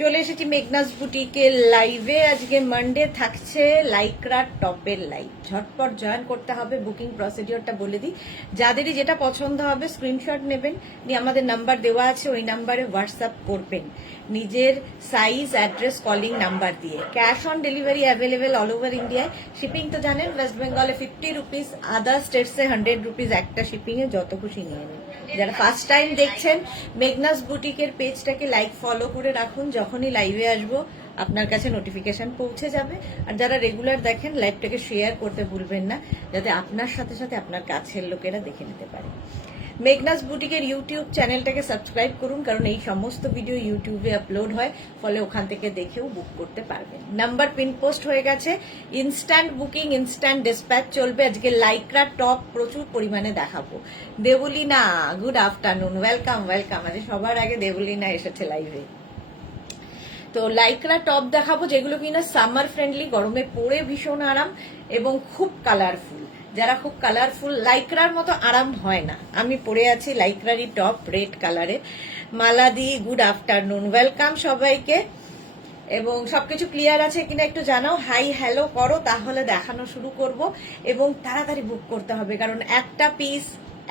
চলে এসেছি মেঘনাস বুটিকের লাইভে। আজকে মানডে থাকছে লাইক্রা টপের লাইভ। ঝটপট জয়েন করতে হবে। বুকিং প্রসিডিওরটা বলে দিই, যাদেরই যেটা পছন্দ হবে স্ক্রিনশট নেবেন, নিয়ে আমাদের নাম্বার দেওয়া আছে, ওই নাম্বারে হোয়াটসঅ্যাপ করবেন নিজের সাইজ, অ্যাড্রেস, কলিং নাম্বার দিয়ে। Cash on delivery available all over ইন্ডিয়ায়। শিপিং তো জানেন, ওয়েস্ট বেঙ্গলে 50 রুপিস, আদার স্টেটসে 100 রুপিস একটা শিপিংয়ে, যত খুশি নিয়ে নিন। যারা ফার্স্ট টাইম দেখছেন মেঘনাস বুটিকের পেজটাকে লাইক ফলো করে রাখুন, যখনই লাইভে আসবো আপনার কাছে নোটিফিকেশন পৌঁছে যাবে। আর যারা রেগুলার দেখেন লাইভটাকে শেয়ার করতে ভুলবেন না, যাতে আপনার সাথে সাথে আপনার কাছের লোকেরা দেখে নিতে পারে। মেঘনাস বুটিকের ইউটিউব চ্যানেলটাকে সাবস্ক্রাইব করুন, কারণ এই সমস্ত ভিডিও ইউটিউবে আপলোড হয়, ফলে ওখান থেকে দেখেও বুক করতে পারবেন। নাম্বার পিন পোস্ট হয়ে গেছে। ইনস্ট্যান্ট বুকিং, ইনস্ট্যান্ট ডিসপ্যাচ চলবে। আজকে লাইক্রা টপ প্রচুর পরিমাণে দেখাবো। Debolina, good afternoon, welcome welcome. আজ সবার আগে দেবলীনা এসেছে লাইভে। তো লাইক্রা টপ দেখাবো, যেগুলো কিনা সামার ফ্রেন্ডলি, গরমে পরে ভীষণ আরাম এবং খুব কালারফুল। যারা খুব কালারফুল, লাইক্রার মতো আরাম হয় না। আমি পরে আছি লাইক্রারই টপ, রেড কালারের। মালাদি, গুড আফটারনুন, ওয়েলকাম সবাইকে। এবং সবকিছু ক্লিয়ার আছে কিনা একটু জানাও, হাই হ্যালো করো, তাহলে দেখানো শুরু করব। এবং তাড়াতাড়ি বুক করতে হবে, কারণ একটা পিস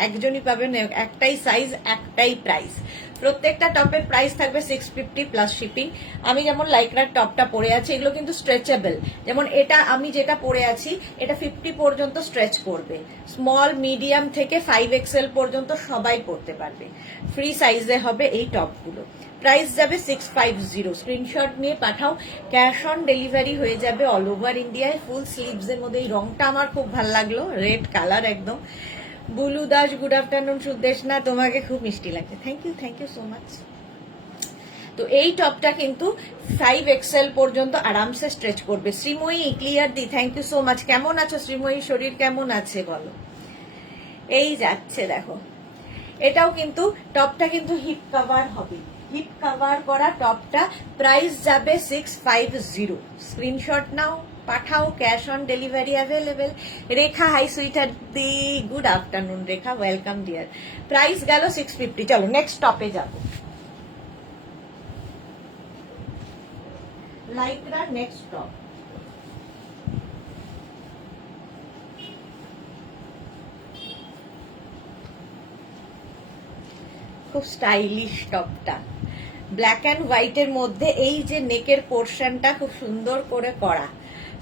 একজনই পাবেন, একটাই সাইজ, একটাই প্রাইস। প্রত্যেকটা টপের প্রাইস থাকবে 650 প্লাস শিপিং। আমি যেমন লাইক্রার টপটা পরে আছি, এগুলো কিন্তু স্ট্রেচেবল। যেমন এটা আমি যেটা পরে আছি, এটা 50 পর্যন্ত স্ট্রেচ করবে। স্মল, মিডিয়াম থেকে 5XL পর্যন্ত সবাই পরতে পারবে। ফ্রি সাইজে হবে এই টপগুলো। প্রাইস যাবে 650। স্ক্রিনশট নিয়ে পাঠাও। ক্যাশ অন ডেলিভারি হয়ে যাবে অল ওভার ইন্ডিয়ায়। ফুল স্লিভস এর মধ্যে এই রংটা আমার খুব ভালো লাগলো, রেড কালার একদম। Bulu Das, good afternoon. সুদেশ না, তোমাকে খুব মিষ্টি লাগছে, থ্যাংক ইউ সো মাচ। তো এই টপটা কিন্তু 5XL পর্যন্ত আরামসে স্ট্রেচ করবে। শ্রীময়ী, ক্লিয়ার দি, থ্যাংক ইউ সো মাচ। কেমন আছো শ্রীময়ী? শরীর কেমন আছে বলো? এই যাচ্ছে দেখো। এটাও কিন্তু টপটা কিন্তু হিপ কভার হবে, হিপ কভার করা টপটা। প্রাইস যাবে 650। স্ক্রিনশট নাও, পাঠাও। Cash on delivery available. Rekha, hi সুইটার দি, good afternoon Rekha, welcome dear. Price গেল 650। চলো নেক্সট টপে যাব। Lycra next top. খুব স্টাইলিশ টপটা, ব্ল্যাক অ্যান্ড হোয়াইটের মধ্যে। এই যে নেকের পোর্শনটা খুব সুন্দর করে করা।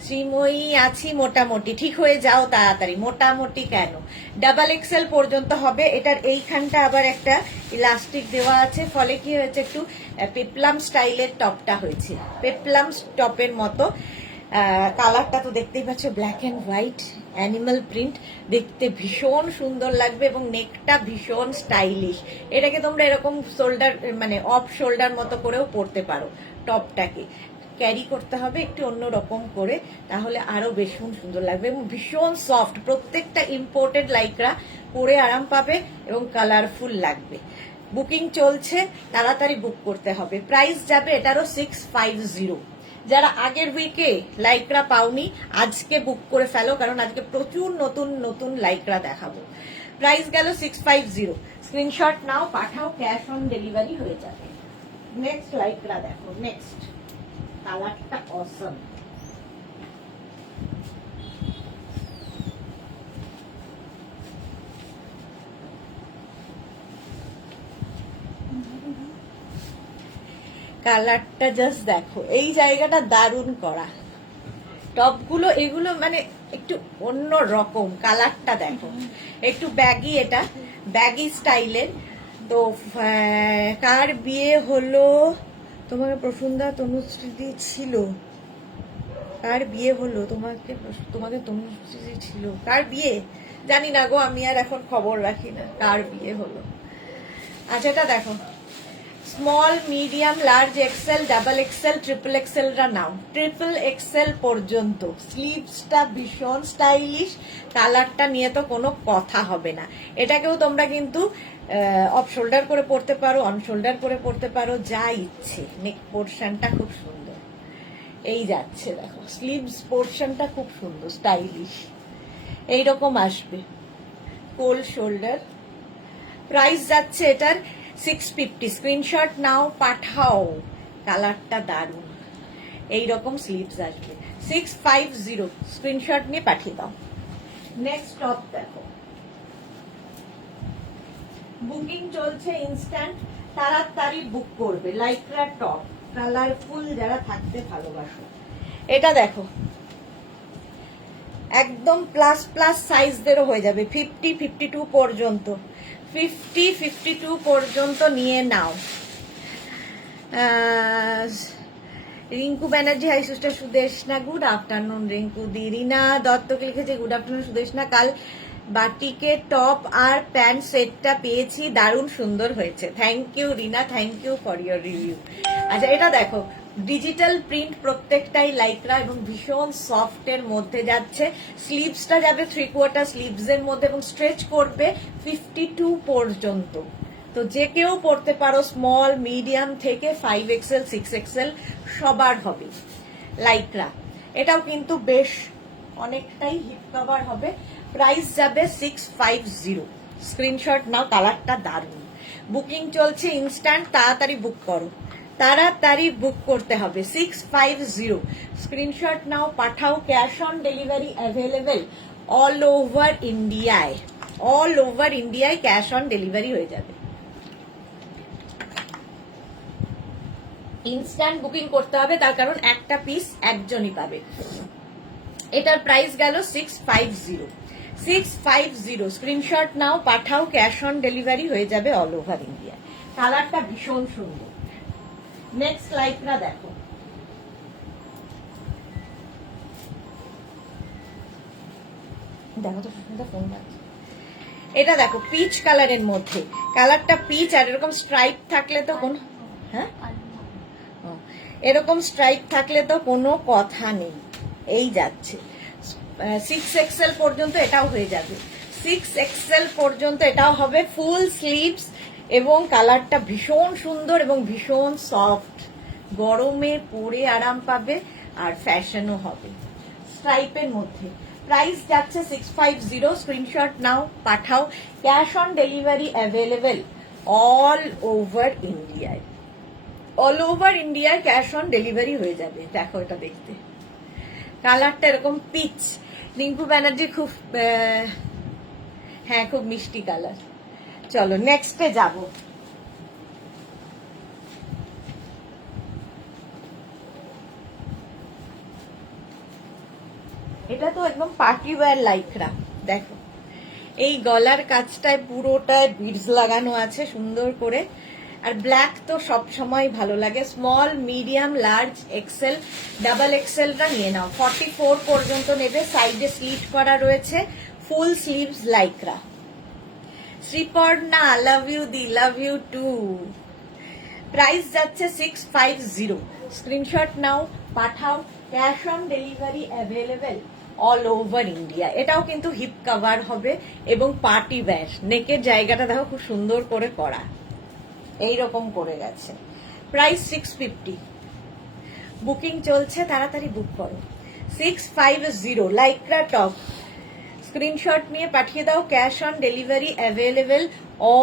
শ্রীময়ী, আছি মোটামুটি। ঠিক হয়ে যাও তাড়াতাড়ি। মোটামুটি কেন, ডাবল এক্সেল পর্যন্ত হবে। এটার এইখানটা আবার একটা ইলাস্টিক দেওয়া আছে, ফলে কি হয়েছে, একটু পেপলাম স্টাইলের টপটা হয়েছে, পেপলাম টপের মতো। কালারটা তো দেখতেই পাচ্ছ, black and white, animal print, দেখতে ভীষণ সুন্দর লাগবে এবং নেকটা ভীষণ স্টাইলিশ। এটাকে তোমরা এরকম শোল্ডার, মানে অফ শোল্ডার মতো করেও পরতে পারো। টপটাকে ক্যারি করতে হবে একটু অন্যরকম করে, তাহলে আরো ভীষণ সুন্দর লাগবে এবং ভীষণ সফট। প্রত্যেকটা ইম্পোর্টেড লাইক্রা, পরে আরাম পাবে এবং কালারফুল লাগবে। বুকিং চলছে, তাড়াতাড়ি বুক করতে হবে। প্রাইস যাবে এটারও 650। যারা আগের উইকে লাইক্রা পাওনি, আজকে বুক করে ফেলো, কারণ আজকে প্রচুর নতুন নতুন লাইক্রা দেখাবো। প্রাইস গেল 650। স্ক্রিনশট নাও, পাঠাও। ক্যাশ অন ডেলিভারি হয়ে যাবে। নেক্সট লাইক্রা দেখো। নেক্সট কালারটা অসম। কালারটা জাস্ট দেখো, এই জায়গাটা দারুণ করা। টপগুলো এগুলো মানে একটু অন্য রকম। কালারটা দেখো, একটু ব্যাগি, এটা ব্যাগি স্টাইলের। তো কার বিয়ে হলো? তোমাকে প্রসুন্দা তনুশ্রী ছিল। কার বিয়ে হলো? তোমাকে তনুশ্রী ছিল। কার বিয়ে জানি না গো, আমি আর এখন খবর রাখি না কার বিয়ে হলো। আচ্ছা, এটা দেখো, small, medium, large XL, double XL, triple এক্সেলরা নাও। ট্রিপল এক্সেল পর্যন্ত। স্লিভসটা ভীষণ স্টাইলিশ। কালারটা নিয়ে তো কোনো কথা হবে না। এটাকেও তোমরা কিন্তু অফ শোল্ডার করে পরতে পারো, অন শোল্ডার করে পরতে পারো, যা ইচ্ছে। নেক পোর্শনটা খুব সুন্দর, এই যাচ্ছে দেখো। স্লিভস পোর্শনটা খুব সুন্দর, স্টাইলিশ, এইরকম আসবে। কোল শোল্ডার। প্রাইস যাচ্ছে এটার 650। স্ক্রিনশট নাও, পাঠাও। কালারটা দারুণ, এইরকম স্লিভস আসবে। 650 স্ক্রিনশট নিয়ে পাঠিয়ে দাও। নেক্সট টপ দেখো, বুকিং চলছে ইনস্ট্যান্ট, তাড়াতাড়ি বুক করবে। লাইক্রা টপ, কালারফুল যারা থাকতে ভালোবাসো। এটা দেখো একদম প্লাস প্লাস সাইজদেরও হয়ে যাবে, 50-52 পর্যন্ত, 50-52 পর্যন্ত নিয়ে নাও। Rinku Banerjee, hi sister Sudeshna, good afternoon Rinku di. Rina দত্তকে লিখেছে গুড আফটারনুন সুদেশনা, কাল বাটিকে টপ আর প্যান্ট সেটটা পেয়েছি, দারুণ সুন্দর হয়েছে। Thank you Rina, thank you for your review. আচ্ছা এটা দেখো, ডিজিটাল প্রিন্ট প্রত্যেকটাই লাইক্রা এবং ভীষণ সফট এর মধ্যে যাচ্ছে। স্লিভসটা যাবে 3/4 স্লিভস এর মধ্যে এবং স্ট্রেচ করবে 52 পর্যন্ত। তো যে কেউ পড়তে পারো, স্মল মিডিয়াম থেকে 5XL 6XL সবার হবে লাইক্রা। এটাও কিন্তু বেশ অনেকটাই হিপ কভার হবে। প্রাইস যাবে 650। স্ক্রিনশট নাও, কালারটা দারুণ। বুকিং চলছে ইনস্ট্যান্ট, তাড়াতাড়ি বুক করো, তাড়াতাড়ি বুক করতে হবে। 650 স্ক্রিনশট নাও, পাঠাও। Cash on delivery available all over ইন্ডিয়ায়, অল ওভার ইন্ডিয়ায় ক্যাশ অন ডেলিভারি হয়ে যাবে। ইনস্ট্যান্ট বুকিং করতে হবে, তার কারণ একটা পিস একজনই পাবে। এটার প্রাইস গেল 650। 650 স্ক্রিনশট নাও, পাঠাও। ক্যাশ অন ডেলিভারি হয়ে যাবে অল ওভার ইন্ডিয়া। কালারটা ভীষণ সুন্দর। নেক্সট লাইক্রা দেখো, দেখো তো সুন্দর ফোন আছে। এটা দেখো পিচ কালারের মধ্যে, কালারটা পিচ আর এরকম স্ট্রাইপ থাকলে তো কোন, হ্যাঁ এরকম স্ট্রাইপ থাকলে তো কোনো কথা নেই। এই যাচ্ছে 6XL পর্যন্ত এটাও হয়ে যাবে, 6XL পর্যন্ত এটাও হবে। ফুল স্লিভস এবং কালারটা ভীষণ সুন্দর এবং ভীষণ সফট, গরমে পরে আরাম পাবে আর ফ্যাশনও হবে স্ট্রাইপের মধ্যে। প্রাইস যাচ্ছে 650। স্ক্রিনশট নাও, পাঠাও। Cash on delivery available all over ইন্ডিয়ায়, অল ওভার ইন্ডিয়ায় ক্যাশ অন ডেলিভারি হয়ে যাবে। দেখো এটা দেখতে, কালারটা এরকম পিচ। রিঙ্কু ব্যানার্জি খুব, হ্যাঁ খুব মিষ্টি কালার। চলো নেক্সটে যাব। এটা তো একদম পার্টি ওয়্যার লাইক্রা। দেখো এই গলার কাছটায় পুরোটায় বিডস লাগানো আছে সুন্দর করে, আর ব্ল্যাক তো সব সময় ভালো লাগে। Small medium large XL double এক্সেলটা নিয়ে নাও, 44 পর্যন্ত নেবে। সাইডে স্লিট করা রয়েছে, full sleeves lycra. Sriparna, love you di, love you too. Price যাচ্ছে 650। স্ক্রিনশট নাও, পাঠাও। Cash on delivery available all over India. এটাও কিন্তু হিপ কভার হবে এবং পার্টি ওয়্যার। নেকের জায়গাটা দেখো খুব সুন্দর করে করা, এইরকম করে গেছে। প্রাইস 650। বুকিং চলছে, তাড়াতাড়ি বুক করো। 650 লাইক্রা টপ। স্ক্রিনশট নিয়ে পাঠিয়ে দাও। Cash on delivery available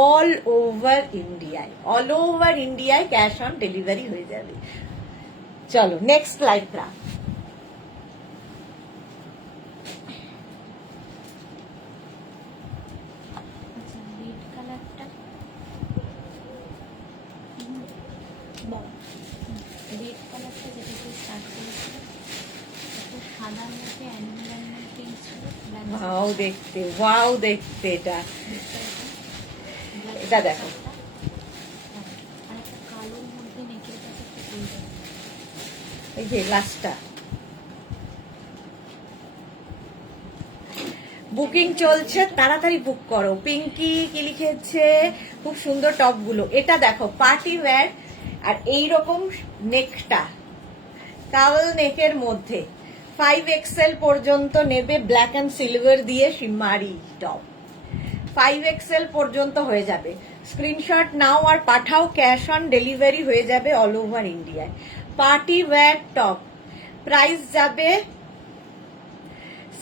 all over ইন্ডিয়ায়, অল ওভার ইন্ডিয়ায় ক্যাশ অন ডেলিভারি হয়ে যাবে। চলো নেক্সট লাইক্রা। ওয়াও দেখতে, ওয়াও দেখতে। এটা এটা দেখো, এই যে লাস্টটা। বুকিং চলছে, তাড়াতাড়ি বুক করো। পিঙ্কি কি লিখেছে, খুব সুন্দর টপ গুলো। এটা দেখো পার্টি ওয়্যার, আর এইরকম নেকটা কাউল নেকের মধ্যে 5XL পর্যন্ত নেবে। ব্ল্যাক অ্যান্ড সিলভার দিয়ে শিমারি টপ, 5XL পর্যন্ত হয়ে যাবে। স্ক্রিনশট নাও আর পাঠাও। ক্যাশ অন ডেলিভারি হয়ে যাবে অল ওভার ইন্ডিয়ায়। পার্টি ওয়্যার টপ, প্রাইস যাবে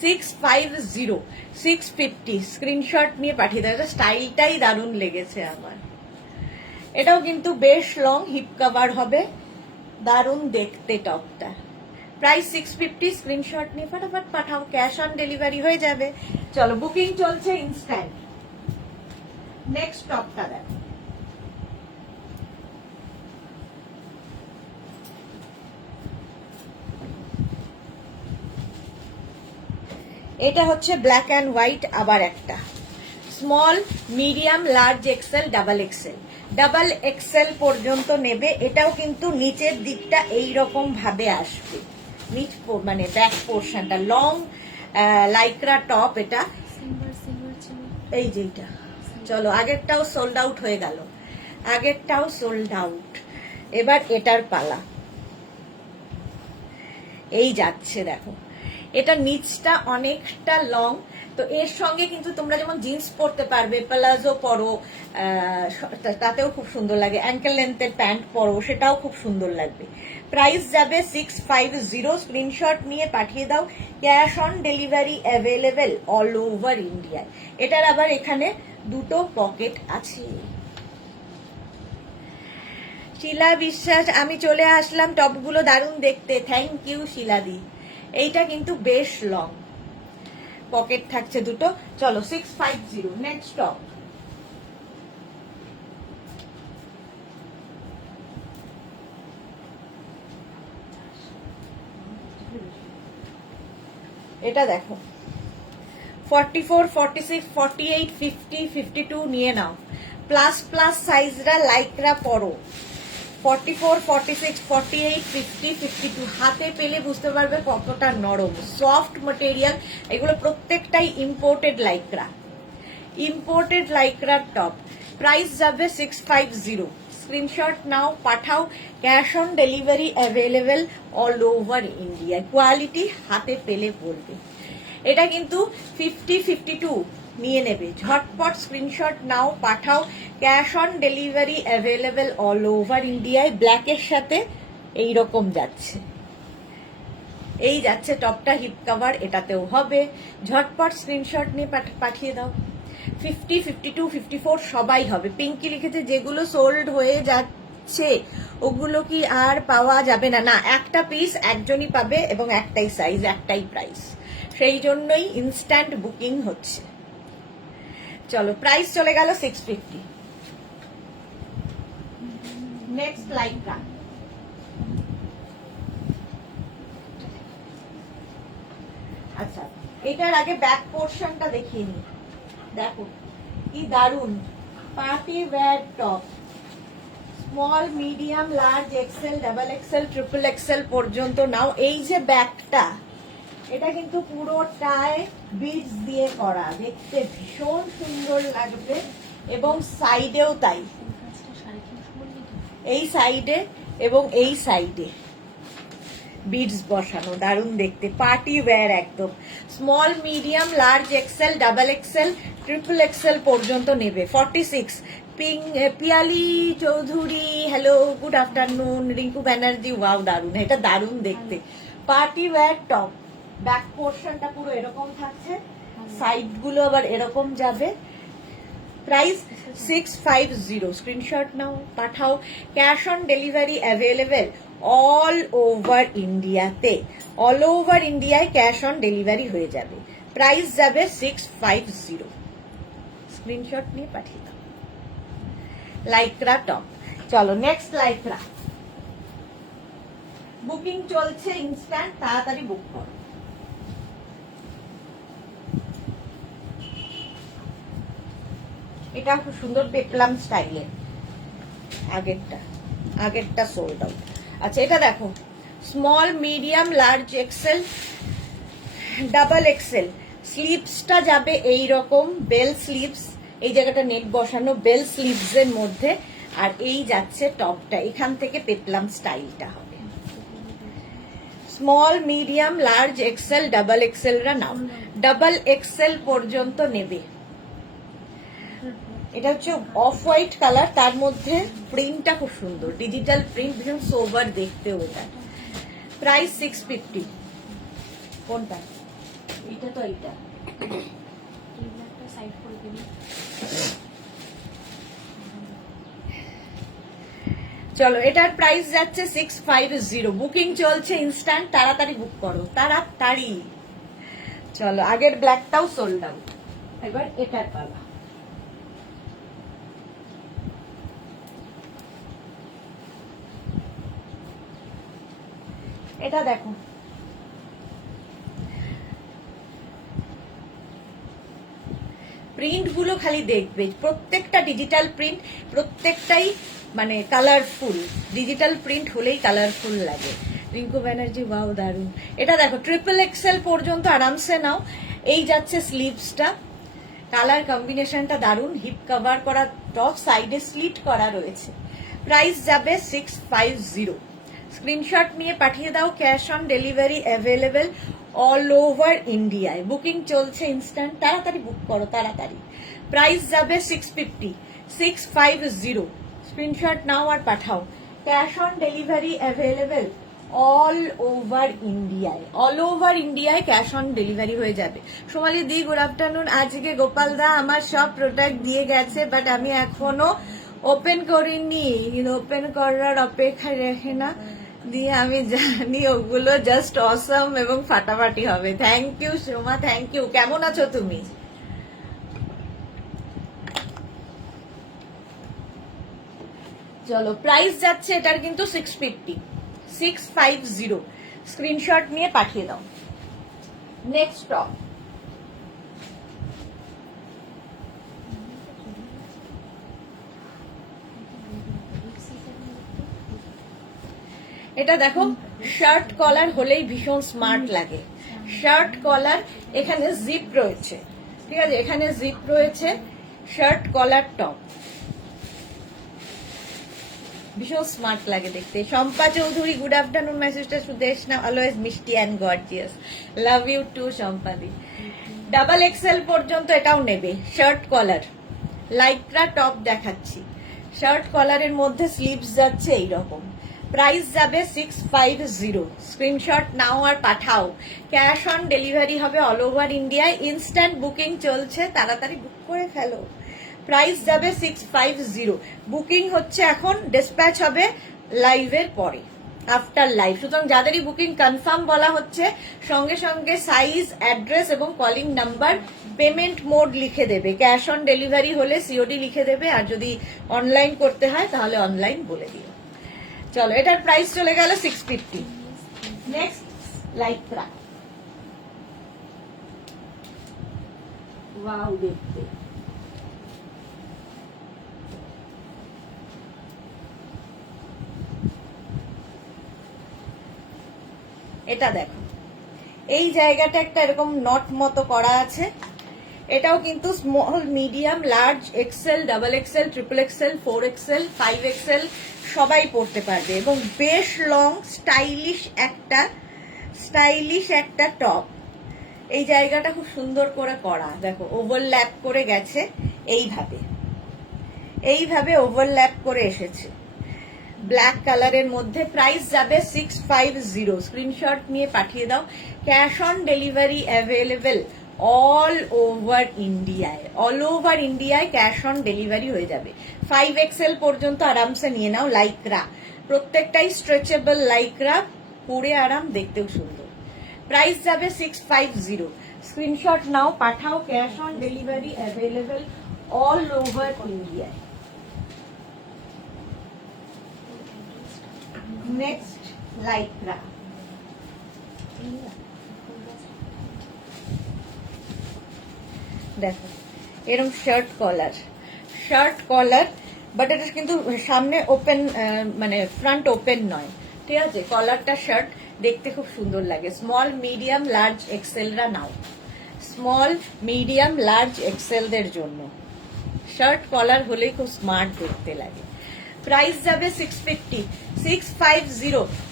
650। 650 স্ক্রিনশট নিয়ে পাঠিয়ে দেবে। স্টাইলটাই দারুণ লেগেছে আমার। এটাও কিন্তু বেশ লং হিপ কভার হবে, দারুণ দেখতে টপটা। প্রাইস 650, স্ক্রিনশট নিয়ে ফটাফট পাঠাও, ক্যাশ অন ডেলিভারি হয়ে যাবে। চলো বুকিং চলছে ইনস্ট্যান্ট। নেক্সট টপটা দেখো, এটা হচ্ছে ব্ল্যাক অ্যান্ড হোয়াইট, আবার একটা small, medium, large XL, double XL. Double XL পর্যন্ত নেবে। এটাও কিন্তু নিচের দিকটা এইরকম ভাবে আসবে, নিচ মানে ব্যাক পোর্শনটা লং লাইক্রা টপ। এটা এই যেটা, চলো আগেরটাও সোল্ড আউট হয়ে গেল, আগেরটাও সোল্ড আউট। এবার এটার পালা, এই যাচ্ছে দেখো। এটা নিচটা অনেকটা লং, তো এর সঙ্গে কিন্তু তোমরা যেমন জিন্স পরতে পারবে, প্লাজো পরো, তাতেও খুব সুন্দর লাগে, অ্যাঙ্কেল লেন্থের প্যান্ট পরো, সেটাও খুব সুন্দর লাগবে। প্রাইস যাবে 650, স্ক্রিনশট নিয়ে পাঠিয়ে দাও। Cash on delivery available all over ইন্ডিয়ায়। এটার আবার এখানে দুটো পকেট আছে। শিলা বিশ্বাস, আমি চলে আসলাম, টপগুলো দারুণ দেখতে, থ্যাংক ইউ শিলাদি। এইটা কিন্তু বেশ লং, পকেট থাকছে দুটো। চলো 650, নেক্সট টপ। এটা দেখো 44, 46, 48, 50, 52 নিয়ে নাও। প্লাস প্লাস সাইজরা লাইকরা পরো। 44, 46, 48, 50, 52 হাতে পেলে বুঝতে পারবে কতটা নরম, সফট ম্যাটেরিয়াল। এগুলো প্রত্যেকটাই ইম্পোর্টেড লাইক্রা, ইম্পোর্টেড লাইক্রার টপ। প্রাইস যাবে 650, স্ক্রিনশট নাও পাঠাও। Cash on delivery available all over India. Quality হাতে পেলে বলবে। এটা কিন্তু 50, 52 নিয়ে নেবে, ঝটপট স্ক্রিনশট নাও পাঠাও। Cash on delivery available all over ইন্ডিয়ায়। ব্ল্যাকের সাথে এইরকম যাচ্ছে, এই যাচ্ছে টপটা, হিপ কভার এটাতেও হবে। ঝটপট স্ক্রিনশট নিয়ে পাঠিয়ে দাও। 50, 52, 54 সবাই হবে। পিঙ্কি লিখেছে যেগুলো সোল্ড হয়ে যাচ্ছে ওগুলো কি আর পাওয়া যাবে না? না, একটা পিস একজনই পাবে এবং একটাই সাইজ, একটাই প্রাইস, সেই জন্যই ইনস্ট্যান্ট বুকিং হচ্ছে। চলো প্রাইস চলে গেল 650। নেক্সট লাইক্রা, আচ্ছা এটার আগে ব্যাক পোর্শনটা দেখিয়ে নি। দেখো কি দারুন, party wear top, small, medium, large XL, double XL, triple XL পর্যন্ত নাও। এই যে ব্যাগটা, এটা কিন্তু পুরোটায় বিডস দিয়ে করা, দেখতে ভীষণ সুন্দর লাগবে এবং সাইডেও তাই, এই সাইডে এবং এই সাইডে বিডস বসানো, দারুণ দেখতে, পার্টি ওয়্যার একদম। Small, medium, large XL, double XL, triple XL পর্যন্ত নেবে। 46, Piyali Chowdhury, hello good afternoon. Rinku Banerjee, wow দারুণ, এটা দারুণ দেখতে, পার্টি ওয়্যার টপ। ব্যাক পোর্শনটা পুরো এরকম থাকছে, সাইড গুলো আবার এরকম যাবে। প্রাইস 650, স্ক্রিনশট নাও পাঠাও। Cash on delivery available all over ইন্ডিয়াতে, অল ওভার ইন্ডিয়ায় ক্যাশ অন ডেলিভারি হয়ে যাবে। প্রাইস যাবে 650, স্ক্রিনশট নিয়ে পাঠিয়ে দাও। Lycra top. চলো নেক্সট লাইক্রা, বুকিং চলছে ইনস্ট্যান্ট, তাড়াতাড়ি বুক করো। এটা খুব সুন্দর পেপলাম স্টাইলের, আগেরটা সোল্ড আউট। আচ্ছা এটা দেখো, small, medium, large XL, double XL. স্লিভসটা যাবে এই রকম বেল স্লিভস, এই জায়গাটা নেক বসানো, বেল স্লিভস এর মধ্যে। আর এই যাচ্ছে টপটা, এখান থেকে পেপলাম স্টাইলটা হবে। Small, medium, large XL, double এক্সেলরা নাও, ডাবল এক্সেল পর্যন্ত নেবে। এটা হচ্ছে অফ হোয়াইট কালার, তার মধ্যে প্রিন্টটা খুব সুন্দর, ডিজিটাল প্রিন্ট, ভীষণ সোবার দেখতে ওটা। প্রাইস 650। কোনটা? এটা তো এইটা। চলো এটার প্রাইস যাচ্ছে 650। বুকিং চলছে ইনস্ট্যান্ট, তাড়াতাড়ি বুক করো, তাড়াতাড়ি। চলো আগের ব্ল্যাকটাও সোল্ড আউট, এবার এটার পালা। এটা দেখো, প্রিন্ট গুলো খালি দেখবে, প্রত্যেকটা ডিজিটাল প্রিন্ট, প্রত্যেকটাই মানে কালারফুল। ডিজিটাল প্রিন্ট হলেই কালারফুল লাগে। রিঙ্কু ব্যানার্জি, ওয়াও দারুন। এটা দেখো ট্রিপল এক্সেল পর্যন্ত আরামসে নাও। এই যাচ্ছে স্লিভসটা, কালার কম্বিনেশনটা দারুন। হিপ কভার করা টপ, সাইডে স্লিট করা রয়েছে। প্রাইস যাবে 650। স্ক্রিনশট নিয়ে পাঠিয়ে দাও। Cash on delivery available all over ইন্ডিয়ায়। বুকিং চলছে ইনস্ট্যান্ট, তাড়াতাড়ি বুক করো, তাড়াতাড়ি। প্রাইস যাবে 650। স্ক্রিনশট নাও আর পাঠাও। Cash on delivery available all over ইন্ডিয়ায়। অল ওভার ইন্ডিয়ায় ক্যাশ অন ডেলিভারি হয়ে যাবে। সোমালি দি, গুড আফটারনুন। আজকে গোপাল দা আমার সব প্রোডাক্ট দিয়ে গেছে, বাট আমি এখনো ওপেন করিনি। ওপেন করার অপেক্ষায় রেখে না দিয়ে, আমি জানি ওগুলো জাস্ট অসম এবং ফাটাফাটি হবে। Thank you Soma, thank you. কেমন আছো তুমি? চলো প্রাইস যাচ্ছে এটার কিন্তু 650। স্ক্রিনশট নিয়ে পাঠিয়ে দাও। নেক্সট টপ, এটা দেখো, শার্ট কলার হলেই ভীষণ স্মার্ট লাগে। শার্ট কলার, এখানে জিপ রয়েছে, ঠিক আছে, এখানে জিপ রয়েছে। শার্ট কলার টপ ভীষণ স্মার্ট লাগে দেখতে। Shampa Chowdhury, good afternoon my sister Sudeshna, always মিষ্টি and gorgeous. Love you too শম্পাদি। ডাবল এক্সেল পর্যন্ত এটাও নেবে। শার্ট কলার লাইক্রা টপ দেখাচ্ছি। শার্ট কলারের মধ্যে স্লিভস যাচ্ছে এইরকম। প্রাইস যাবে 650। স্ক্রিনশট নাও আর পাঠাও। ক্যাশ অন ডেলিভারি হবে অল ওভার ইন্ডিয়ায়। ইনস্ট্যান্ট বুকিং চলছে, তাড়াতাড়ি বুক করে ফেলো। প্রাইস যাবে 650। বুকিং হচ্ছে এখন, ডিসপ্যাচ হবে লাইভের পরে, আফটার লাইভ। সুতরাং যাদেরই বুকিং কনফার্ম বলা হচ্ছে, সঙ্গে সঙ্গে সাইজ, অ্যাড্রেস এবং কলিং নাম্বার, পেমেন্ট মোড লিখে দেবে। ক্যাশ অন ডেলিভারি হলে সিওডি লিখে দেবে, আর যদি অনলাইন করতে হয় তাহলে অনলাইন বলে দিও। চলো এটার প্রাইস চলে গেল 650। নেক্সট লাইক্রা, ওয়াও দেখতে। এটা দেখো, এই জায়গাটা একটা এরকম নট মতো করা আছে। এটাও কিন্তু small, medium, large, XL, double XL, triple XL, 4XL, 5XL সবাই পড়তে পারবে, এবং বেশ লং স্টাইলিশ একটা টপ। এই জায়গাটা খুব সুন্দর করে করা, দেখো ওভারল্যাপ করে গেছে, এইভাবে ওভারল্যাপ করে এসেছে ব্ল্যাক কালারের মধ্যে। প্রাইস যাবে 650। স্ক্রিনশট নিয়ে পাঠিয়ে দাও। Cash on delivery available all over ইন্ডিয়ায়। অল ওভার ইন্ডিয়ায় ক্যাশ অন ডেলিভারি হয়ে যাবে। 5XL পর্যন্ত আরামসে নিয়ে নাও। লাইক্রা, প্রত্যেকটাই স্ট্রেচেবল লাইক্রা, পরে আরাম, দেখতেও সুন্দর। প্রাইস যাবে 650। স্ক্রিনশট নাও, পাঠাও। Cash on delivery available all over ইন্ডিয়ায়। নেক্সট লাইক্রা, দেখো এরকম শার্ট কলার, বাট এটা কিন্তু সামনে ওপেন, মানে ফ্রন্ট ওপেন নয়, ঠিক আছে। কলারটা শার্ট, দেখতে খুব সুন্দর লাগে। স্মল, মিডিয়াম, লার্জ এক্সেলরা নাও। স্মল, মিডিয়াম, লার্জ এক্সেলদের জন্য শার্ট কলার হলেই খুব স্মার্ট দেখতে লাগে। প্রাইস যাবে 650।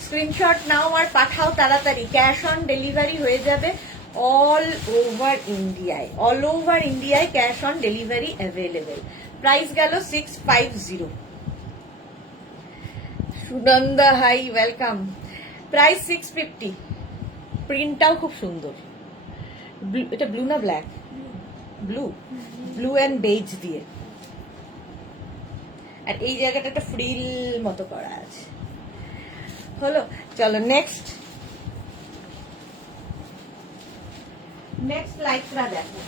স্ক্রিনশট নাও আর পাঠাও তাড়াতাড়ি। ক্যাশ অন ডেলিভারি হয়ে যাবে অল ওভার ইন্ডিয়ায় cash on delivery available. Price গেল 650। Sunanda, hi, welcome. প্রাইস 650। প্রিন্টটাও খুব সুন্দর। এটা ব্লু না ব্ল্যাক? ব্লু অ্যান্ড বেজ দিয়ে। আর এই জায়গাটা একটা ফ্রিল মতো করা আছে। হলো, চলো নেক্সট লাইকরা দেখো।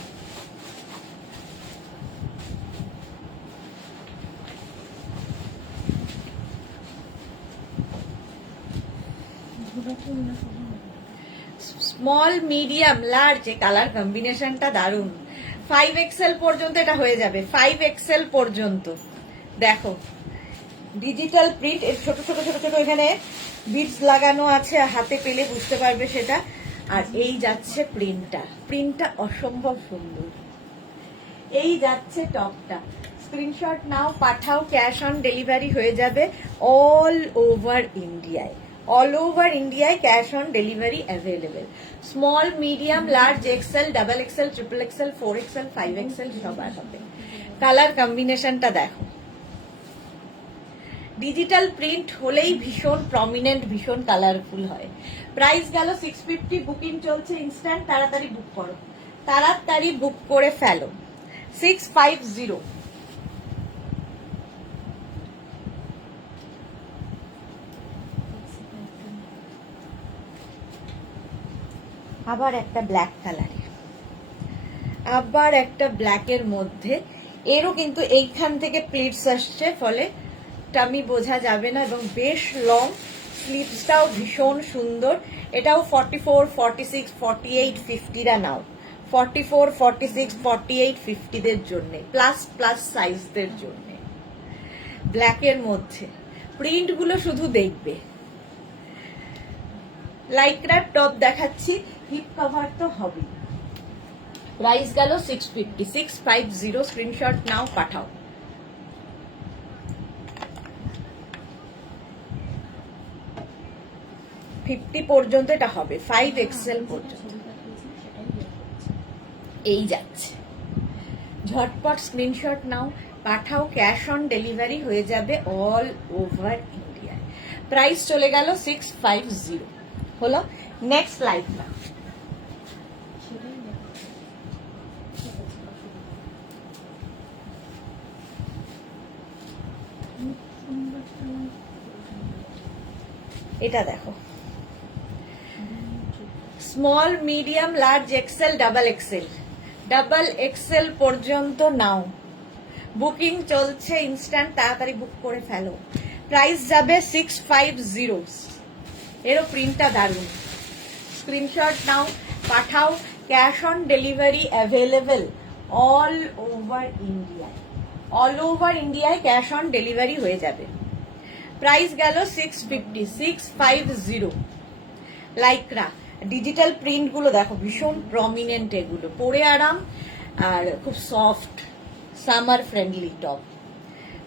স্মল মিডিয়াম লার্জ, কালার কম্বিনেশনটা দারুণ। 5XL পর্যন্ত এটা হয়ে যাবে, 5XL পর্যন্ত। দেখো ডিজিটাল প্রিন্ট, ছোট ছোট ছোট ছোট এখানে বিটস লাগানো আছে, হাতে পেলে বুঝতে পারবে সেটা। আর এই যাচ্ছে প্রিন্টটা অসম্ভব সুন্দর। এই যাচ্ছে টপটা। স্ক্রিনশট নাও, পাঠাও, ক্যাশ অন ডেলিভারি হয়ে যাবে অল ওভার ইন্ডিয়ায়। অল ওভার ইন্ডিয়ায় cash on delivery available. Small, medium, large, XL, double XL, triple XL, 4XL, 5XL সবার হবে। কালার কম্বিনেশনটা দেখো। ডিজিটাল প্রিন্ট হলেই ভীষণ প্রমিনেন্ট, ভীষণ কালারফুল হয়। প্রাইস গেল 650, বুকিং চলছে ইনস্ট্যান্ট, তাড়াতাড়ি বুক করো, তাড়াতাড়ি বুক করে ফেলো। 650। আবার একটা ব্ল্যাক কালারে, আবার একটা ব্ল্যাকের মধ্যে। এরও কিন্তু এইখান থেকে প্লিটস আসছে, ফলে টামি বোঝা যাবে না, এবং বেশ লং। স্লিভসটাও ভীষণ সুন্দর। এটাও 44, 46, 48, 50রা নাও। 44, 46, 48, 50দের জন্য, প্লাস সাইজদের জন্য। ব্ল্যাকের মধ্যে প্রিন্টগুলো শুধু দেখবে। লাইক্রার টপ দেখাচ্ছি, হিপ কভার তো হবেই। প্রাইস গেল 650, 650। স্ক্রিনশট নাও, পাঠাও। ফিফটি পর্যন্ত এটা হবে, 5XL পর্যন্ত। এই যাচ্ছে, ঝটপট স্ক্রিনশট নাও, পাঠাও, ক্যাশ অন ডেলিভারি হয়ে যাবে অল ওভার ইন্ডিয়ায়। প্রাইস চলে গেল 650। হলো, নেক্সট লাইকরা। এটা দেখো, small, medium, large, XL, double XL পর্যন্ত নাও। বুকিং চলছে ইনস্ট্যান্ট, তাড়াতাড়ি বুক করে ফেলো। প্রাইস যাবে 650। এরও প্রিন্টটা দারুণ। স্ক্রিনশট নাও, পাঠাও, cash on delivery available all over ইন্ডিয়ায়। অল ওভার ইন্ডিয়ায় ক্যাশ অন ডেলিভারি হয়ে যাবে। প্রাইস গেল 650, 650। লাইক্রা ডিজিটাল প্রিন্ট গুলো দেখো, ভীষণ প্রমিনেন্ট, এগুলো পরে আরাম, আর খুব soft, summer friendly top.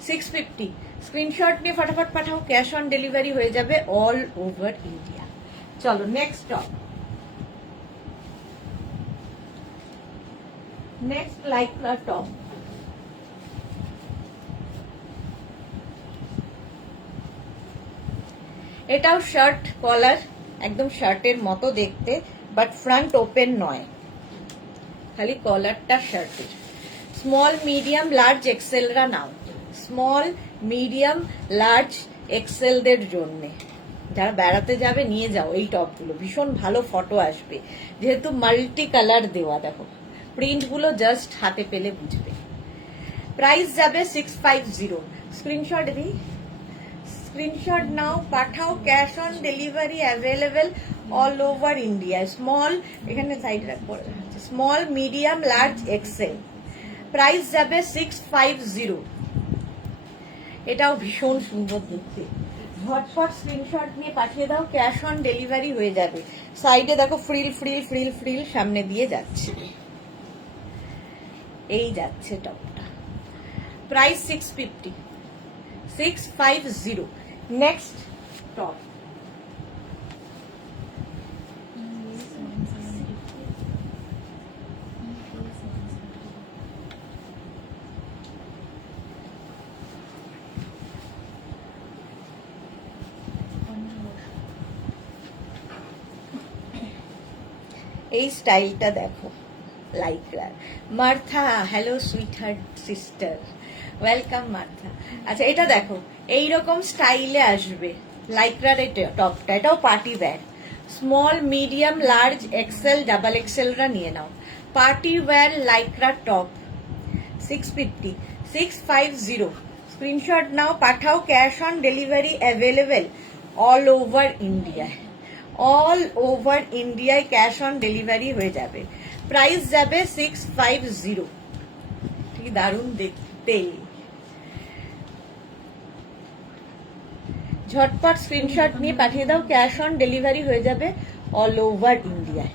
650। Screenshot নিয়ে ফটাফট পাঠাও, ক্যাশ অন ডেলিভারি হয়ে যাবে অল ওভার ইন্ডিয়া। চলো next top, next lycra top. এটাও শার্ট কলার, একদম শার্টের মতো দেখতে, বাট ফ্রন্ট ওপেন নয়, খালি কলারটা শার্টের। স্মল, মিডিয়াম, লার্জ, এক্সেলরা নাও। স্মল, মিডিয়াম, লার্জ, এক্সেলদের জন্য। যারা বেড়াতে যাবে নিয়ে যাও এই টপগুলো, ভীষণ ভালো ফটো আসবে, যেহেতু মাল্টি কালার দেওয়া। দেখো প্রিন্টগুলো জাস্ট হাতে পেলে বুঝবে। প্রাইস যাবে 650। স্ক্রিনশট দিই, স্ক্রিনশট নাও, পাঠাও, cash on delivery available all over India. Small, এখানে সাইড রাখবো, small, medium, large, XL. Price যাবে 650। এটাও ভীষণ সুন্দর দেখতে। ঝটপট স্ক্রিনশট নিয়ে পাঠিয়ে দাও, ক্যাশ অন ডেলিভারি হয়ে যাবে। সাইডে দেখো ফ্রিল ফ্রিল ফ্রিল ফ্রিল সামনে দিয়ে যাচ্ছে। এই যাচ্ছে টপটা। প্রাইস 650, 650। নেক্সট টপ, এই স্টাইলটা দেখো লাইক্রার। Martha, hello sweetheart sister, welcome Martha. আচ্ছা এটা দেখো, এইরকম স্টাইলে আসবে লাইক্রার এই টপটা, এটাও party wear. Small, medium, large, XL, double এক্সেলরা নিয়ে নাও। Party wear Lycra top 650, 650। Screenshot নাও, পাঠাও। Cash on delivery available all over India. All over ইন্ডিয়ায় ক্যাশ অন ডেলিভারি হয়ে যাবে। প্রাইস যাবে 650। ঠিক দারুণ দেখতে। ঝটপট স্ক্রিনশট নিয়ে পাঠিয়ে দাও, ক্যাশ অন ডেলিভারি হয়ে যাবে অল ওভার ইন্ডিয়ায়।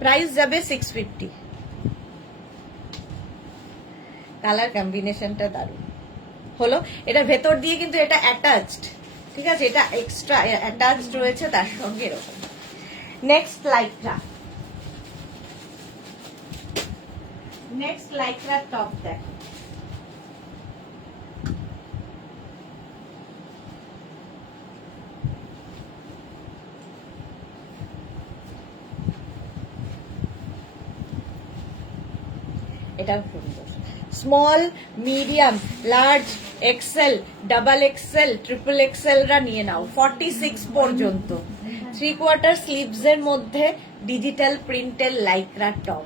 প্রাইস যাবে 650। কালার কম্বিনেশনটা দারুণ হলো। এটা ভেতর দিয়ে কিন্তু এটা অ্যাটাচড, ঠিক আছে, এটা এক্সট্রা অ্যাটাচড রয়েছে তার সঙ্গে এরকম। Next Lycra, next lycra top দেখো। এটাও সুন্দর। Small, medium, large, XL, double XL, triple এক্সেলরা নিয়ে নাও 46 পর্যন্ত। 3/4 স্লিভস এর মধ্যে ডিজিটাল প্রিন্টের লাইক্রা টপ।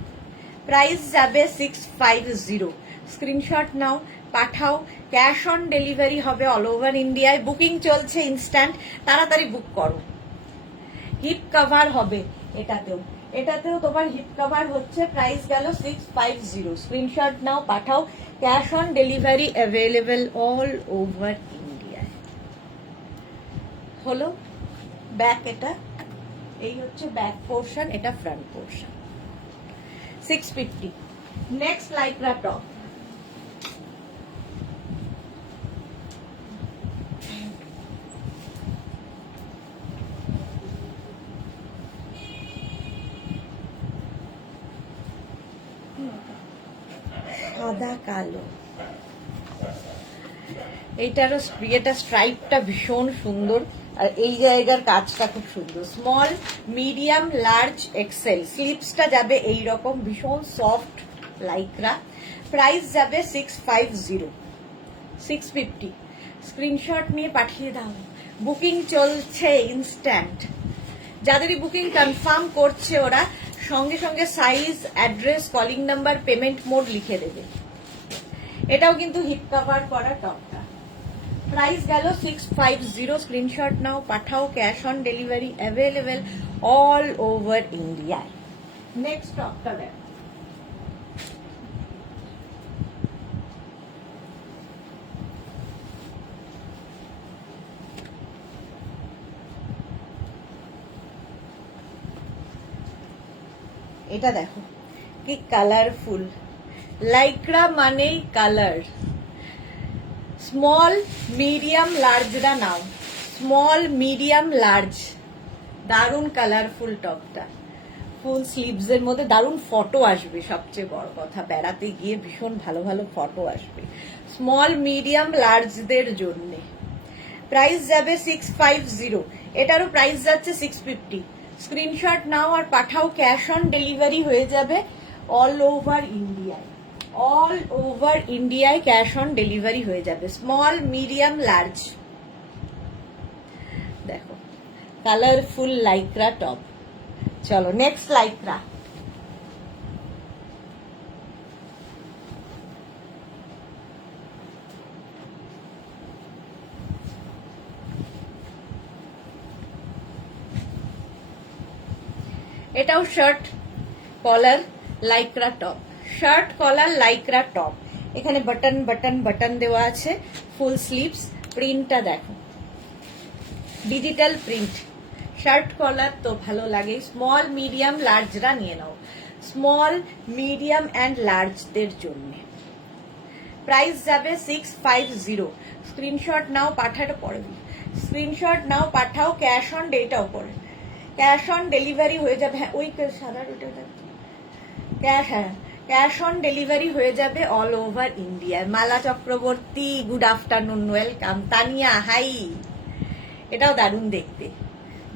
প্রাইস যাবে 650। স্ক্রিনশট নাও, পাঠাও। ক্যাশ অন ডেলিভারি হবে অল ওভার ইন্ডিয়ায়। বুকিং চলছে ইনস্ট্যান্ট, তাড়াতাড়ি বুক করো। হিপ কভার হবে এটাতেও, এটাতেও তোমার হিপ কভার হচ্ছে। প্রাইস গেল 650। স্ক্রিনশট নাও, পাঠাও। Cash on delivery available all over ইন্ডিয়ায়। হলো ব্যাক, এটা এই হচ্ছে ব্যাক পোর্শন, এটা front portion. 650। Next lycra top, সাদা কালো। এইটারও এটা স্ট্রাইপটা ভীষণ সুন্দর, আর এই জায়গার কাজটা খুব সুন্দর। Small, medium, large, XL. স্লিপসটা যাবে এইরকম ভীষণ সফট লাইক্রা। প্রাইস যাবে 650। 650। স্ক্রিনশট নিয়ে পাঠিয়ে দাও। বুকিং চলছে ইনস্ট্যান্ট। যাদেরই বুকিং কনফার্ম করছে ওরা সঙ্গে সঙ্গে size, address, calling number, payment mode লিখে দেবে। এটাও কিন্তু হিপ কভার করা টপটা। প্রাইস গেল 650। স্ক্রিনশট নাও, পাঠাও। Cash on delivery available all over ইন্ডিয়ায়। নেক্সট টপটা দেখো। এটা দেখো কি কালারফুল। লাইক্রা মানেই কালার। স্মল, মিডিয়াম, লার্জরা নাও। Small, medium, large. দারুণ কালারফুল টপটা। ফুল স্লিভস এর মধ্যে দারুণ ফটো আসবে, সবচেয়ে বড় কথা বেড়াতে গিয়ে ভীষণ ভালো ভালো ফটো আসবে স্মল, মিডিয়াম, লার্জদের জন্য। প্রাইস যাবে 650। এটারও প্রাইস যাচ্ছে 650। স্ক্রিনশট নাও আর পাঠাও। ক্যাশ অন ডেলিভারি হয়ে যাবে অল ওভার ইন্ডিয়ায়। অল ওভার ইন্ডিয়ায় ক্যাশ অন ডেলিভারি হয়ে যাবে। Small, medium, large. দেখো কালারফুল লাইক্রা টপ। চলো নেক্সট লাইক্রা। এটাও shirt collar Lycra top. Shirt collar Lycra top. এখানে বাটন বাটন বাটন দেওয়া আছে। Full sleeves. প্রিন্টটা দেখো, ডিজিটাল প্রিন্ট। শার্ট কলার তো ভালো লাগে। স্মল, মিডিয়াম, লার্জরা নিয়ে নাও। স্মল, মিডিয়াম অ্যান্ড লার্জদের জন্য। প্রাইস যাবে 650। স্ক্রিনশট নাও, পাঠাটা পরে। স্ক্রিনশট নাও, পাঠাও। ক্যাশ অন ডেটাও পরে। ক্যাশ অন ডেলিভারি হয়ে যাবে। হ্যাঁ ওই সাদা ক্যাশ, হ্যাঁ ক্যাশ অন ডেলিভারি হয়ে যাবে অল ওভার ইন্ডিয়ায়। Mala Chakraborty, good afternoon, welcome. Tania, hi. এটাও দারুণ দেখতে।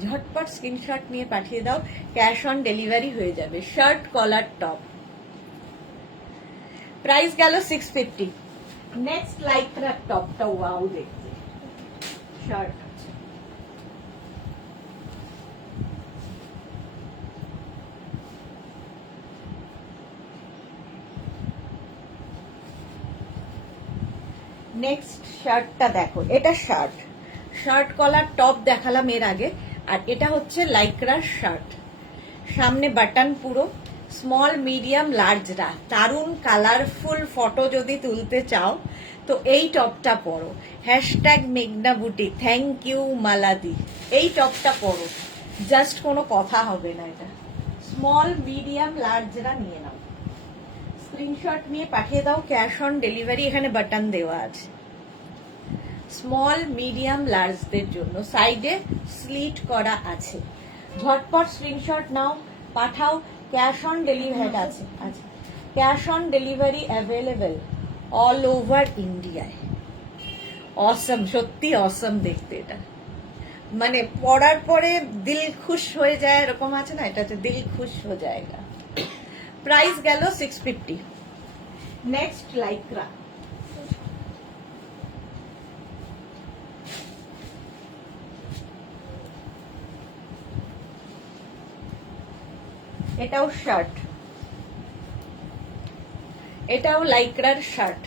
ঝটপট স্ক্রিনশট নিয়ে পাঠিয়ে দাও, ক্যাশ অন ডেলিভারি হয়ে যাবে। Shirt collar top. প্রাইস গেল 650। নেক্সট লাইক্রা টপটা ওয়াও দেখতে, শার্ট আছে। নেক্সট শার্টটা দেখো, এটা শার্ট কলার টপ দেখালাম এর আগে, আর এটা হচ্ছে লাইক্রার শার্ট, সামনে বাটন পুরো, স্মল মিডিয়াম লার্জরা, দারুণ কালারফুল ফটো যদি তুলতে চাও তো এই টপটা পরো। হ্যাশট্যাগ মেঘনা বুটিক, থ্যাংক ইউ মালাদি, এই টপটা পরো, জাস্ট কোনো কথা হবে না। এটা স্মল মিডিয়াম লার্জরা নিয়ে নাও, স্ক্রিনশট নিয়ে পাঠিয়ে দাও, ক্যাশ অন ডেলিভারি এখানে বাটন দেওয়া আছে। স্মল মিডিয়াম লার্জদের জন্য সাইডে স্লিট করা আছে, ঝটপট স্ক্রিনশট নাও, পাঠাও, ক্যাশ অন ডেলিভারি আছে। আচ্ছা, cash on delivery available all over ইন্ডিয়ায়। অসম, সত্যি অসম দেখতে এটা, মানে পড়ার পরে দিল খুশ হয়ে যায়, এরকম আছে না, এটা হচ্ছে দিল খুশ হয়ে যায়গা। প্রাইস গেল 650। নেক্সট লাইক্রা, এটাও শার্ট, এটাও লাইক্রার শার্ট,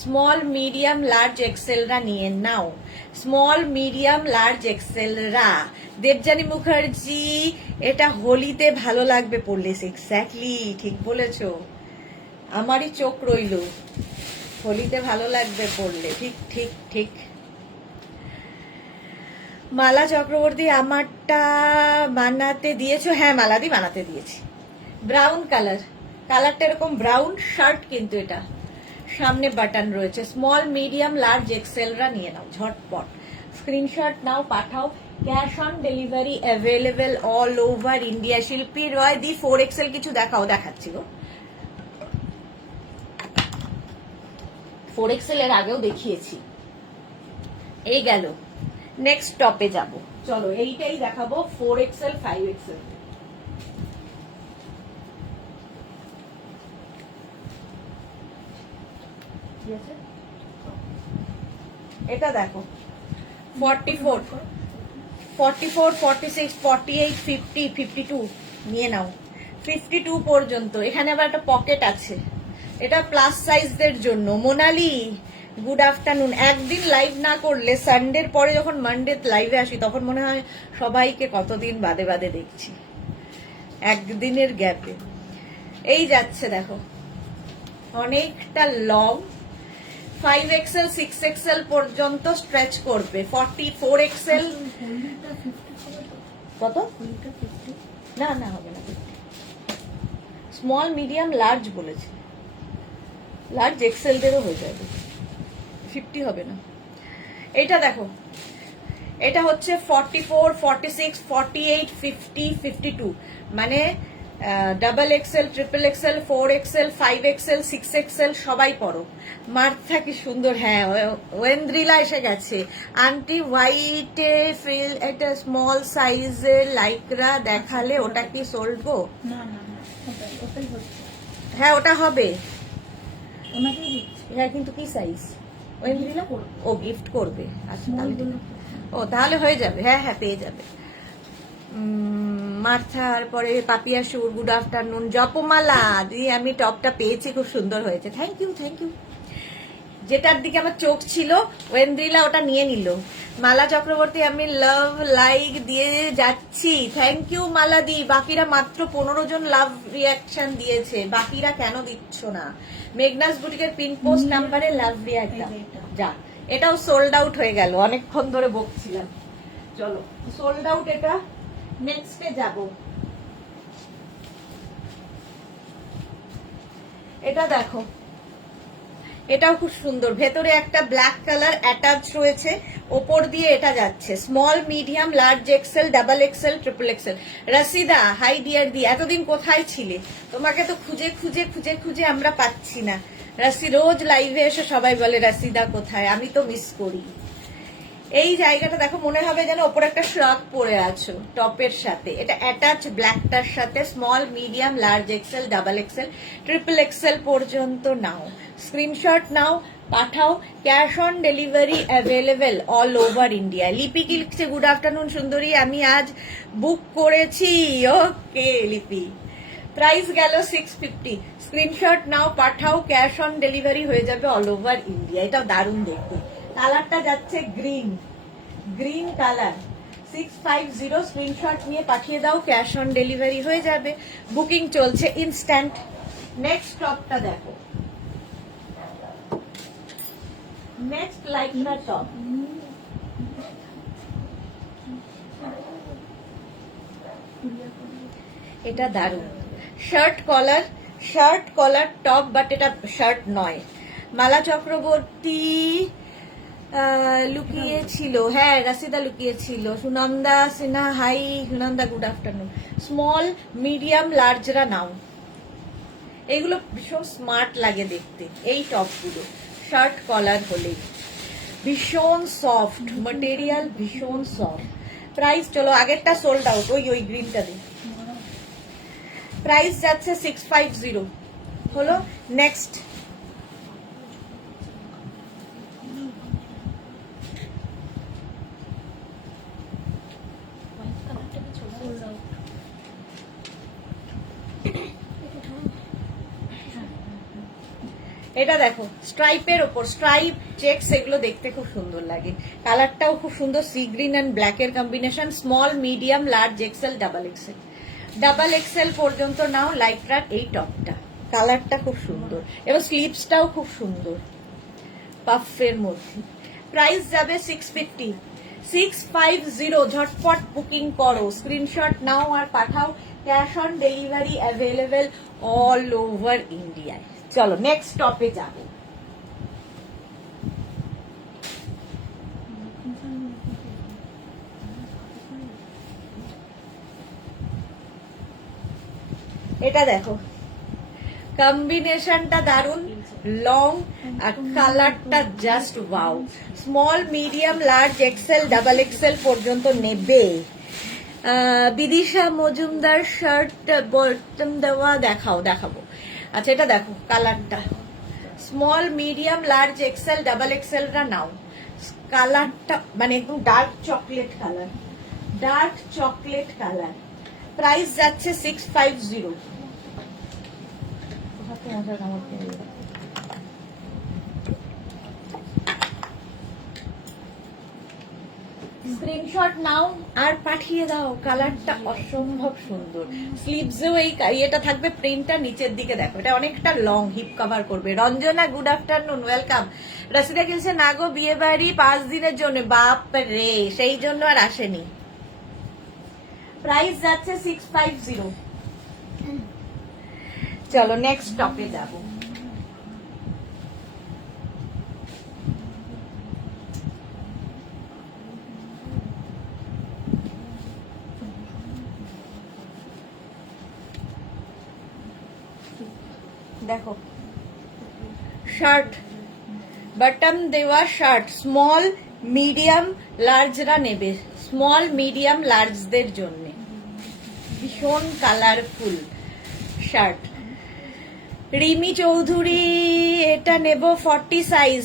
স্মল মিডিয়াম লার্জ এক্সেলরা নিয়ে নাও, স্মল মিডিয়াম লার্জ এক্সেলরা। দেবযানী মুখার্জি, এটা হোলিতে ভালো লাগবে পরলে। এক্স্যাক্টলি, ঠিক বলেছো, আমারই চোখ রইল, হোলিতে ভালো লাগবে পরলে, ঠিক ঠিক ঠিক। মালা চক্রবর্তী, আমারটা বানাতে দিয়েছো? হ্যাঁ মালাদি, বানাতে দিয়েছি। ব্রাউন কালার, কালারটা এরকম ব্রাউন, শার্ট কিন্তু এটা, সামনে বাটন রয়েছে, স্মল মিডিয়াম লার্জ এক্সেলরা নিয়ে নাও, ঝটপট স্ক্রিনশট নাও, পাঠাও, cash on delivery available all over India. শিল্পী রয় দি 4XL কিছু দেখাও, দেখাচ্ছি গো। 4XL এর আগেও দেখিয়েছি। এই গেল, নেক্সট টপে যাব, চলো এইটাই দেখাবো, 4XL 5XL। এটা দেখো, 44, 44, 46, 48, 50, 52 নিয়ে নাও, 52 পর্যন্ত। এখানে আবার একটা পকেট আছে, এটা প্লাস সাইজদের জন্য। Monali, good afternoon. একদিন লাইভ না করলে, সানডের পরে যখন মানডে লাইভে আসি তখন মনে হয় সবাইকে কতদিন বাদে বাদে দেখছি, একদিনের গ্যাপে। এই যাচ্ছে দেখো, অনেকটা লং, 5XL 6XL পর্যন্ত স্ট্রেচ করবে, 44XL। কত? না না, হবে না, স্মল মিডিয়াম লার্জ বলেছে, লার্জ এক্সেলদেরও হয়ে যাবে, 50 হবে না। এটা দেখো, এটা হচ্ছে 44, 46, 48, 50, 52, মানে double XL, triple XL, 4XL, 5XL, 6XL সবাই পড়ো। মার্থা কি সুন্দর, হ্যাঁ ওয়েন্দ্রিলা এসে গেছে। আন্টি হোয়াইটে ফিল একটা স্মল সাইজের লাইক্রা দেখালে ওটা কি সোল্ড গো? না না না, ওটাই হচ্ছে। হ্যাঁ ওটা হবে, ওনাকেই দিচ্ছি। হ্যাঁ কিন্তু কি সাইজ? ওয়েন্দ্রিলা ও গিফট করবে, আচ্ছা তাহলে ঠিক। ও তাহলে হয়ে যাবে, হ্যাঁ হ্যাঁ পেয়ে যাবে। মার্থার পরে পাপিয়া সুর, গুড আফটারনুন। জপমালা দিয়ে আমি টপটা পেয়েছি, খুব সুন্দর হয়েছে, থ্যাংক ইউ থ্যাংক ইউ। যেটার দিকে আমার চোখ ছিল ওয়েন্দ্রিলা ওটা নিয়ে নিল। মালা চক্রবর্তী, আমি লাভ লাইক দিয়ে যাচ্ছি, থ্যাংক ইউ মালা দি। বাকিরা মাত্র 15 জন লাভ রিয়াকশন দিয়েছে, বাকিরা কেন দিচ্ছ না? মেঘনাস বুটিকের পিন পোস্ট নাম্বারে লাভ রিয়াক্ট যা। এটাও সোল্ড আউট হয়ে গেল, অনেকক্ষণ ধরে বকছিলাম। চলো সোল্ড আউট, এটা নেক্সটে যাব। এটা দেখো, এটাও খুব সুন্দর, ভেতরে একটা ব্ল্যাক কালার অ্যাটাচ রয়েছে, ওপর দিয়ে এটা যাচ্ছে, small medium large XL, double XL, triple XL. Rashida, hi dear দি, এতদিন কোথায় ছিলে? তোমাকে তো খুঁজে খুঁজে খুঁজে খুঁজে আমরা পাচ্ছি না। রাশি রোজ লাইভে এসে সবাই বলে রাশিদা কোথায়, আমি তো মিস করি। এই জায়গাটা দেখো, মনে হবে যেন ওপর একটা শ্রাগ পরে আছো টপের সাথে। এটা অ্যাটাচ ব্ল্যাকটার সাথে, small medium large XL, double XL, triple XL পর্যন্ত নাও, স্ক্রিনশট নাও, পাঠাও, cash on delivery available all over India. Lipi কি লিখছে, গুড আফটারনুন সুন্দরী, আমি আজ বুক করেছি। ওকে লিপি, প্রাইস গেল 650। স্ক্রিনশট নাও, পাঠাও, ক্যাশ অন ডেলিভারি হয়ে যাবে অল ওভার ইন্ডিয়া। এটা দারুণ দেখতে, কালারটা যাচ্ছে গ্রিন, গ্রিন কালার। 650, স্ক্রিনশট নিয়ে পাঠিয়ে দাও, ক্যাশ অন ডেলিভারি হয়ে যাবে, বুকিং চলছে ইনস্ট্যান্ট। নেক্সট টপটা দেখো, নেক্সট লাইকরা টপ। এটা দারুণ, শার্ট কলার টপ, বাট এটা শার্ট নয়। মালা চক্রবর্তী লুকিয়েছিল, হ্যাঁ রাশিদা লুকিয়েছিল। Sunanda Sinha, hi Sunanda, good afternoon. Small medium লার্জরা নাও, এগুলো ভীষণ স্মার্ট লাগে দেখতে এই টপগুলো, শার্ট কলার হলেই। ভীষণ সফট ম্যাটেরিয়াল, ভীষণ সফট। প্রাইস চলো আগেরটা সোল্ড আউট, ওই গ্রিনটা দিই। প্রাইস যাচ্ছে 650 হলো। নেক্সট এটা দেখো, স্ট্রাইপের ওপর স্ট্রাইপ চেকস, এগুলো দেখতে খুব সুন্দর লাগে। কালারটাও খুব সুন্দর, সি গ্রিন অ্যান্ড ব্ল্যাক এর combination. Small medium large XL double XL পর্যন্ত নাও লাইক্রার এই টপটা। কালারটা খুব সুন্দর এবং স্লিভসটাও খুব সুন্দর পাফের মধ্যে। প্রাইস যাবে 650। ঝটপট বুকিং করো, স্ক্রিনশট নাও আর পাঠাও, cash on delivery available all over ইন্ডিয়ায়। চলো নেক্সট স্টপে যাব। এটা দেখো, কম্বিনেশনটা দারুন, লং আর কালারটা just wow. Small medium large XL double XL পর্যন্ত নেবে। বিদিশা মজুমদার শার্ট বটম দেওয়া দেখাবো। আচ্ছা এটা দেখো কালারটা, small medium large XL double এক্সেলরা নাও। কালারটা মানে একদম ডার্ক চকলেট কালার। প্রাইস যাচ্ছে 650। স্ক্রিনশট নাও আর পাঠিয়ে দাও, কালারটা অসম্ভব সুন্দর। স্লিভসেও এই এটা থাকবে, প্রিন্টটা নিচের দিকে দেখো, এটা অনেকটা লং, হিপ কভার করবে। Ranjana good afternoon, welcome. Rashida বলছে না গো, বিয়ে বাড়ি 5 দিনের জন্য, বাপ রে, সেই জন্য আর আসেনি। প্রাইস যাচ্ছে 650। চলো নেক্সট টপে যাবো। দেখো শার্ট, বটম দেওয়া শার্ট, স্মল মিডিয়াম লার্জরা নেবে, স্মল মিডিয়াম লার্জদের জন্য। ভীষণ কালারফুল শার্ট। রিমি চৌধুরী, এটা নেব 40 সাইজ।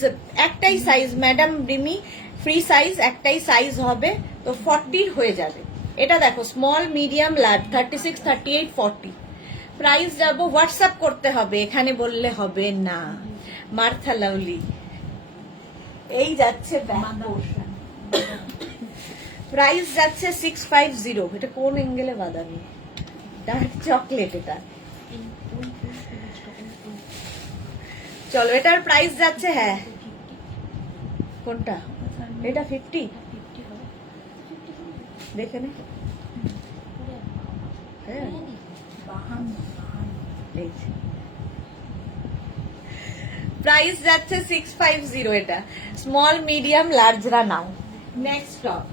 একটাই size madam Rimi, free size একটাই সাইজ হবে, তো 40 হয়ে যাবে। এটা দেখো স্মল মিডিয়াম লার্জ 36, 38, 40। প্রাইস যাবো, হোয়াটসঅ্যাপ করতে হবে, এখানে বললে হবে না। মার্থা লাভলি, এই যাচ্ছে ব্যাক পোর্শন। প্রাইস যাচ্ছে 650। এটা কোন অ্যাঙ্গেলে বাদামি, ডার্ক চকলেট এটা। চলো এটার প্রাইস যাচ্ছে, হ্যাঁ কোনটা, এটা 50 দেখে নে। হ্যাঁ প্রাইস যাচ্ছে 650। এটা স্মল মিডিয়াম লার্জরা নাও। Next stop.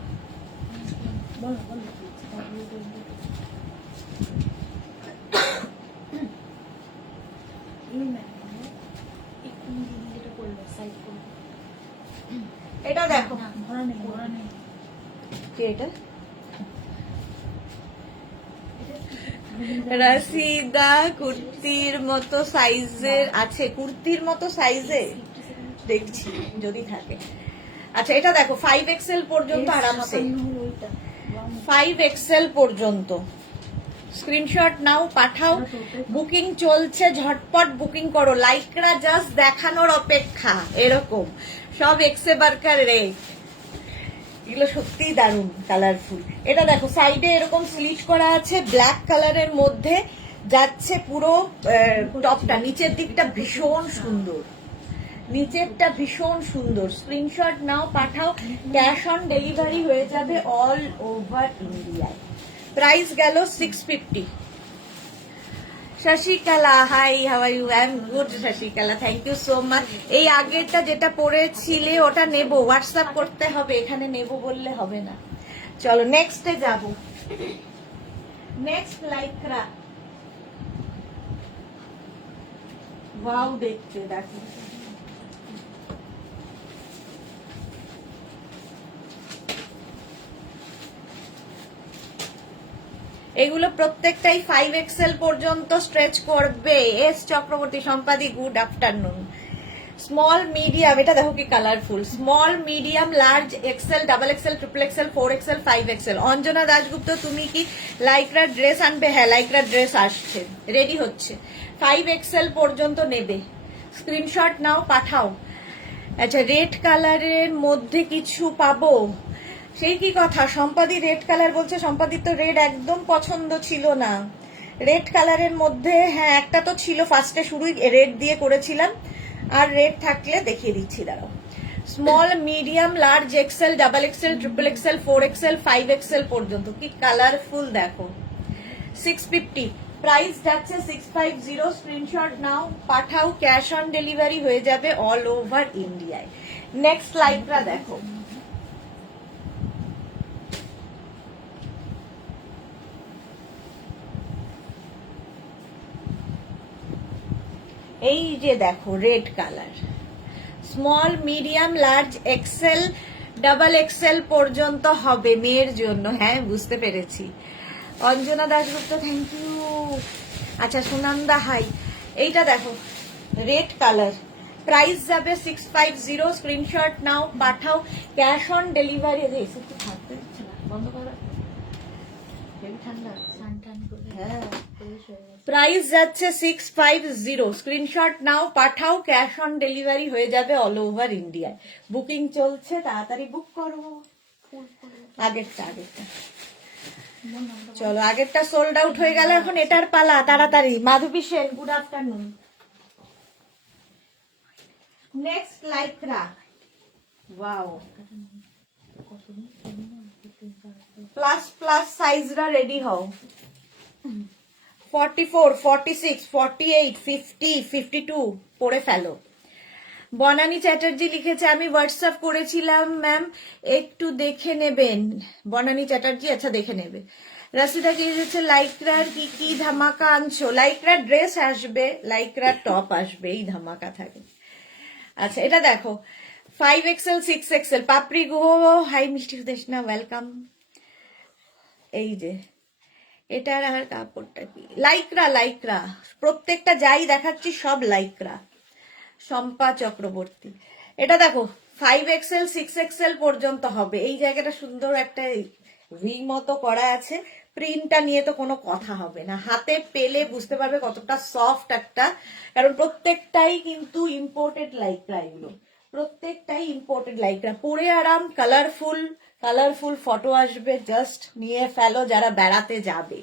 এটা দেখো, এটা রাশিদা কুর্তির মতো সাইজের আছে, কুর্তির মতো সাইজে দেখছি যদি থাকে। আচ্ছা এটা দেখো 5XL পর্যন্ত আরামসে, 5XL পর্যন্ত স্ক্রিনশট নাও, পাঠাও, বুকিং চলছে, ঝটপট বুকিং করো। লাইকরা জাস্ট দেখানোর অপেক্ষা। এরকম সব এক্সে বার্কার রেট, এগুলো সত্যিই দারুণ কালারফুল। এটা দেখো সাইডে এরকম স্লিট করা আছে, ব্ল্যাক কালারের মধ্যে যাচ্ছে পুরো টপটা, নিচের দিকটা ভীষণ সুন্দর, নিচেরটা ভীষণ সুন্দর। স্ক্রিনশট নাও, পাঠাও, ক্যাশ অন ডেলিভারি হয়ে যাবে অল ওভার ইন্ডিয়ায়। প্রাইস গেল 650। Shashikala, hi, how are you? I am good Shashikala, thank you so much. এই আগেরটা যেটা পড়েছিলে ওটা নেব, হোয়াটসঅ্যাপ করতে হবে, এখানে নেব বললে হবে না। চলো নেক্সটে যাব। নেক্সট লাইকরা, ওয়াও দেখতে দেখো, এগুলো প্রত্যেকটাই 5XL পর্যন্ত স্ট্রেচ করবে। S Chakraborty, Sampadi, good afternoon. Small medium, এটা দেখো কি colourful, small medium large XL, double XL, triple XL, 4XL, 5XL। Anjana Dasgupta, তুমি কি লাইকরা ড্রেস আনবে? হ্যাঁ লাইকরা ড্রেস আসছে, রেডি হচ্ছে। 5XL পর্যন্ত নেবে, স্ক্রিনশট নাও, পাঠাও। আচ্ছা রেড কালারের মধ্যে কিছু পাবো? সেই কি কথা, সম্পাদি রেড কালার বলছে। সম্পাদির তো রেড একদম পছন্দ ছিল না। রেড কালারের মধ্যে হ্যাঁ একটা তো ছিল, ফার্স্টে শুরুই রেড দিয়ে করেছিলাম, আর রেড থাকলে দেখিয়ে দিচ্ছি, দাঁড়াও। Small medium large XL, double XL, triple XL, 4XL, 5XL পর্যন্ত, কি কালারফুল দেখো। 650, প্রাইস যাচ্ছে 650। স্ক্রিনশট নাও, পাঠাও, ক্যাশ অন ডেলিভারি হয়ে যাবে অল ওভার ইন্ডিয়ায়। নেক্সট লাইকরা দেখো, এই যে দেখো red colour, small medium large XL, double XL পর্যন্ত হবে মেয়ের জন্য। হ্যাঁ বুঝতে পেরেছি। Anjana Dasgupta, thank you. আচ্ছা সুনন্দা, হাই। এইটা দেখো রেড কালার, প্রাইস যাবে 650। স্ক্রিনশট নাও, পাঠাও, ক্যাশ অন ডেলিভারি। বন্ধ করা, ঠান্ডা, হ্যাঁ। প্রাইস যাচ্ছে 650। স্ক্রিনশট নাও, পাঠাও, ক্যাশ অন ডেলিভারি হয়ে যাবে অল ওভার ইন্ডিয়ায়। বুকিং চলছে, তাড়াতাড়ি বুক করো। আগেরটা চলো, আগেরটা সোল্ড আউট হয়ে গেল, এখন এটার পালা, তাড়াতাড়ি। Madhabi Sen, good afternoon. Next Lycra, wow, plus সাইজরা রেডি হও। 44, 46, 48, 50, 52 পড়ে ফেলো। বনানী চ্যাটার্জি লিখেছে, আমি হোয়াটসঅ্যাপ করেছিলাম ম্যাম, একটু দেখে নেবেন। বনানী চ্যাটার্জি, আচ্ছা দেখে নেবে। রাশিদা কি লিখেছে, লাইকরার কি কি ধামাকা আনছো? লাইকরার ড্রেস আসবে, লাইকরার টপ আসবে, এই ধামাকা থাকে। আচ্ছা এটা দেখো 5XL, 6XL। পাপড়ি গুহ, হাই মিষ্টি দেশনা, ওয়েলকাম। এই যে এটার আর কাপড়টা কি, লাইকরা, প্রত্যেকটা যাই দেখাচ্ছি সব লাইকরা। শম্পা চক্রবর্তী, এটা দেখো 5XL, 6XL পর্যন্ত হবে। এই জায়গাটা সুন্দর একটা ভি মতো করা আছে, প্রিন্টটা নিয়ে তো কোনো কথা হবে না, হাতে পেলে বুঝতে পারবে কতটা সফট একটা, কারণ প্রত্যেকটাই কিন্তু ইম্পোর্টেড লাইকরা, এগুলো প্রত্যেকটাই ইম্পোর্টেড লাইকরা। পরে আরাম, কালারফুল ফটো আসবে, জাস্ট নিয়ে ফেলো যারা বেড়াতে যাবে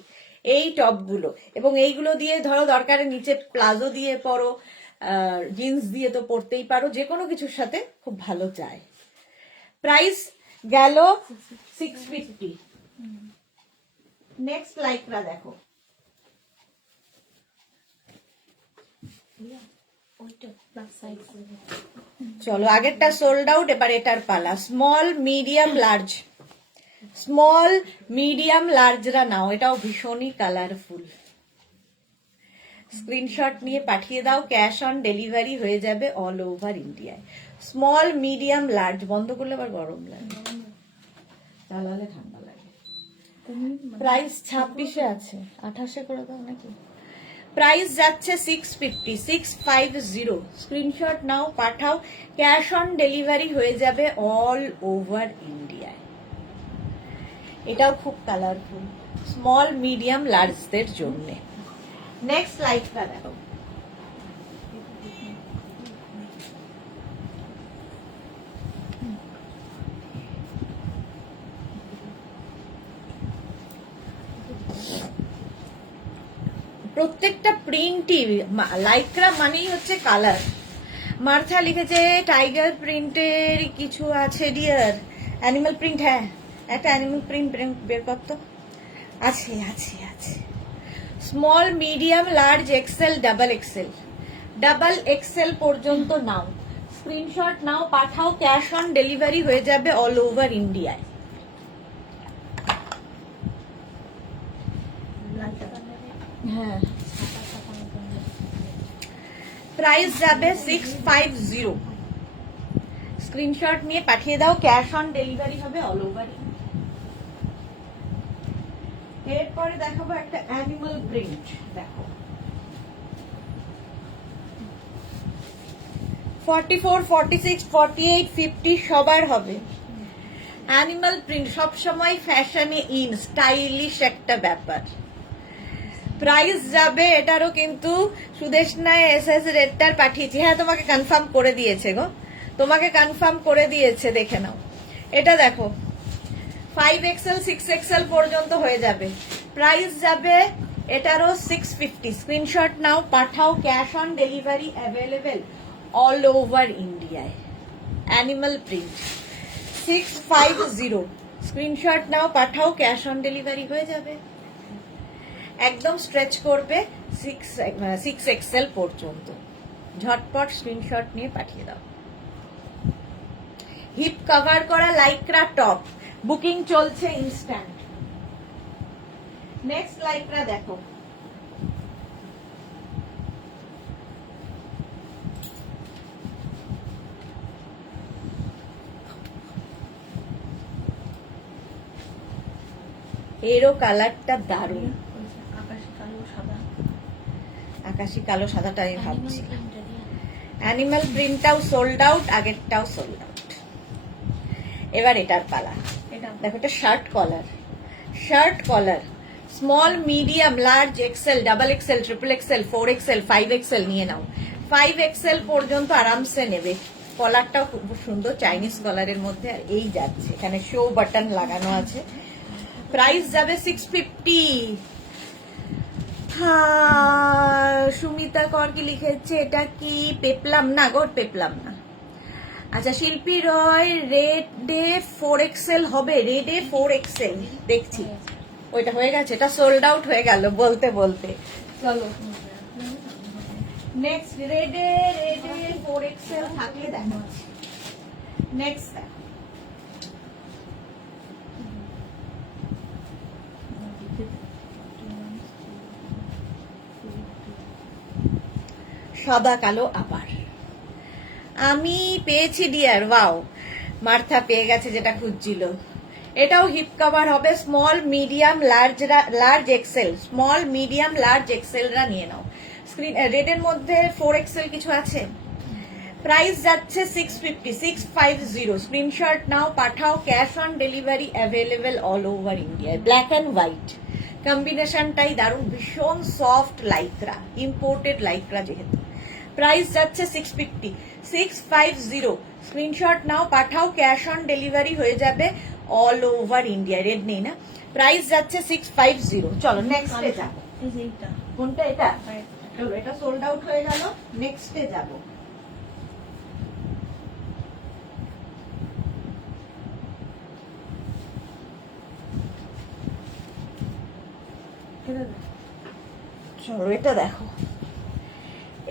এই টপগুলো। এবং এইগুলো দিয়ে ধরো দরকারে নিচে প্লাজো দিয়ে পরো, জিন্স দিয়ে তো পরতেই পারো, যে কোনো কিছুর সাথে খুব ভালো যায়। প্রাইস গেল 650। নেক্সট লাইকরা দেখো, চলো আগেরটা সোল্ড আউট, এবার এটার পালা। স্মল মিডিয়াম লার্জরা নাও, এটাও ভীষণই কালারফুল। স্ক্রিনশট নিয়ে পাঠিয়ে দাও, ক্যাশ অন ডেলিভারি হয়ে যাবে অল ওভার ইন্ডিয়ায়। স্মল মিডিয়াম লার্জ, বন্ধ করলে আবার গরম লাগে, চালালে ঠান্ডা লাগে। প্রাইস 26-এ আছে, 28-এ করে দাও নাকি? প্রাইস যাচ্ছে 650 স্ক্রিনশট নাও, পাঠাও, ক্যাশ অন ডেলিভারি হয়ে যাবে অল ওভার ইন্ডিয়ায়। এটাও খুব কালারফুল, স্মল মিডিয়াম লার্জদের জন্য। নেক্সট লাইটটা দেখো, প্রত্যেকটা প্রিন্টই লাইক্রা মানেই হচ্ছে কালার। মার্থা লিখেছে টাইগার প্রিন্টের কিছু আছে ডিয়ার, অ্যানিমাল প্রিন্ট, হ্যাঁ একটা অ্যানিমাল প্রিন্ট বের করতো, আছে আছে আছে। Small medium large XL double XL পর্যন্ত নাও, স্ক্রিনশট নাও, পাঠাও, ক্যাশ অন ডেলিভারি হয়ে যাবে অল ওভার ইন্ডিয়ায়। হ্যাঁ, প্রাইস যাবে 650, স্ক্রিনশট নিয়ে পাঠিয়ে দাও, ক্যাশ অন ডেলিভারি হবে অল ওভার। এরপরে দেখাবো একটা অ্যানিমাল প্রিন্ট, দেখো 44, 46, 48, 50 সবার হবে। অ্যানিমাল প্রিন্ট সবসময় ফ্যাশনে ইন, স্টাইলিশ একটা ব্যাপার। প্রাইস যাবে এটারও কিন্তু সুদেশনায় এসএস রেডটার পাঠিয়েছি, হ্যাঁ তোমাকে কনফার্ম করে দিয়েছে গো, তোমাকে কনফার্ম করে দিয়েছে, দেখে নাও। এটা দেখো 5XL 6XL পর্যন্ত হয়ে যাবে। প্রাইস যাবে এটারও 650, স্ক্রিনশট নাও, পাঠাও, cash on delivery available all over ইন্ডিয়ায়। অ্যানিমাল প্রিন্ট 650, স্ক্রিনশট নাও, পাঠাও, ক্যাশ অন ডেলিভারি হয়ে যাবে। একদম স্ট্রেচ করবে 6XL পর্যন্ত, ঝটপট স্ক্রিনশট নিয়ে পাঠিয়ে দাও। হিপ কভার করা লাইক্রা টপ, বুকিং চলছে ইনস্ট্যান্ট। নেক্সট লাইক্রা দেখো, এরও কালারটা দারুণ, আকাশি কালো সাদা, আকাশি কালো সাদাটা আমি ভাবছি। অ্যানিমাল প্রিন্টটাও সোল্ড আউট, আগেরটাও সোল্ড আউট। এবার এটার কালার দেখো, এটা shirt collar, small medium large XL double XL triple XL 4XL 5XL নিয়ে নাও। 5XL পর্যন্ত আরামসে নেবে। কলারটাও খুব সুন্দর, চাইনিজ কলারের মধ্যে, আর এই যাচ্ছে এখানে শো বাটন লাগানো আছে। প্রাইস যাবে 650। সুমিতা কর কি লিখেছে, এটা কি পেপলাম? না গো, পেপলাম না। আচ্ছা, শিল্পী রয় রেডে 4XL হবে, রেডে 4XL দেখছি, ওইটা হয়ে গেছে, এটা সোল্ড আউট হয়ে গেল বলতে বলতে। চলো নেক্সট, রেডে 4XL থাকলে দেখাচ্ছি। নেক্সট সাদা কালো আবার আমি পেয়েছি ডিয়ার, ওয়াও, মার্থা পেয়ে গেছে যেটা খুঁজছিল। এটাও হিপ কভার হবে, small medium large XL, small medium large এক্সেলরা নিয়ে নাও। স্ক্রিন রেডের মধ্যে 4XL কিছু আছে। প্রাইস যাচ্ছে 650, স্ক্রিনশট নাও, পাঠাও, cash on delivery available all over ইন্ডিয়ায়। ব্ল্যাক অ্যান্ড হোয়াইট কম্বিনেশনটাই দারুণ, ভীষণ সফট লাইক্রা, ইম্পোর্টেড লাইক্রা যেহেতু। প্রাইস যাচ্ছে 650, স্ক্রিনশট নাও, পাঠাও, ক্যাশ অন ডেলিভারি হয়ে যাবে অল ওভার ইন্ডিয়া। রেড নেই না। প্রাইস যাচ্ছে 650। চলো নেক্সটে যাবো। কোনটা? এটা চলো, এটা সোল্ড আউট হয়ে গেল, নেক্সটে যাবো। চলো এটা দেখো,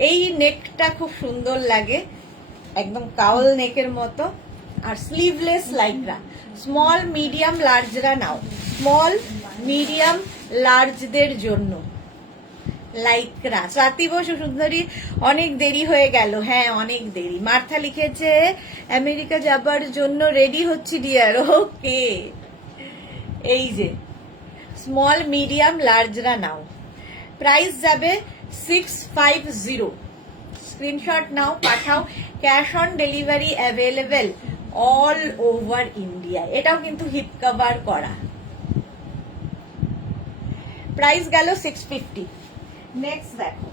এই নেকটা খুব সুন্দর লাগে, একদম কাউল নেকের মতো, আর স্লিভলেস লাইক্রা। স্মল মিডিয়াম লার্জরা নাও, স্মল মিডিয়াম লার্জদের জন্য লাইক্রা। স্বাতি বসু সুন্দরী, অনেক দেরি হয়ে গেল, হ্যাঁ অনেক দেরি। মার্থা লিখেছে আমেরিকা যাবার জন্য রেডি হচ্ছি ডিয়ার, ওকে। এই যে স্মল মিডিয়াম লার্জরা নাও। প্রাইস যাবে 650 স্ক্রিনশট নাও, পাঠাও। Cash on delivery available all over India. এটাও কিন্তু হিপ কভার করা। প্রাইস গেল 650। নেক্সট দেখো,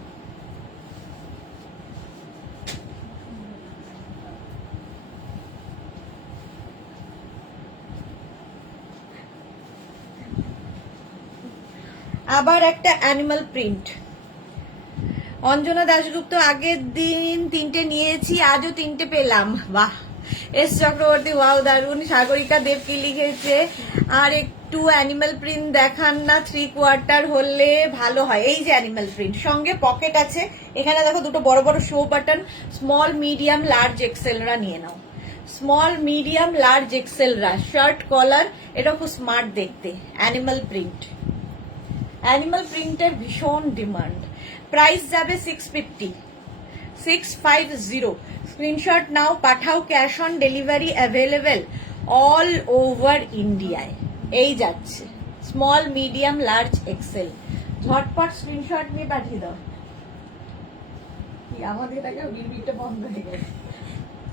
আবার একটা অ্যানিমাল প্রিন্ট। অঞ্জনা দাশগুপ্ত, আগের দিন 3টে নিয়েছি, আজও 3টে পেলাম। বাহ। এস চক্রবর্তী, ওয়াও দারুন। সাগরিকা দেব কি লিখেছে, আর একটু অ্যানিমাল প্রিন্ট দেখান না, 3/4 হলে ভালো হয়। এই যে অ্যানিমাল প্রিন্ট, সঙ্গে পকেট আছে। এখানে দেখো দুটো বড় বড় show button. Small medium large এক্সেলরা নিয়ে নাও। স্মল মিডিয়াম লার্জ এক্সেলরা, শার্ট কলার, এটা খুব স্মার্ট দেখতে। অ্যানিমাল প্রিন্ট, অ্যানিমাল প্রিন্টের ভীষণ ডিমান্ড। প্রাইস যাবে 650। 650 স্ক্রিনশট নাও, পাঠাও। Cash on delivery available all over ইন্ডিয়ায়। এই যাচ্ছে স্মল মিডিয়াম লার্জ এক্সেল। ঝটপট স্ক্রিনশট নিয়ে পাঠিয়ে দাও। আমাদের এটাকে বিড়বিড়টা বন্ধ হয়ে গেছে।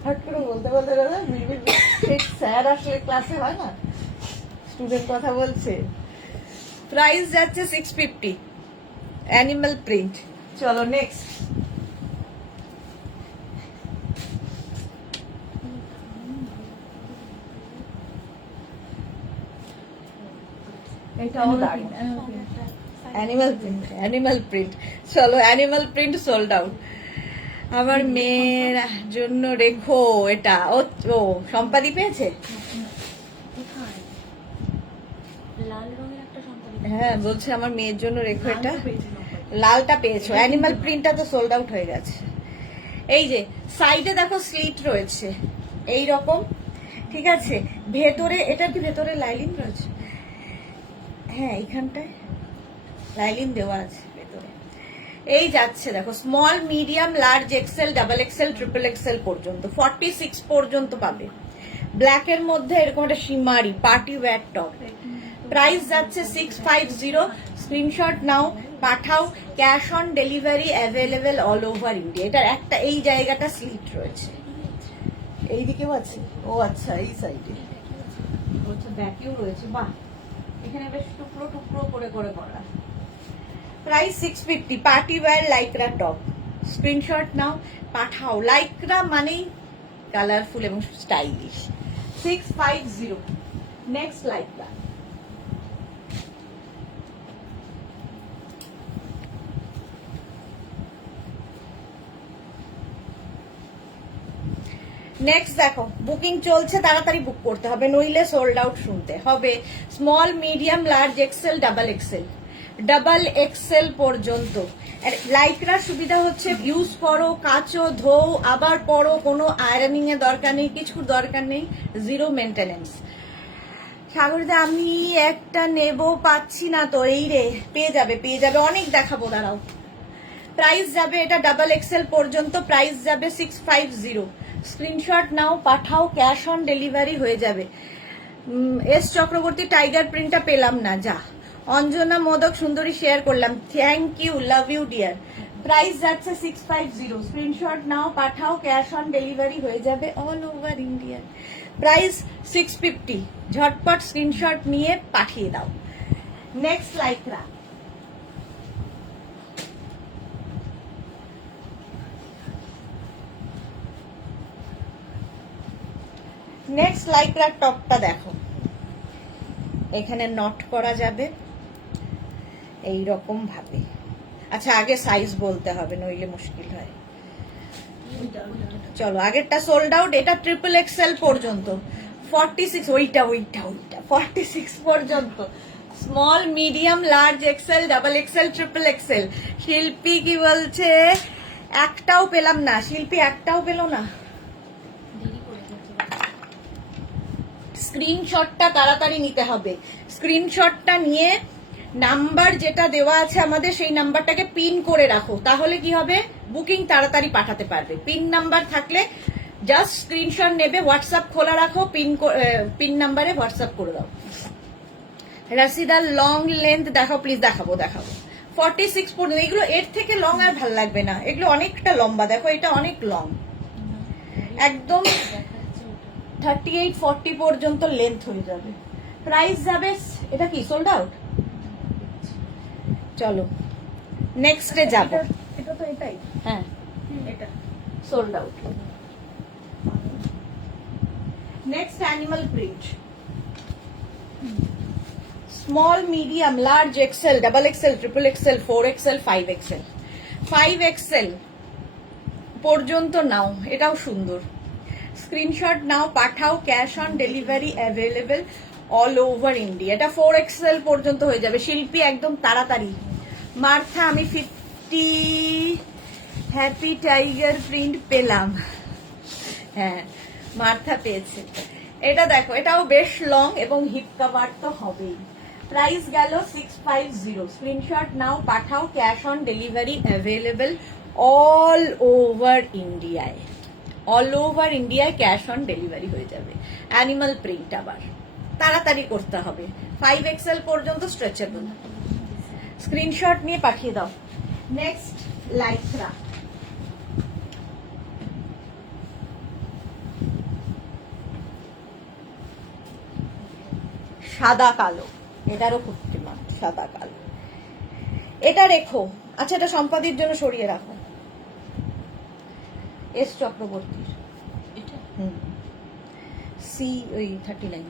হট করে বলতে বলতে বিড়বিড়, স্যার আসলে ক্লাসে হয় না, স্টুডেন্ট কথা বলছে। প্রাইস যাচ্ছে 650 অ্যানিমাল প্রিন্ট। চলো নেক্সট। এটাও দারুণ। Animal print, animal print. চলো, অ্যানিমাল প্রিন্ট সোল্ড আউট। আমার মেয়ের জন্য রেখো এটা। ও ও সম্পাদি পেয়েছে। কোথায়? লাল রঙের একটা সম্পাদক। হ্যাঁ, বলছে আমার মেয়ের জন্য রেখো এটা। লালটা পেয়েছো, অ্যানিমাল প্রিন্টটা তো সোল্ড আউট হয়ে গেছে। এই যে সাইডে দেখো স্লিট রয়েছে এই রকম, ঠিক আছে। ভেতরে, এটা কি ভেতরে লাইলিন রয়েছে? হ্যাঁ, এইখানটায় লাইলিন দেওয়া আছে ভেতরে। এই যাচ্ছে দেখো, small medium large XL double XL triple XL পর্যন্ত, 46 পর্যন্ত পাবে। ব্ল্যাকের মধ্যে এরকম একটা শিমারি পার্টি ওয়্যার টপ। প্রাইস যাচ্ছে 650। স্ক্রিনশট নাও, পাঠাও। Cash on delivery available all over India. এটার একটা এই জায়গাটা স্লিট রয়েছে, এইদিকেও আছে। ও আচ্ছা, এই সাইডে আচ্ছা, ব্যাকেও রয়েছে। বাহ, এখানে বেশ টুকরো টুকরো করে করে করা। Price 650। Party wear Lycra top. Screenshot নাও, পাঠাও। লাইক্রা মানেই কালারফুল এবং স্টাইলিশ। 650। Next Lycra. নেক্সট দেখো, বুকিং চলছে, তাড়াতাড়ি বুক করতে হবে, নইলে সোল্ড আউট শুনতে হবে। Small medium large XL double XL পর্যন্ত। লাইক্রার সুবিধা হচ্ছে ইউজ করো, কাচো, ধো, আবার পরো, কোনো আয়রনিং এর দরকার নেই, কিছু দরকার নেই, জিরো মেনটেনেন্স। সাগরিদা, আমি একটা নেব, পাচ্ছি না তো। এই রে, পেয়ে যাবে পেয়ে যাবে, অনেক দেখাবো, দাঁড়াও। প্রাইস যাবে এটা ডাবল এক্সেল পর্যন্ত, প্রাইস যাবে 650। স্ক্রিনশট নাও, পাঠাও। ক্যাশ অন ডেলিভারি হয়ে যাবে। এস চক্রবর্তী, টাইগার প্রিন্টটা পেলাম না, যা। অঞ্জনা মোদক সুন্দরী শেয়ার করলাম, thank you, love you dear. Price যাচ্ছে 650। স্ক্রিনশট নাও, পাঠাও। ক্যাশ অন ডেলিভারি হয়ে যাবে অল ওভার ইন্ডিয়া। প্রাইস 650। ঝটপট স্ক্রিনশট নিয়ে পাঠিয়ে দাও। Next Lycra. নেক্সট লাইক্রার টপটা দেখো, এখানে নট করা যাবে এই রকম ভাবে। আচ্ছা, আগে সাইজ বলতে হবে, নইলে মুশকিল হয়। চলো, আগেরটা সোল্ড আউট, এটা ট্রিপল এক্সেল পর্যন্ত, 46। ওইটা 46 পর্যন্ত। Small medium large XL double XL triple Excel. শিল্পী কি বলছে, একটাও পেলাম না। শিল্পী, একটাও পেল না। স্ক্রিনশটটা তাড়াতাড়ি নিতে হবে। স্ক্রিনশটটা নিয়ে নাম্বার যেটা দেওয়া আছে আমাদের, সেই নাম্বারটাকে পিন করে রাখো, তাহলে কি হবে, বুকিং তাড়াতাড়ি পাঠাতে পারবে। পিন নাম্বার থাকলে জাস্ট স্ক্রিনশট নেবে, হোয়াটসঅ্যাপ খোলা রাখো, পিন নাম্বারে হোয়াটসঅ্যাপ করে দাও। রাশিদার লং লেন্থ দেখাও প্লিজ। দেখাবো। 46 পর্যন্ত। এগুলো এর থেকে লং আর ভাল লাগবে না, এগুলো অনেকটা লম্বা, দেখো এটা অনেক লং, একদম 38-40 পর্যন্ত লেন্থ হয়ে যাবে। প্রাইস যাবে, এটা কি সোল্ড আউট? চলো নেক্সটে যাব। এটা তো এটাই, হ্যাঁ এটা sold out. Next animal print, small, medium, large, XL, double XL, triple XL, 4XL, 5XL। 5XL পর্যন্ত নাও, এটাও সুন্দর। স্ক্রিনশট নাও, পাঠাও, cash on delivery available all over India. এটা 4XL পর্যন্ত হয়ে যাবে। শিল্পী একদম তাড়াতাড়ি। মার্থা, আমি 50 হ্যাপি টাইগার প্রিন্ট পেলাম। হ্যাঁ মার্থা পেয়েছে। এটা দেখো, এটাও বেশ লং এবং হিপ কভার তো হবেই। প্রাইস গেল 650। স্ক্রিনশট নাও, পাঠাও, cash on delivery available all over ইন্ডিয়ায়। অল ওভার ইন্ডিয়ায় ক্যাশ অন ডেলিভারি হয়ে যাবে। অ্যানিমাল প্রিন্ট আবার তাড়াতাড়ি করতে হবে। 5XL পর্যন্ত স্ট্রেচেবল। স্ক্রিনশট নিয়ে পাঠিয়ে দাও। নেক্সট লাইক্রা, সাদা কালো, এটারও খুব ডিমান্ড, সাদা কালো। এটা রেখো, আচ্ছা এটা সম্পাদির জন্য সরিয়ে রাখো। এস চক্রবর্তীর, এটা সি ওই 39।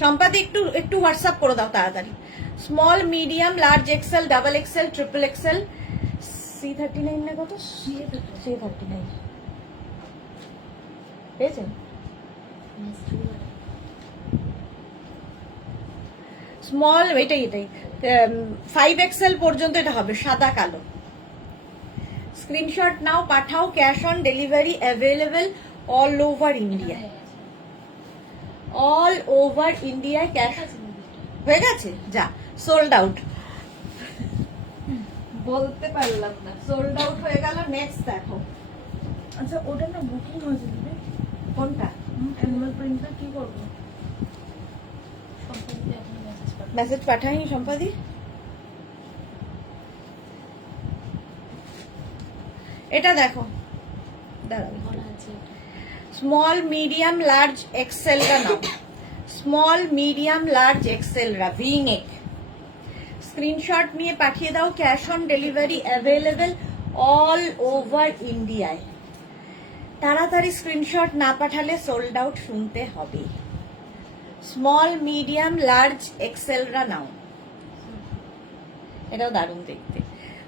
সম্পাদি একটু একটু হোয়াটসঅ্যাপ করে দাও তাড়াতাড়ি। Small, medium, large, XL, double XL, triple XL. C39 না কত? C39 পেয়েছেন? স্মল, এটাই 5XL পর্যন্ত এটা হবে, সাদা কালো। স্ক্রিনশট নাও, পাঠাও, cash on delivery available all over India. All over ইন্ডিয়ায় ক্যাশ হয়ে গেছে। যা সোল্ড আউট, বলতে পারলাম না, সোল্ড আউট হয়ে গেল। নেক্সট দেখো। আচ্ছা ওটা না বুকিং হয়েছে দিদি, কোনটা? অ্যানিমাল প্রিন্টটা কি করবো? মেসেজ পাঠাইনি সম্পাদি? এটা দেখো, দাঁড়াও। স্মল, মিডিয়াম, লার্জ, এক্সেল রা নাও। স্মল, মিডিয়াম, লার্জ, এক্সেল রা ভি নেক। স্ক্রিনশট নিয়ে পাঠিয়ে দাও, cash on delivery available all over ইন্ডিয়ায়। তাড়াতাড়ি স্ক্রিনশট না পাঠালে সোল্ড আউট শুনতে হবে। স্মল, মিডিয়াম, লার্জ, এক্সেল রা নাও। এটাও দারুণ দেখতে।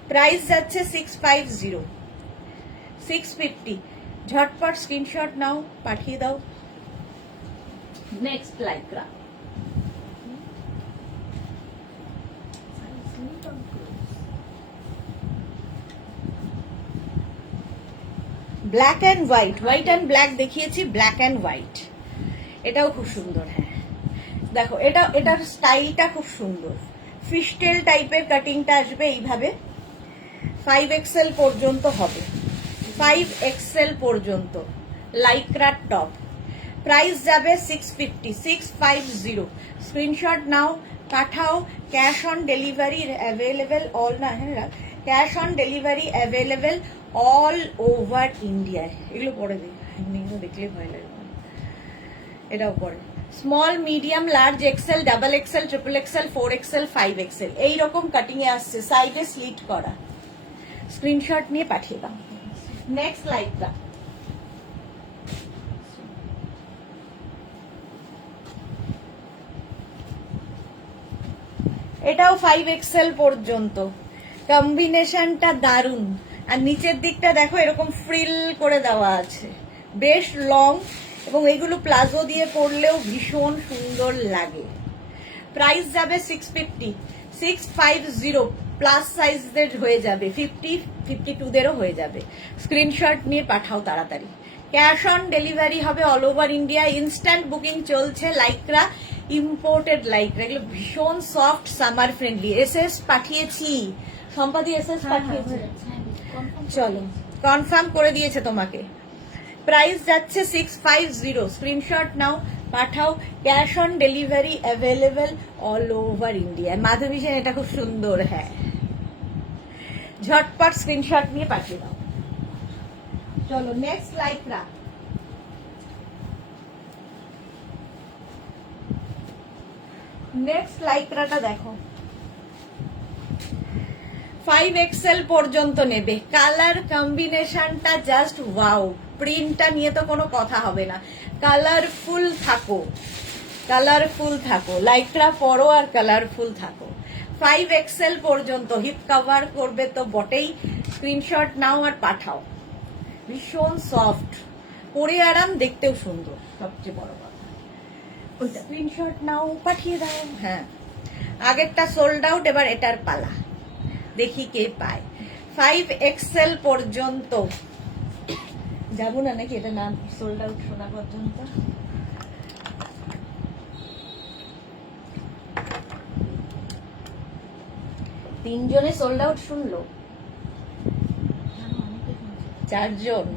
প্রাইস যাচ্ছে 650, 650। ঝটপট স্ক্রিনশট নাও, পাঠিয়ে দাও। Next Lycra, black and white, white and black দেখিয়েছি, ব্ল্যাক অ্যান্ড হোয়াইট। এটাও খুব সুন্দর। হ্যাঁ দেখো, এটার স্টাইলটা খুব সুন্দর। ফিশটেল টাইপের কাটিংটা আসবে এইভাবে। 5XL পর্যন্ত হবে, 5XL পর্যন্ত লাইক্রা টপ। প্রাইস যাবে 650, 650। স্ক্রিনশট নাও, পাঠাও, cash on delivery available all, না হ্যাঁ, cash on delivery available all over ইন্ডিয়ায়। এগুলো পরে এগুলো দেখলে ভয় লাগে। এটাও পরে small, medium, large, XL, double XL, triple XL, 4XL, 5XL এইরকম কাটিং এ আসছে, সাইডে স্লিট করা। স্ক্রিনশট নিয়ে পাঠিয়ে দাও। নেক্সট লাইক্রা, এটাও 5XL পর্যন্ত। কম্বিনেশনটা দারুন। আর নিচের দিকটা দেখো এরকম ফ্রিল করে দেওয়া আছে, বেশ লং, এবং এগুলো প্লাজো দিয়ে পরলেও ভীষণ সুন্দর লাগে। প্রাইস যাবে 650, 650। প্লাস সাইজদের হয়ে যাবে, 50, 52 দেরও হয়ে যাবে। স্ক্রিনশট নিয়ে পাঠাও তাড়াতাড়ি। ক্যাশ অন ডেলিভারি হবে all over India. Instant booking চলছে। লাইক্রা, ইম্পোর্টেড লাইক্রা, এগুলো ভীষণ সফট, সামার ফ্রেন্ডলি। এসএস পাঠিয়েছি, সম্পাদি এসএস পাঠিয়েছে। চলো কনফার্ম করে দিয়েছে তোমাকে। প্রাইস যাচ্ছে 650। স্ক্রিনশট নাও, পাঠাও, cash on delivery available all over India. Madhabi Sen, এটা খুব সুন্দর। হ্যাঁ ঝটপট স্ক্রিনশট নিয়ে পাঠিয়ে দাও। চলো নেক্সট লাইকরা। নেক্সট লাইকরাটা দেখো, 5XL পর্যন্ত নেবে। কালার কম্বিনেশনটা জাস্ট ওয়াও। প্রিন্টটা নিয়ে তো কোনো কথা হবে না। কালারফুল থাকো, কালারফুল থাকো, লাইকরা পরো আর কালারফুল থাকো। 5XL পর্যন্ত হিপ কভার করবে তো বটেই। স্ক্রিনশট নাও আর পাঠাও। ভীষণ সফট, পরে আরাম, দেখতেও সুন্দর, সবচেয়ে বড় কথা। ওইটা স্ক্রিনশট নাও, পাঠিয়ে দাও। হ্যাঁ, আগেরটা সোল্ড আউট, এবার এটার পালা। দেখি কে পায়। 5XL পর্যন্ত যাবো না নাকি? এটা না সোল্ড আউট শোনা পর্যন্ত। তিনজনে সোল্ড আউট শুনলো, চারজন।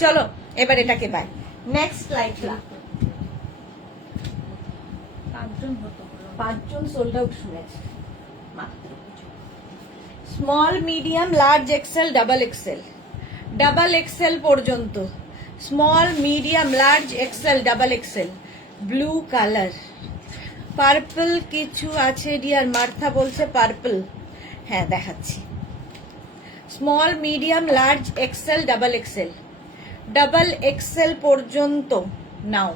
চলো এবার এটাকে পাই। নেক্সট লাইকরা। 5 জন হতো। 5 জন সোল্ড আউট শুনেছে মাত্র। Small, medium, large XL, double XL. Double XL পর্যন্ত। Small, medium, large XL, double XL. Blue colour, purple কিছু আছে ডিয়ার। মার্থা বলছে পার্পল। হ্যাঁ দেখাচ্ছি। Small, medium, large XL, double XL. Double XL পর্যন্ত নাও।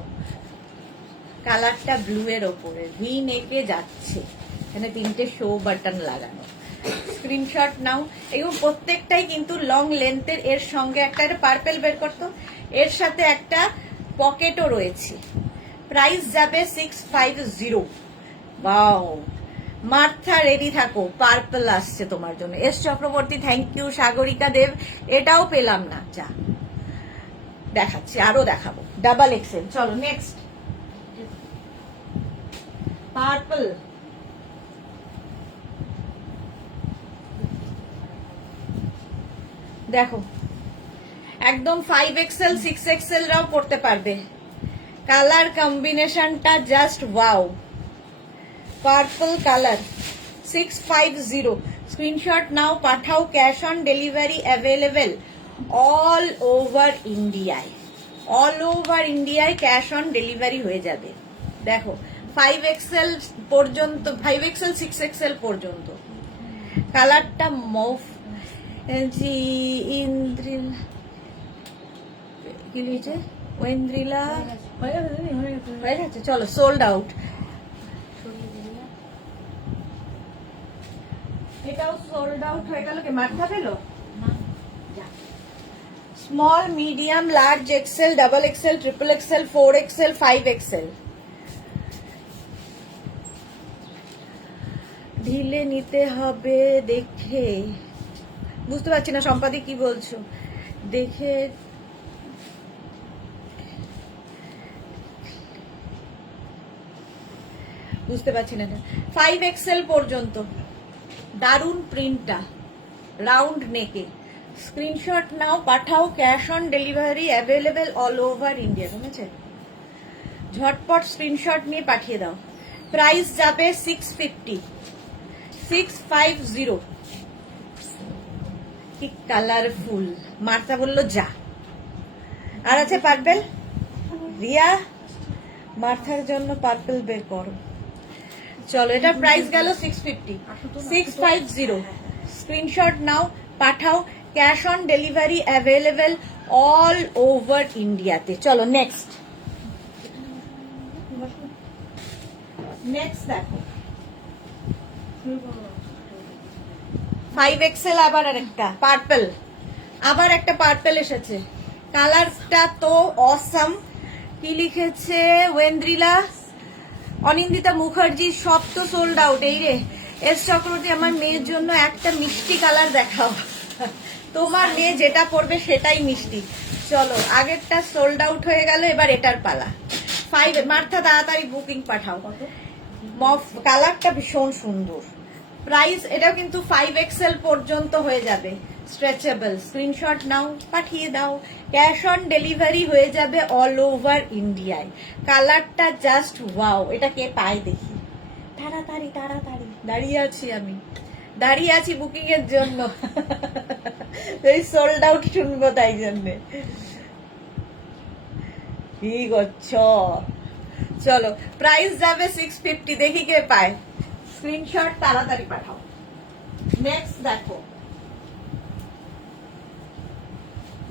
কালারটা ব্লু এর ওপরে, ভি নেকে যাচ্ছে, এখানে 3টে শো বাটন লাগানো। স্ক্রিনশট নাও। এগুলো প্রত্যেকটাই কিন্তু লং লেন্থের। এর সঙ্গে একটা পার্পল বের করতো, এর সাথে একটা পকেটও রয়েছে। প্রাইস যাবে 650। ওয়াও, মার্থা রেডি থাকো, পার্পল আসছে তোমার জন্য। S Chakraborty thank you. Sagarika Deb, এটাও পেলাম না, যা দেখাচ্ছি, আরো দেখাবো। Double XL. চলো নেক্সট। পার্পল, দেখো একদম 5XL 6XL রাও পড়তে পারবে। কালার কম্বিনেশনটা just wow. Purple colour, 650। Screenshot নাও, পাঠাও। Cash on delivery available all over ইন্ডিয়ায়। অল ওভার ইন্ডিয়ায় ক্যাশ অন ডেলিভারি হয়ে যাবে। দেখো 5XL পর্যন্ত, 5XL 6XL পর্যন্ত। কালারটা মফ ইন্দ্রিলা, কি লিখেছে? ওয়েন্দ্রিলা হয়ে গেছে দিদি, হয়ে গেছে। হয়ে গেছে। চলো সোল্ড আউট। এটাও সোল্ড আউট হয়ে গেল। কে মার্থা পেলো? Small, medium, large XL, double XL, triple XL, 4XL, 5XL। ঢিলে নিতে হবে দেখে। বুঝতে পারছি না সম্পাদি কি বলছো, দেখে বুঝতে পারছি না। 5XL পর্যন্ত। দারুন প্রিন্টটা, রাউন্ড নেকে। স্ক্রিনশট নাও, পাঠাও। Cash on delivery available all over India. বুঝেছে? ঝটপট স্ক্রিনশট নিয়ে পাঠিয়ে দাও। প্রাইস যাবে 650। 650। কি কালারফুল। মার্থা বললো যা। আর আছে পার্পল। রিয়া, মার্থার জন্য পার্পল বের করো। চলো এটার প্রাইস গেল 650। 650। স্ক্রিনশট নাও, পাঠাও। Cash on delivery available all over ইন্ডিয়াতে। চলো নেক্সট। নেক্সট দেখো 5XL। আবার আরেকটা পার্পল, আবার একটা পার্পল এসেছে। কালারটা তো অসাম। কি লিখেছে? ওয়েন্দ্রিলা, অনিন্দিতা মুখার্জি, সব তো সোল্ড আউট। এই রে এস চক্রবর্তী, আমার মেয়ের জন্য একটা মিষ্টি কালার দেখাও। তোমার মেয়ে যেটা পরবে সেটাই মিষ্টি। চলো আগেরটা সোল্ড আউট হয়ে গেল, এবার এটার পালা। 5 মার্থা তাড়াতাড়ি বুকিং পাঠাও। মফ কালারটা ভীষণ সুন্দর। প্রাইস এটাও কিন্তু 5XL পর্যন্ত হয়ে যাবে, স্ট্রেচেবল। স্ক্রিনশট নাও, পাঠিয়ে দাও। ক্যাশ অন ডেলিভারি হয়ে যাবে অল ওভার ইন্ডিয়ায়। কালারটা জাস্ট ওয়াও। এটা কে পায় দেখি? তাড়াতাড়ি তাড়াতাড়ি দাঁড়িয়ে আছি আমি, দাঁড়িয়ে আছি বুকিং এর জন্য। এই সোল্ড আউট শুনবো তাই জন্যে। কি করছো? চলো, প্রাইস যাবে 650, দেখি কে পায়। স্ক্রিনশট তাড়াতাড়ি পাঠাও। নেক্সট দেখো,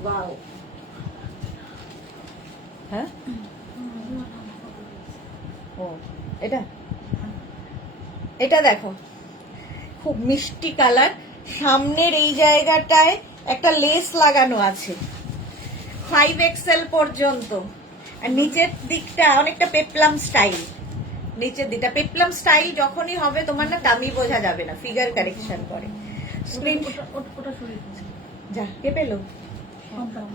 ওয়াও, হ্যাঁ ও এটা, এটা দেখো খুব মিষ্টি কালার, সামনের এই জায়গাটায় একটা লেস লাগানো আছে 5XL পর্যন্ত, আর নিচের দিকটা অনেকটা পেপলাম স্টাইল। নিচের দিকটা পেপলাম স্টাইল যখনই হবে তোমার না দামি বোঝা যাবে না, ফিগার কারেকশন করে। স্ক্রিন ওটা সরিয়ে দিচ্ছি। যা, কে পেলো? সম্পাদক।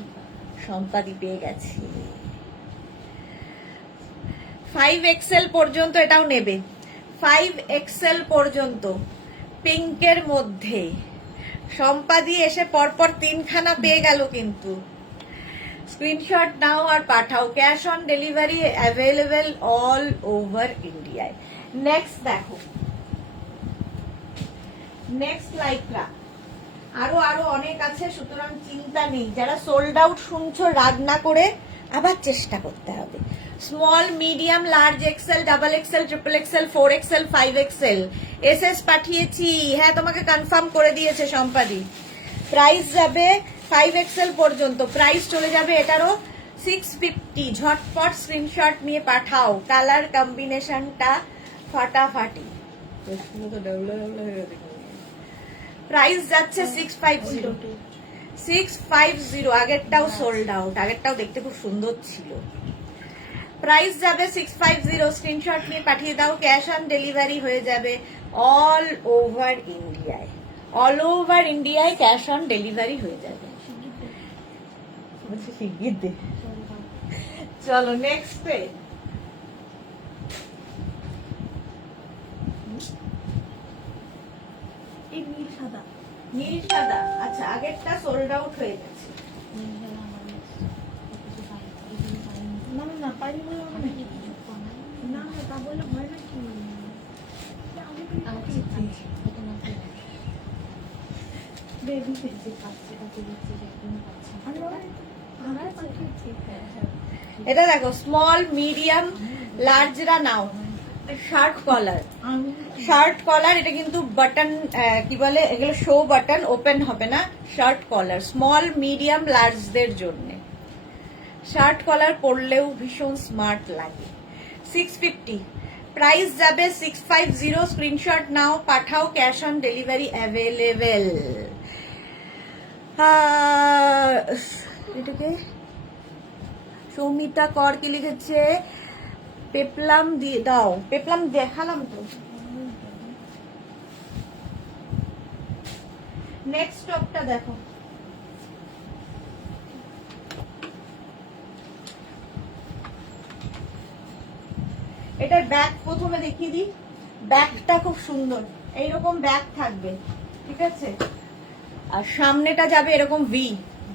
সম্পাদি পেয়ে গেছি। 5XL পর্যন্ত এটাও নেবে, 5XL পর্যন্ত পিঙ্কের মধ্যে। সম্পাদি এসে পরপর 3খানা পেয়ে গেল কিন্তু। স্ক্রিনশট নাও আর পাঠাও, cash on delivery available all over ইন্ডিয়ায়। নেক্সট দেখো, নেক্সট লাইকরা আরো আরো অনেক আছে, সুতরাং চিন্তা নেই। যারা সোল্ড আউট শুনছো রাগ না করে আবার চেষ্টা করতে হবে। Small, medium, large, XL, double XL, triple XL, 4XL, 5XL SS পাঠিয়েছি। হ্যাঁ, তোমাকে কনফার্ম করে দিয়েছে সম্পাদি। প্রাইস যাবে 5XL পর্যন্ত, প্রাইস চলে যাবে এটারও 650। ঝটপট স্ক্রিনশট নিয়ে পাঠাও, কালার কম্বিনেশনটা ফাটাফাটি। প্রাইস যাচ্ছে 650, 650। আগেরটাও সোল্ড আউট, আগেরটাও দেখতে খুব সুন্দর ছিল। প্রাইস যাবে 650, স্ক্রিনশট নিয়ে পাঠিয়ে দাও, ক্যাশ অন ডেলিভারি হয়ে যাবে অল ওভার ইন্ডিয়ায়। অল ওভার ইন্ডিয়ায় ক্যাশ অন ডেলিভারি হয়ে যাবে। শিগগির দে। চলো নেক্সট পে। এই নীল সাদা। নীল সাদা, আচ্ছা আগেরটা সোল্ড আউট হয়ে গেছে। না না না, পাইনি বলে হবে নাকি? না না, তা বলে হয় নাকি? বেবি এটা দেখো, স্মল, মিডিয়াম, লার্জরা নাও। শার্ট কলার, শার্ট কলার, এটা কিন্তু বাটন কি বলে এগুলো, শো বাটন, ওপেন হবে না। শার্ট কলার স্মল, মিডিয়াম, লার্জদের জন্য। শার্ট কলার পরলেও ভীষণ স্মার্ট লাগে। 650, প্রাইস যাবে 650। স্ক্রিনশট নাও, পাঠাও, ক্যাশ অন ডেলিভারি অ্যাভেলেবেল। এটাকে সৌমিতা কর কি লিখেছে, পেপলাম দিয়ে দাও। পেপলাম দেখালাম তো। নেক্সট টপটা দেখো, এটার ব্যাক প্রথমে দেখিয়ে দিই। ব্যাকটা খুব সুন্দর, এইরকম ব্যাক থাকবে, ঠিক আছে। আর সামনেটা যাবে এরকম V,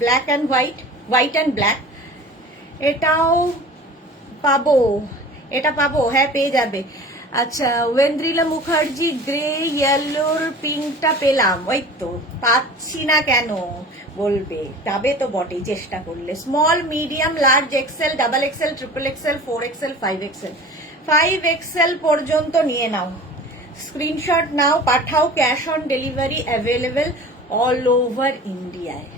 black and white, white and black. এটাও পাবো, এটা পাবো, হ্যাঁ পেয়ে যাবে। আচ্ছা, ওয়েন্দ্রিলা মুখার্জি গ্রে, ইয়েলোর পিঙ্কটা পেলাম, ওই তো পাচ্ছি না কেন বলবে, তবে তো বটেই চেষ্টা করলে। Small, medium, large, XL, double XL, triple XL, 4XL, 5XL, 5XL পর্যন্ত নিয়ে নাও। স্ক্রিনশট নাও, পাঠাও, cash on delivery available all over ইন্ডিয়ায়।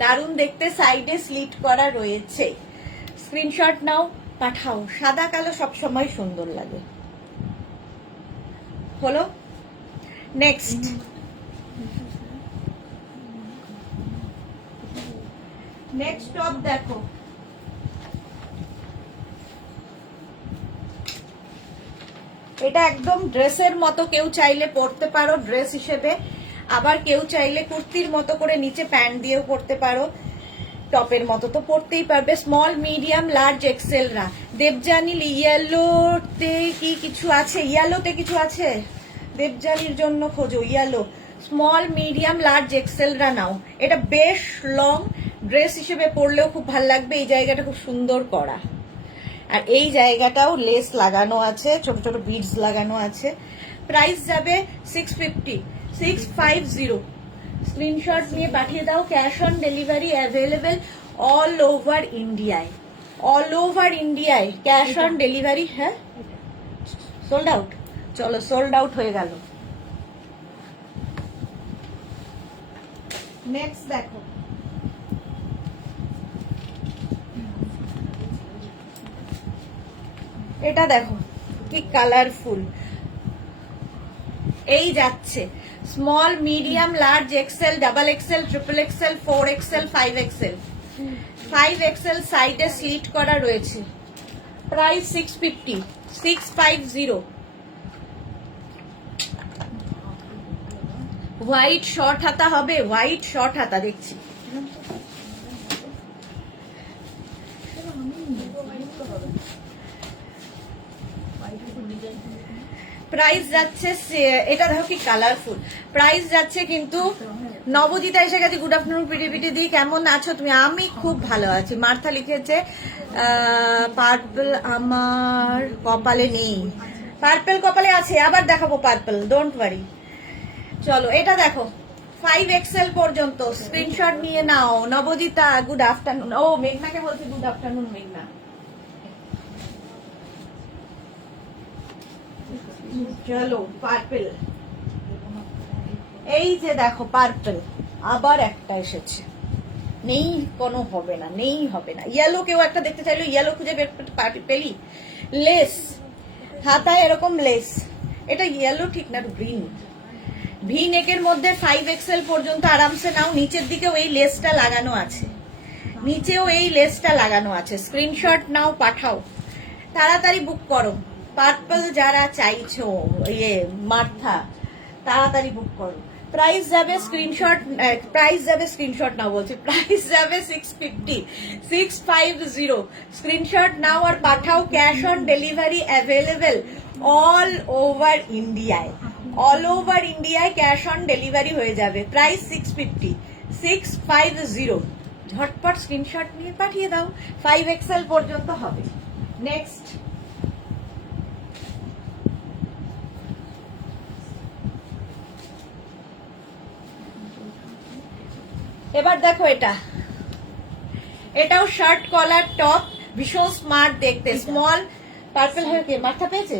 দারুণ দেখতে, সাইডে স্লিট করা রয়েছে। স্ক্রিনশট নাও, পাঠাও। সাদা কালো সবসময় সুন্দর লাগে। হলো, নেক্সট। নেক্সট টপ দেখো, এটা একদম ড্রেসের মতো, কেউ চাইলে পরতে পারো ড্রেস হিসেবে, আবার কেউ চাইলে কুর্তির মতো করে নিচে প্যান্ট দিয়েও পরতে পারো। টপের মতো তো পরতেই পারবে। স্মল, মিডিয়াম, লার্জ, এক্সেলরা। দেবজানি ইয়েলোতে কি কিছু আছে? ইয়েলোতে কিছু আছে? দেবজানির জন্য খোঁজো ইয়েলো। স্মল, মিডিয়াম, লার্জ, এক্সেলরা নাও। এটা বেশ লং, ড্রেস হিসেবে পরলেও খুব ভালো লাগবে। এই জায়গাটা খুব সুন্দর করা, আর এই জায়গাটাও লেস লাগানো আছে, ছোট ছোট বিডস লাগানো আছে। প্রাইস যাবে 650, 650। স্ক্রিনশট নিয়ে পাঠিয়ে দাও। Cash on delivery available all over ইন্ডিয়ায়, অল ওভার ইন্ডিয়ায় ক্যাশ অন ডেলিভারি। হ্যাঁ, সোল্ড আউট। চলো, সোল্ড আউট হয়ে গেল। নেক্সট দেখো, এটা দেখো কি কালারফুল। এই যাচ্ছে small, medium, large, XL, double XL, triple XL, 4 XL, 5 XL. 5 XL সাইডে স্লিট করা রয়েছে। প্রাইস 650, 650। হোয়াইট শর্ট হাতা হবে, হোয়াইট শর্ট হাতা দেখছি। প্রাইস যাচ্ছে, এটা দেখো কি কালারফুল। প্রাইস যাচ্ছে কিন্তু, নবজিতা এসে গেছে। গুড আফটারনুন পিটি দি, কেমন আছো তুমি? আমি খুব ভালো আছি। মার্থা লিখেছে পার্পল আমার কপালে নেই। পার্পল কপালে আছে, আবার দেখাবো পার্পল, ডোন্ট ওয়ারি। চলো এটা দেখো 5 এক্সেল পর্যন্ত, স্ক্রিনশট নিয়ে নাও। নবজিতা গুড আফটারনুন। ও মেঘনাকে বলছে গুড আফটারনুন মেঘনা। চলো পার্পল, এই যে দেখো পার্পল আবার একটা এসেছে। নেই কোনো হবে না, নেই হবে না। ইয়েলো কেউ একটা দেখতে চাইলো, ইয়েলো খুঁজে পেলি। লেস হাতায় এরকম লেস, এটা ইয়েলো ঠিক না, গ্রিন। ভি নেকের মধ্যে 5 এক্সেল পর্যন্ত আরামসে নাও। নিচের দিকেও এই লেসটা লাগানো আছে, নিচেও এই লেসটা লাগানো আছে। স্ক্রিনশট নাও, পাঠাও, তাড়াতাড়ি বুক করো। পার্পল যারা চাইছো, ইয়ে মার্থা, তাড়াতাড়ি বুক করো। প্রাইস যাবে স্ক্রিনশট, প্রাইস যাবে স্ক্রিনশট নাও বলছি, প্রাইস যাবে 650, 650। স্ক্রিনশট নাও আর পাঠাও। Cash on delivery available all over ইন্ডিয়ায়, অল ওভার ইন্ডিয়ায় ক্যাশ অন ডেলিভারি হয়ে যাবে। প্রাইস 650, 650। ঝটপট স্ক্রিনশট নিয়ে পাঠিয়ে দাও। 5 এক্সেল পর্যন্ত হবে। নেক্সট, এবার দেখো এটা, এটাও শার্ট কলার টপ, ভীষণ স্মার্ট দেখতে। স্মল পার্পল হয়ে কে মাথা পেয়েছে?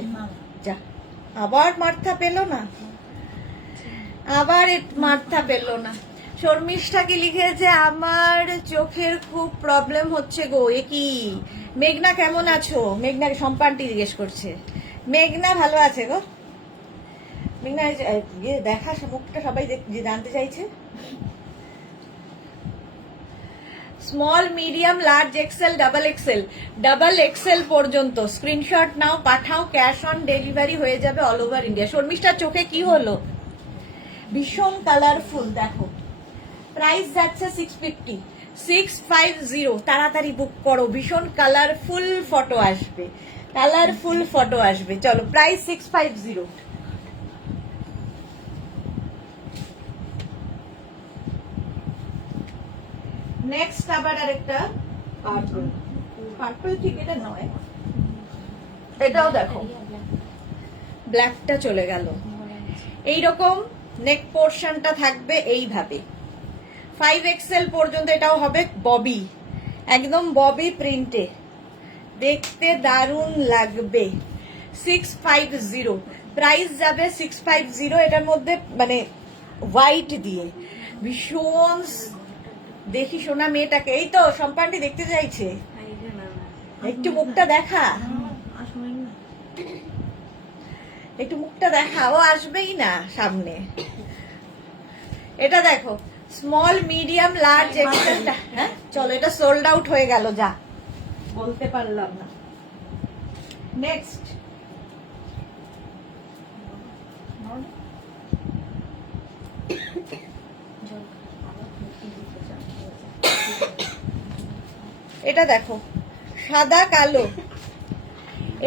যা, আবার মাথা পেলো না, আবার মাথা পেলো না। শর্মিষ্ঠা কি লিখেছে, আমার চোখের খুব প্রবলেম হচ্ছে গো। এ কি? মেঘনা কেমন আছো? মেঘনাকে সম্পানটি জিজ্ঞেস করছে। মেঘনা ভালো আছে গো। মেঘনা দেখা মুখটা সবাই জানতে চাইছে। Small, medium, large XL, double XL, double XL পর্যন্ত স্ক্রিনশট নাও, পাঠাও। ক্যাশ অন ডেলিভারি হয়ে যাবে অল ওভার ইন্ডিয়া। শর্মিষ্ঠার চোখে কি হলো? ভীষণ কালারফুল দেখো। প্রাইস যাচ্ছে 650, 650। তাড়াতাড়ি বুক করো, ভীষণ কালারফুল ফটো আসবে, কালারফুল ফটো আসবে। চলো, প্রাইস 650। নেক্সট আবার আরেকটা পার্পল, পার্পল ঠিক এটা নয়, এটাও দেখো ব্ল্যাকটা চলে গেল। এইরকম নেক পোর্শনটা থাকবে এইভাবে। 5 এক্সেল পর্যন্ত এটাও হবে ববি, একদম ববি প্রিন্টে, দেখতে দারুণ লাগবে। 650। প্রাইস যাবে 650। এটার মধ্যে মানে হোয়াইট দিয়ে ভীষণ দেখি সোনা মেয়েটাকে। এই তো সম্পানটি দেখতে চাইছে, একটু মুখটা দেখা, একটু মুখটা দেখা। ও আসবেই না সামনে। এটা দেখো স্মল, মিডিয়াম, লার্জ এক্সেলটা। হ্যাঁ চলো, এটা সোল্ড আউট হয়ে গেল, যা বলতে পারলাম না। নেক্সট, এটা দেখো সাদা কালো,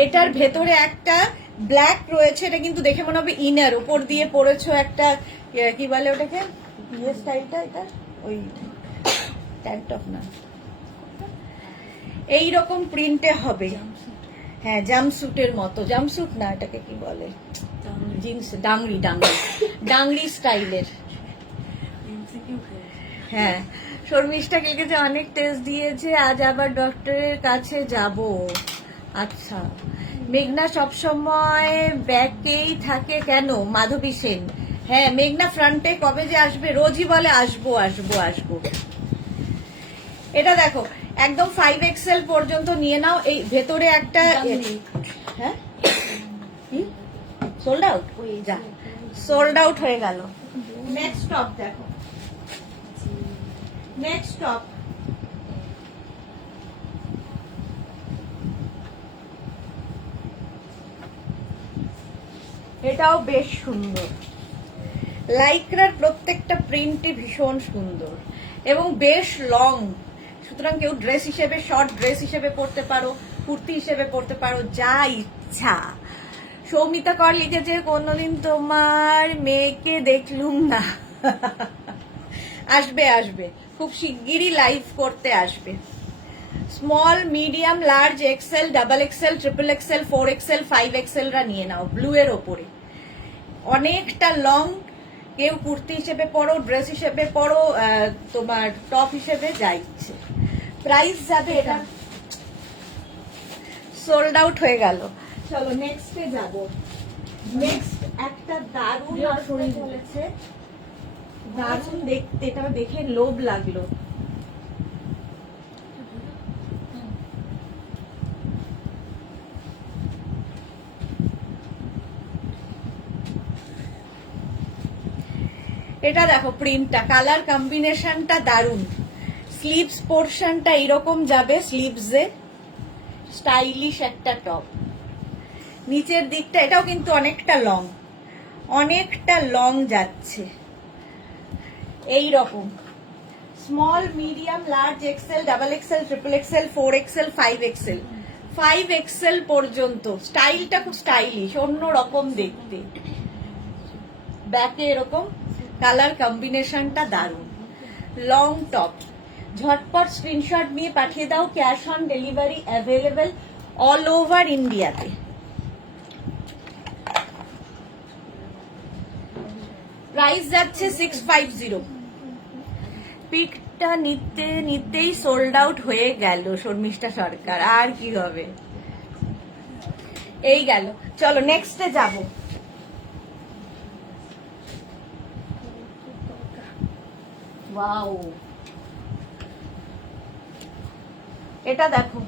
এটার ভেতরে একটা ব্ল্যাক রয়েছে। এটা কিন্তু দেখে মনে হবে ইনার, উপর দিয়ে পরেছো একটা কি বলে ওটাকে, ইয়ে স্টাইলটা, এটা ওই ট্যাঙ্ক টপ না, এইরকম প্রিন্টে হবে। হ্যাঁ জাম্পস্যুটের মতো, জাম্পস্যুট না এটাকে কি বলে, জিন্স, ডাংরি ডাংরি ডাংরি স্টাইলের। হ্যাঁ শর্মিষ্ঠা লিখেছে অনেক টেস্ট দিয়েছে, আজ আবার ডক্টরের কাছে যাব। আচ্ছা, মেঘনা সবসময় ব্যাকেই থাকে কেন? মাধবী সেন। হ্যাঁ মেঘনা ফ্রন্টে কবে যে আসবে, রোজই বলে আসবো আসবো আসবো। এটা দেখো একদম 5XL পর্যন্ত নিয়ে নাও। এই ভেতরে একটা, হ্যাঁ সোল্ড আউট, যা সোল্ড আউট হয়ে গেল। নেক্সট টপ দেখো, নেক্সট টপ এটাও বেশ সুন্দর। লাইক্রার প্রত্যেকটা প্রিন্টই ভীষণ সুন্দর এবং বেশ লং, সুতরাং কেউ ড্রেস হিসেবে, শর্ট ড্রেস হিসেবে পরতে পারো, কুর্তি হিসেবে পরতে পারো, যা ইচ্ছা। সৌমিতা কর লিখেছে কোনদিন তোমার মেয়েকে দেখলুম না। আসবে আসবে, খুব শিগগিরই লাইভ করতে আসবে। Small, medium, large, XL, double XL, triple XL, 4XL, 5XL রা নিয়ে নাও। ব্লু এর ওপরে অনেকটা লং, কেউ কুর্তি হিসেবে পরো, ড্রেস হিসেবে পরো, তোমার টপ হিসেবে যা ইচ্ছে। প্রাইস যাবে, এটা সোল্ড আউট হয়ে গেল। চলো নেক্সটে যাব। নেক্সট একটা দারুণ আসতে চলেছে, দারুণ দেখতে, এটা দেখে লোভ লাগলো। এটা দেখো প্রিন্টটা, কালার কম্বিনেশনটা দারুণ। স্লিভস পোর্শনটা এরকম যাবে, স্লিভসে স্টাইলিশ একটা টপ। নিচের দিকটা এটাও কিন্তু অনেকটা লং, অনেকটা লং যাচ্ছে এই রকম। Small, medium, large, XL, double XL, triple XL, 4XL, 5XL, 5XL পর্যন্ত। স্টাইলটা খুব স্টাইলিশ, অন্য রকম দেখতে। ব্যাকে এরকম, কালার কম্বিনেশনটা দারুণ, লং টপ। ঝটপট স্ক্রিনশট নিয়ে পাঠিয়ে দাও, cash on delivery available all over ইন্ডিয়াতে। প্রাইস যাচ্ছে 650। পিকটা নিতে নিতেই সোল্ড আউট হয়ে গেল শর্মিষ্ঠা সরকার, আর কি হবে। এই গেল, চলো নেক্সটে যাব। ওয়াও, এটা দেখো,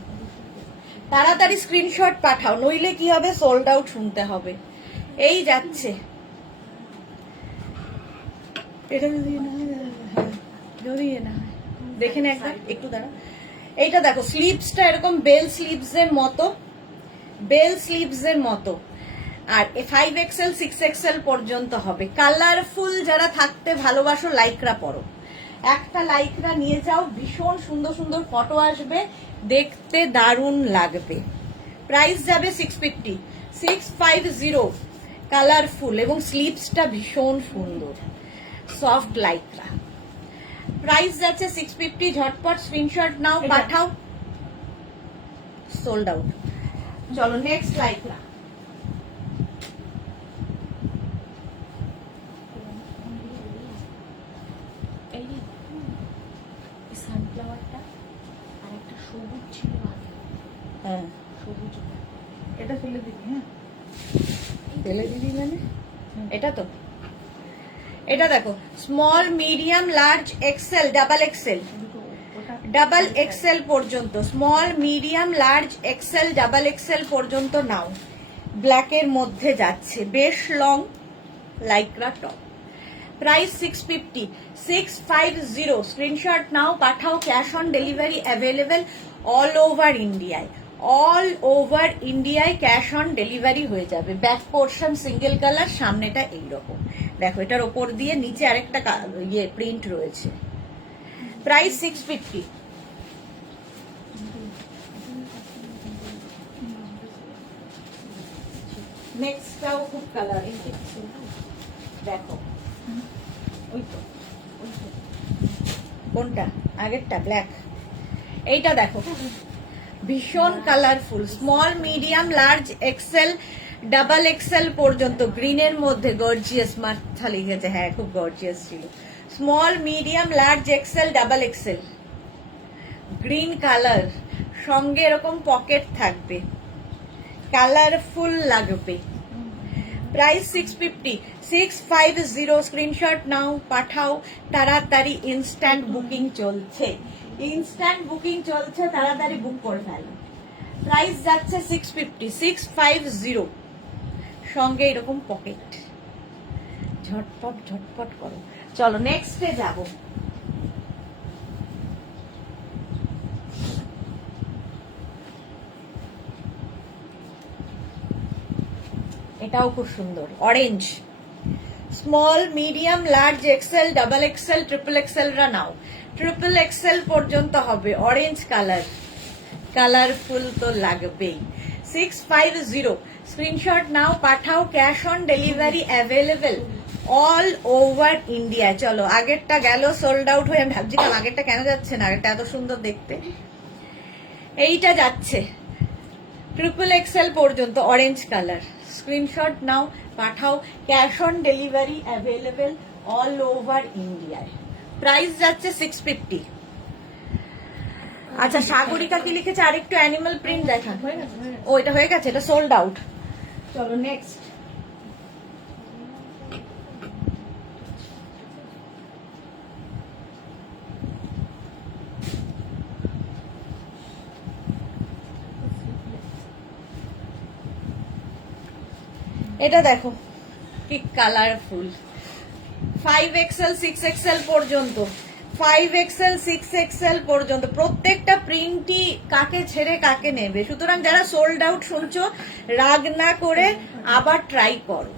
তাড়াতাড়ি স্ক্রিনশট পাঠাও, নইলে কি হবে, সোল্ড আউট শুনতে হবে। এই যাচ্ছে, এটা যদি না দেখে না একবার, একটু দাঁড়া। এইটা দেখো, স্লিভসটা এরকম বেল স্লিভস এর মতো, বেল স্লিভস এর মতো। আর 5XL, 6XL পর্যন্ত হবে। কালারফুল যারা থাকতে ভালোবাসো, লাইকরা পরো, একটা লাইকরা নিয়ে যাও, ভীষণ সুন্দর সুন্দর ফটো আসবে, দেখতে দারুণ লাগবে। প্রাইস যাবে 650, 650। কালারফুল এবং স্লিভসটা ভীষণ সুন্দর, সফট লাইকরা। প্রাইস যাচ্ছে 650। ঝটপট স্ক্রিনশট নাও, পাঠাও, সোল্ড আউট। চলো নেক্সট লাইকরা। সানফ্লাওয়ারটা আর একটা সবুজ ছিল আগে, হ্যাঁ সবুজ, এটা ফেলে দিবি। হ্যাঁ ফেলে দিবি মানে এটা তো, এটা দেখো, small, medium, large, XL, double XL, double XL পর্যন্ত। Small, medium, large, XL, double XL পর্যন্ত নাও। ব্ল্যাকের মধ্যে যাচ্ছে, বেশ long Lycra top. Price 650, 650। Screenshot নাও, পাঠাও, cash on delivery available all over ইন্ডিয়ায়, অল ওভার ইন্ডিয়ায় ক্যাশ অন ডেলিভারি হয়ে যাবে। ব্যাক পোর্শন সিঙ্গেল কালার, সামনেটা এইরকম দেখো, এটার ওপর দিয়ে নিচে আরেকটা ইয়ে প্রিন্ট রয়েছে। প্রাইস 650। নেক্সটটাও খুব কালার, দেখো, ওই তো, কোনটা আগেরটা ব্ল্যাক, এইটা দেখো, ভীষণ colourful, small medium large XL double XL পর্যন্ত গ্রিনের মধ্যে গর্জিয়াস, মাথা লিখেছে, হ্যাঁ খুব গর্জিয়াস ছিল। Small medium large XL double Excel, green colour, সঙ্গে এরকম পকেট থাকবে, কালারফুল লাগবে। প্রাইস 650, 650। স্ক্রিনশট নাও, পাঠাও তাড়াতাড়ি, ইনস্ট্যান্ট বুকিং চলছে, ইনস্ট্যান্ট বুকিং চলছে, তাড়াতাড়ি বুক করে ফেলো। প্রাইস যাচ্ছে 650, 650, সঙ্গে এরকম পকেট, ঝটপট ঝটপট করো। চলো নেক্সটে যাব। এটাও খুব সুন্দর, orange, small medium large XL double XL triple Excel রা নাও, ট্রিপল এক্সেল পর্যন্ত হবে, অরেঞ্জ কালার, কালারফুল তো লাগবেই। 650, স্ক্রিনশট নাও, পাঠাও, cash on delivery available all over India. চলো আগেরটা গেল সোল্ড আউট হয়ে, আমি ভাবছিলাম আগেরটা কেন যাচ্ছে না, আগেরটা এত সুন্দর দেখতে, এইটা যাচ্ছে ট্রিপল এক্সেল পর্যন্ত, অরেঞ্জ কালার। স্ক্রিনশট নাও, পাঠাও, cash on delivery available all over ইন্ডিয়ায়। প্রাইস যাচ্ছে 650। আচ্ছা সাগরিকা কি লিখেছে, আরেকটু অ্যানিমাল প্রিন্ট দেখান। ও এটা হয়ে গেছে, এটা সোল্ড আউট। চলো নেক্সট। এটা দেখো কি কালারফুল, 5XL 6XL পর্যন্ত, 5XL 6XL পর্যন্ত প্রত্যেকটা প্রিন্টই কাকে ছেড়ে কাকে নেবে। সুতরাং যারা সোল্ড আউট শুনছো, রাগ না করে আবার ট্রাই করো।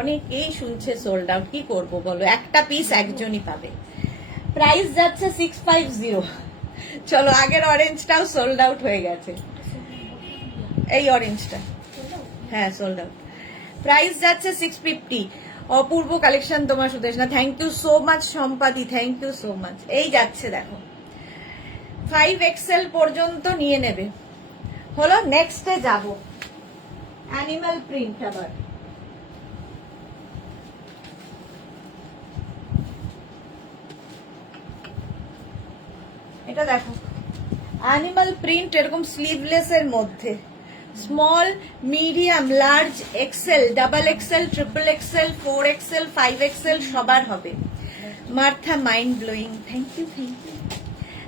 অনেকেই শুনছে সোল্ড আউট, কি করব বলো, একটা পিস একজনই পাবে। প্রাইস যাচ্ছে 650। চলো আগের অরেঞ্জটাও সোল্ড আউট হয়ে গেছে, এই অরেঞ্জটা, হ্যাঁ সোল্ড আউট। প্রাইস যাচ্ছে 650। অপূর্ব কালেকশন তোমার Sudeshna, thank you so much Sampadi, thank you so much. এই যাচ্ছে দেখো, 5XL পর্যন্ত নিয়ে নেবে। হলো নেক্সটে যাব, অ্যানিমাল প্রিন্ট। আবার এটা দেখো, অ্যানিমাল প্রিন্ট, এরকম স্লিভলেস এর মধ্যে, small medium large XL double XL triple XL 4XL 5XL সবার হবে। Martha mind blowing, thank you thank you.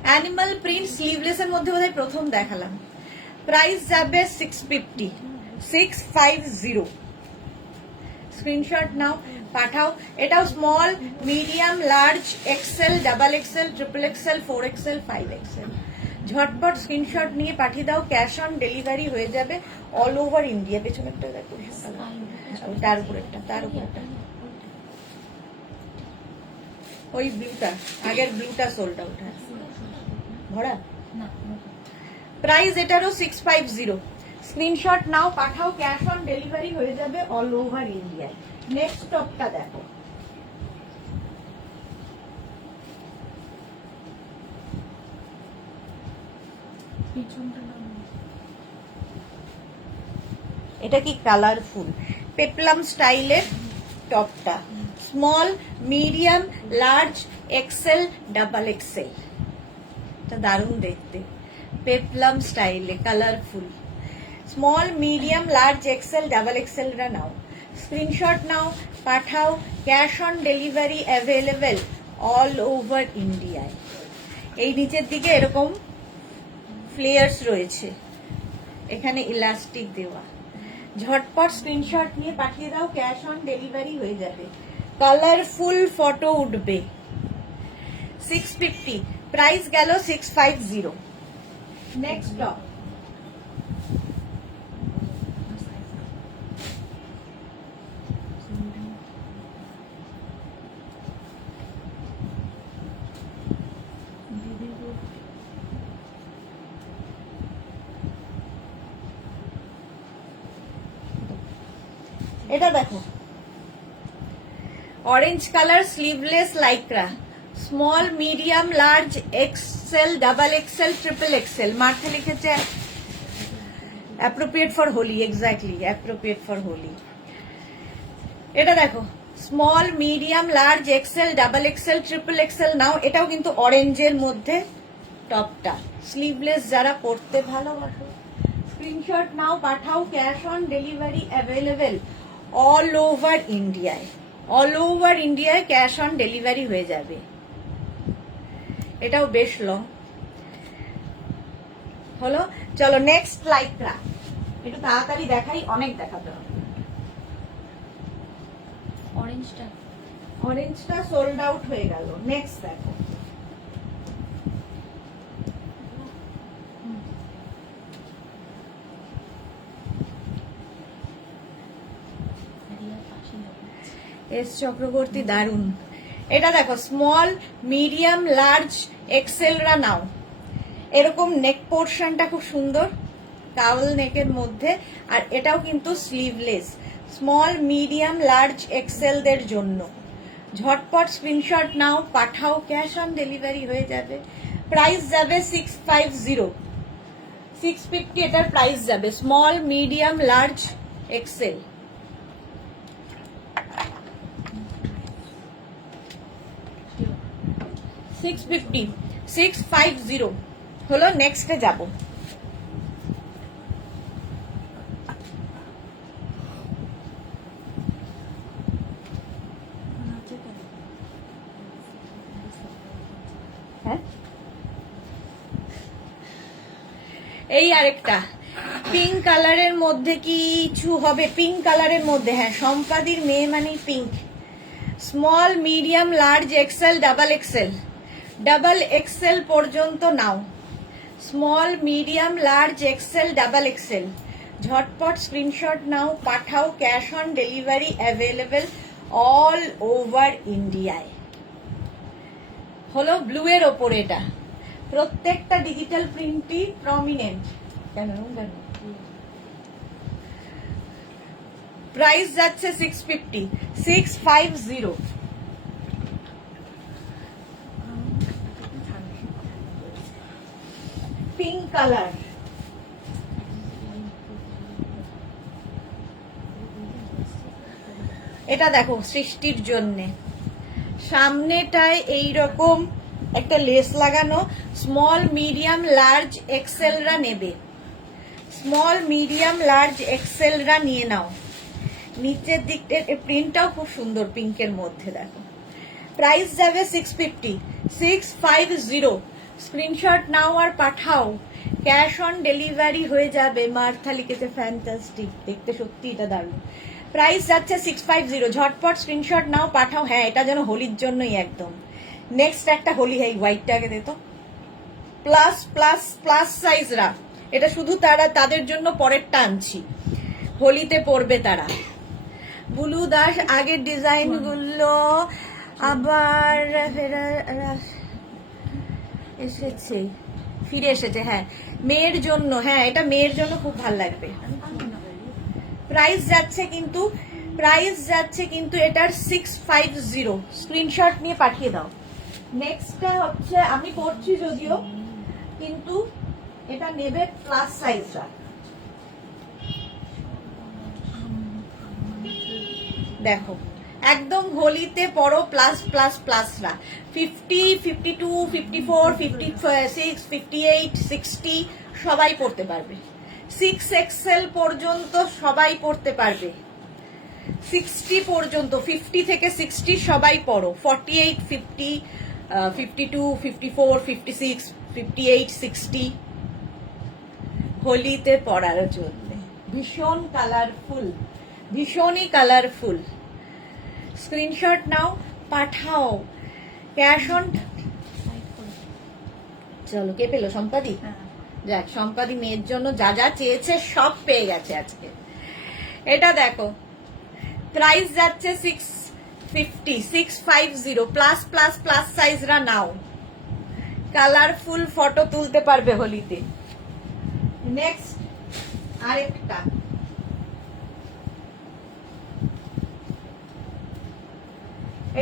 Animal print sleeveless এর মধ্যে বোধহয় প্রথম দেখালাম। প্রাইস যাবে 650, 650। স্ক্রিনশট নাও, পাঠাও। এটাও small medium large XL double XL triple XL 4XL 5XL। ঝটপট স্ক্রিনশট নিয়ে পাঠিয়ে দাও, ক্যাশ অন ডেলিভারি হয়ে যাবে অল ওভার ইন্ডিয়া। পেছনেরটা দেখো, তার উপরেরটা, তার উপরেরটা, ওই ব্লুটা, আগের ব্লুটা সোল্ড আউট, হ্যাঁ ভরা। প্রাইস এটারও 650। স্ক্রিনশট নাও, পাঠাও, ক্যাশ অন ডেলিভারি হয়ে যাবে অল ওভার ইন্ডিয়ায়। নেক্সট টপটা দেখো, এটা কি কালারফুল, পেপলাম স্টাইলের টপটা, small medium large XL double XL, এটা দারুণ দেখতে, পেপলাম স্টাইলে colourful, small medium large XL double XL রা নাও। স্ক্রিনশট নাও, পাঠাও, cash on delivery available all over ইন্ডিয়ায়। এই নিচের দিকে এরকম ফ্লেয়ার্স রয়েছে, এখানে ইলাস্টিক দেওয়া। ঝটপট স্ক্রিনশট নিয়ে পাঠিয়ে দাও, ক্যাশ অন ডেলিভারি হয়ে যাবে, কালারফুল ফটো উঠবে। 650, প্রাইস গেল 650। নেক্সট টপ, এটা দেখো, orange colour sleeveless Lycra, small medium large XL double XL triple XL. Martha লিখেছে appropriate for Holi, exactly appropriate for Holi. এটা দেখো small medium large XL double XL triple XL নাও। এটাও কিন্তু অরেঞ্জের মধ্যে টপটা। স্লিভলেস যারা পরতে ভালোবাসো স্ক্রিনশট নাও, পাঠাও। Cash on delivery available all over ইন্ডিয়ায়। অল ওভার ইন্ডিয়ায় ক্যাশ অন ডেলিভারি হয়ে যাবে। এটাও বেশ লং হলো। চলো নেক্সট লাইকরা একটু তাড়াতাড়ি দেখাই, অনেক দেখাতে হবে। অরেঞ্জটা অরেঞ্জটা সোল্ড আউট হয়ে গেল। নেক্সট দেখো, রিয়ার পাশে যাবে। এস চক্রবর্তী দারুন। এটা দেখো স্মল মিডিয়াম লার্জ এক্সেলরা নাও। এরকম নেক পোর্শনটা খুব সুন্দর, কাউল নেকের মধ্যে। আর এটাও কিন্তু স্লিভলেস। স্মল মিডিয়াম লার্জ এক্সেলদের জন্য ঝটপট স্ক্রিনশট নাও, পাঠাও। ক্যাশ অন ডেলিভারি হয়ে যাবে। প্রাইস যাবে 650, 650 এটার প্রাইস যাবে। Small medium large Excel. $650 হলো। নেক্সটে যাব। হ্যাঁ এই আরেকটা পিঙ্ক কালারের মধ্যে কিছু হবে। পিঙ্ক কালারের মধ্যে, হ্যাঁ সম্পাদির মেয়ে মানে pink. Small medium large XL double XL, double XL পর্যন্ত নাও। Small medium large XL double XL ঝটপট স্ক্রিনশট নাও, পাঠাও। Cash on delivery available all over ইন্ডিয়ায় হলো। ব্লু এর ওপর এটা প্রত্যেকটা ডিজিটাল প্রিন্টই প্রমিনেন্ট। কেন প্রাইস যাচ্ছে 650। Pink colour. এটা দেখো সৃষ্টির জন্যে সামনেটায় এইরকম একটা লেস লাগানো। স্মল মিডিয়াম লার্জ এক্সেলরা নেবে। স্মল মিডিয়াম লার্জ এক্সেলরা নিয়ে নাও। নিচের দিকটার প্রিন্টটাও খুব সুন্দর পিঙ্কের মধ্যে দেখো। প্রাইস যাবে 650। স্ক্রিনশট নাও আর পাঠাও। ক্যাশ অন ডেলিভারি হয়ে যাবে। মার্থা লিখেছে ফ্যান্টাস্টিক, দেখতে সত্যি এটা দারুণ। প্রাইস যাচ্ছে 650। ঝটপট স্ক্রিনশট নাও, পাঠাও। হ্যাঁ এটা যেন হোলির জন্যই একদম। নেক্সট একটা হোলি। হ্যাঁ হোয়াইটটাকে দে তো। প্লাস প্লাস প্লাস সাইজরা, এটা শুধু তারা তাদের জন্য পরেরটা আনছি, হোলিতে পরবে তারা। বুলু দাস আগের ডিজাইন গুলো আবার এসেছে, ফিরে এসেছে। হ্যাঁ মেয়ের জন্য, হ্যাঁ এটা মেয়ের জন্য খুব ভালো লাগবে। প্রাইস যাচ্ছে কিন্তু এটার 650। স্ক্রিনশট নিয়ে পাঠিয়ে দাও। নেক্সটটা হচ্ছে আমি পড়ছি যদিও, কিন্তু এটা নেবে প্লাস সাইজটা। দেখো একদম হোলিতে পড়ো প্লাস প্লাস প্লাসরা। 50, 52, 54, 56, 58, 60 সবাই পড়তে পারবে। 6XL পর্যন্ত সবাই পড়তে পারবে। 60 পর্যন্ত, 50 থেকে 60 সবাই পড়ো। 48, 50, 52, 54, 56, 58, 60 হোলিতে পড়ার জন্য ভীষণ কালারফুল, ভীষণই কালারফুল। স্ক্রিনশট নাও, পাঠাও। Cash on. চলো কে পেলো? সম্পাদি। যাক সম্পাদি মেয়ের জন্য যা যা চেয়েছে সব পেয়ে গেছে আজকে। এটা দেখো প্রাইস যাচ্ছে 650, 650। প্লাস প্লাস প্লাস সাইজরা নাও। কালারফুল ফটো তুলতে পারবে হোলিতে। নেক্সট আরেকটা,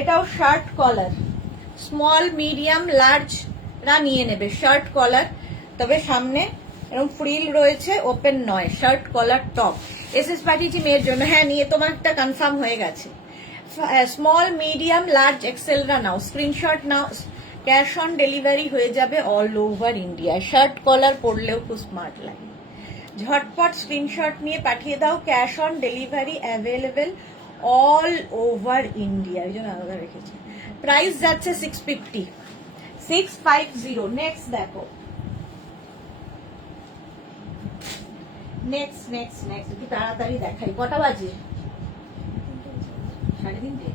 এটাও shirt collar. Small medium large রা নিয়ে নেবে। শার্ট কলার, তবে সামনে এরকম ফ্রিল রয়েছে, ওপেন নয়। শার্ট কলার টপ, এসএস পাঠিয়েছি মেয়ের জন্য। হ্যাঁ, নিয়ে তোমারটা কনফার্ম হয়ে গেছে। স্মল মিডিয়াম লার্জ এক্সেল রা নাও, স্ক্রিনশট নাও। ক্যাশ অন ডেলিভারি হয়ে যাবে all over India. Shirt collar পরলেও খুব স্মার্ট লাগে। ঝটপট স্ক্রিনশট নিয়ে পাঠিয়ে দাও। Cash on delivery available all over India, এই জন্য আলাদা রেখেছি। প্রাইস যাচ্ছে 650, 650। নেক্সট দেখো, নেক্সট নেক্সট নেক্সট একটু তাড়াতাড়ি দেখাই। কটা বাজে? 3:30।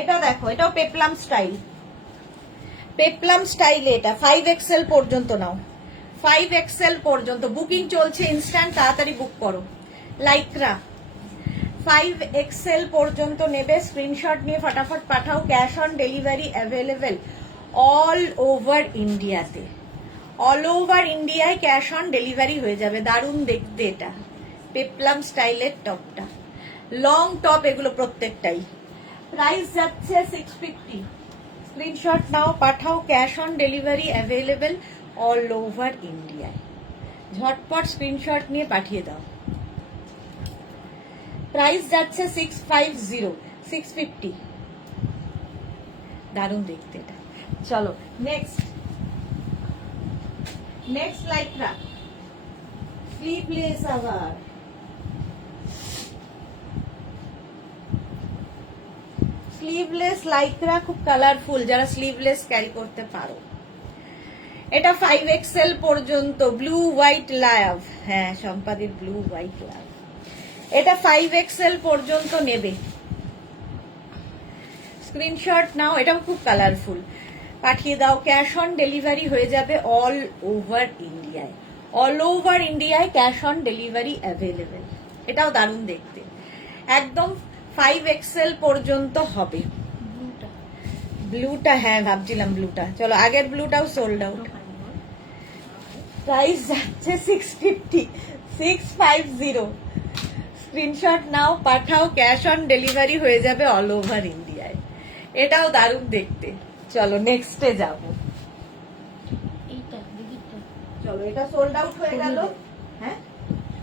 এটা দেখো, এটাও পেপলাম স্টাইল। পেপলাম স্টাইলে এটা 5XL পর্যন্ত নাও। 5XL পর্যন্ত বুকিং চলছে, ইনস্ট্যান্ট, তাড়াতাড়ি বুক করো। লাইক্রা 5XL পর্যন্ত নেবে, স্ক্রিনশট নিয়ে ফটাফট পাঠাও। Cash on delivery available all over ইন্ডিয়াতে। অল ওভার ইন্ডিয়ায় ক্যাশ অন ডেলিভারি হয়ে যাবে। দারুণ দেখতে এটা, পেপলাম স্টাইলের টপটা। লং টপ এগুলো প্রত্যেকটাই। প্রাইস যাচ্ছে 650। স্ক্রিনশট নাও, পাঠাও। Cash on delivery available all over ইন্ডিয়ায়। ঝটপট স্ক্রিনশট নিয়ে পাঠিয়ে দাও। প্রাইস যাচ্ছে 650, 650। দারুণ দেখতে এটা। চলো নেক্সট, নেক্সট লাইক্রা স্লিভলেস। আবার স্লিভলেস লাইক্রা খুব কালারফুল, যারা স্লিভলেস ক্যারি করতে পারো। এটা 5XL পর্যন্ত, ব্লু হোয়াইট লাভ। হ্যাঁ, সম্পাদির ব্লু হোয়াইট লাভ। এটা 5XL পর্যন্ত নেবে, স্ক্রিনশট নাও। এটাও খুব কালারফুল, পাঠিয়ে দাও। ক্যাশ অন ডেলিভারি হয়ে যাবে অল ওভার ইন্ডিয়ায়। অল ওভার ইন্ডিয়ায় ক্যাশ অন ডেলিভারি অ্যাভেলেবেল। এটাও দারুণ দেখতে, একদম 5XL পর্যন্ত হবে। ব্লুটা, হ্যাঁ ভাবছিলাম ব্লুটা। চলো, আগের ব্লুটাও সোল্ড আউট। প্রাইস যাচ্ছে 650, 650। স্ক্রিনশট নাও, পাঠাও। ক্যাশ অন ডেলিভারি হয়ে যাবে অল ওভার ইন্ডিয়ায়। এটাও দারুণ দেখতে। চলো নেক্সটে যাব। এইটা দিদিটা চলো, এটা সোল্ড আউট হয়ে গেল। হ্যাঁ,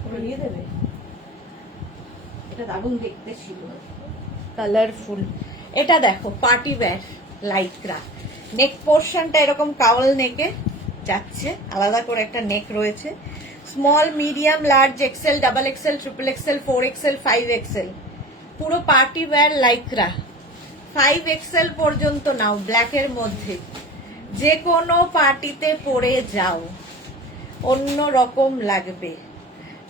করিয়ে দেবে। এটা দারুণ দেখতে ছিল, কালারফুল। এটা দেখো, পার্টি ওয়্যার লাইক্রা। নেক পোর্শনটা এরকম কাউল নেকে যাচ্ছে, আলাদা করে একটা নেক রয়েছে। Small medium large XL, double XL, triple XL, 4XL, 5XL, পুরো পার্টি ওয়্যার লাইক্রা। 5XL পর্যন্ত নাও, ব্ল্যাকের মধ্যে। যে কোনো পার্টিতে পরে যাও, অন্য রকম লাগবে।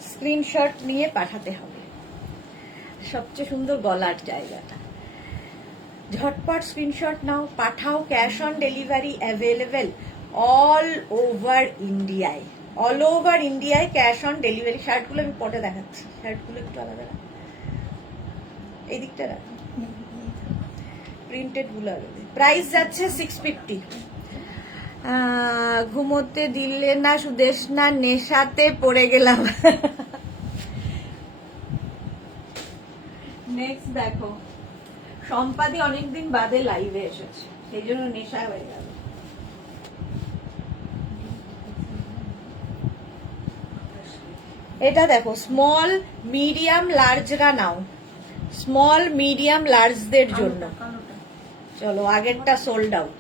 স্ক্রিনশট নিয়ে পাঠাতে হবে। সবচেয়ে সুন্দর গলার জায়গাটা। ঝটপট স্ক্রিনশট নাও, পাঠাও। Cash on delivery available all over ইন্ডিয়ায়। অল ওভার ইন্ডিয়ায় ক্যাশ অন ডেলিভারি। শার্টগুলো আমি পরে দেখাচ্ছি, শার্টগুলো একটু আলাদা রাখ, এই দিকটা রাখ, প্রিন্টেড গুলো আলাদা। প্রাইস যাচ্ছে 650। ঘুমোতে দিলে না সুদেশ না, নেশাতে পড়ে গেলাম। নেক্সট দেখো, সম্পাদি অনেকদিন বাদে লাইভে এসেছে, সেই জন্য নেশা হয়ে গেল। এটা দেখো, স্মল মিডিয়াম লার্জরা নাও, স্মল মিডিয়াম লার্জদের জন্য। চলো, আগেরটা সোল্ড আউট,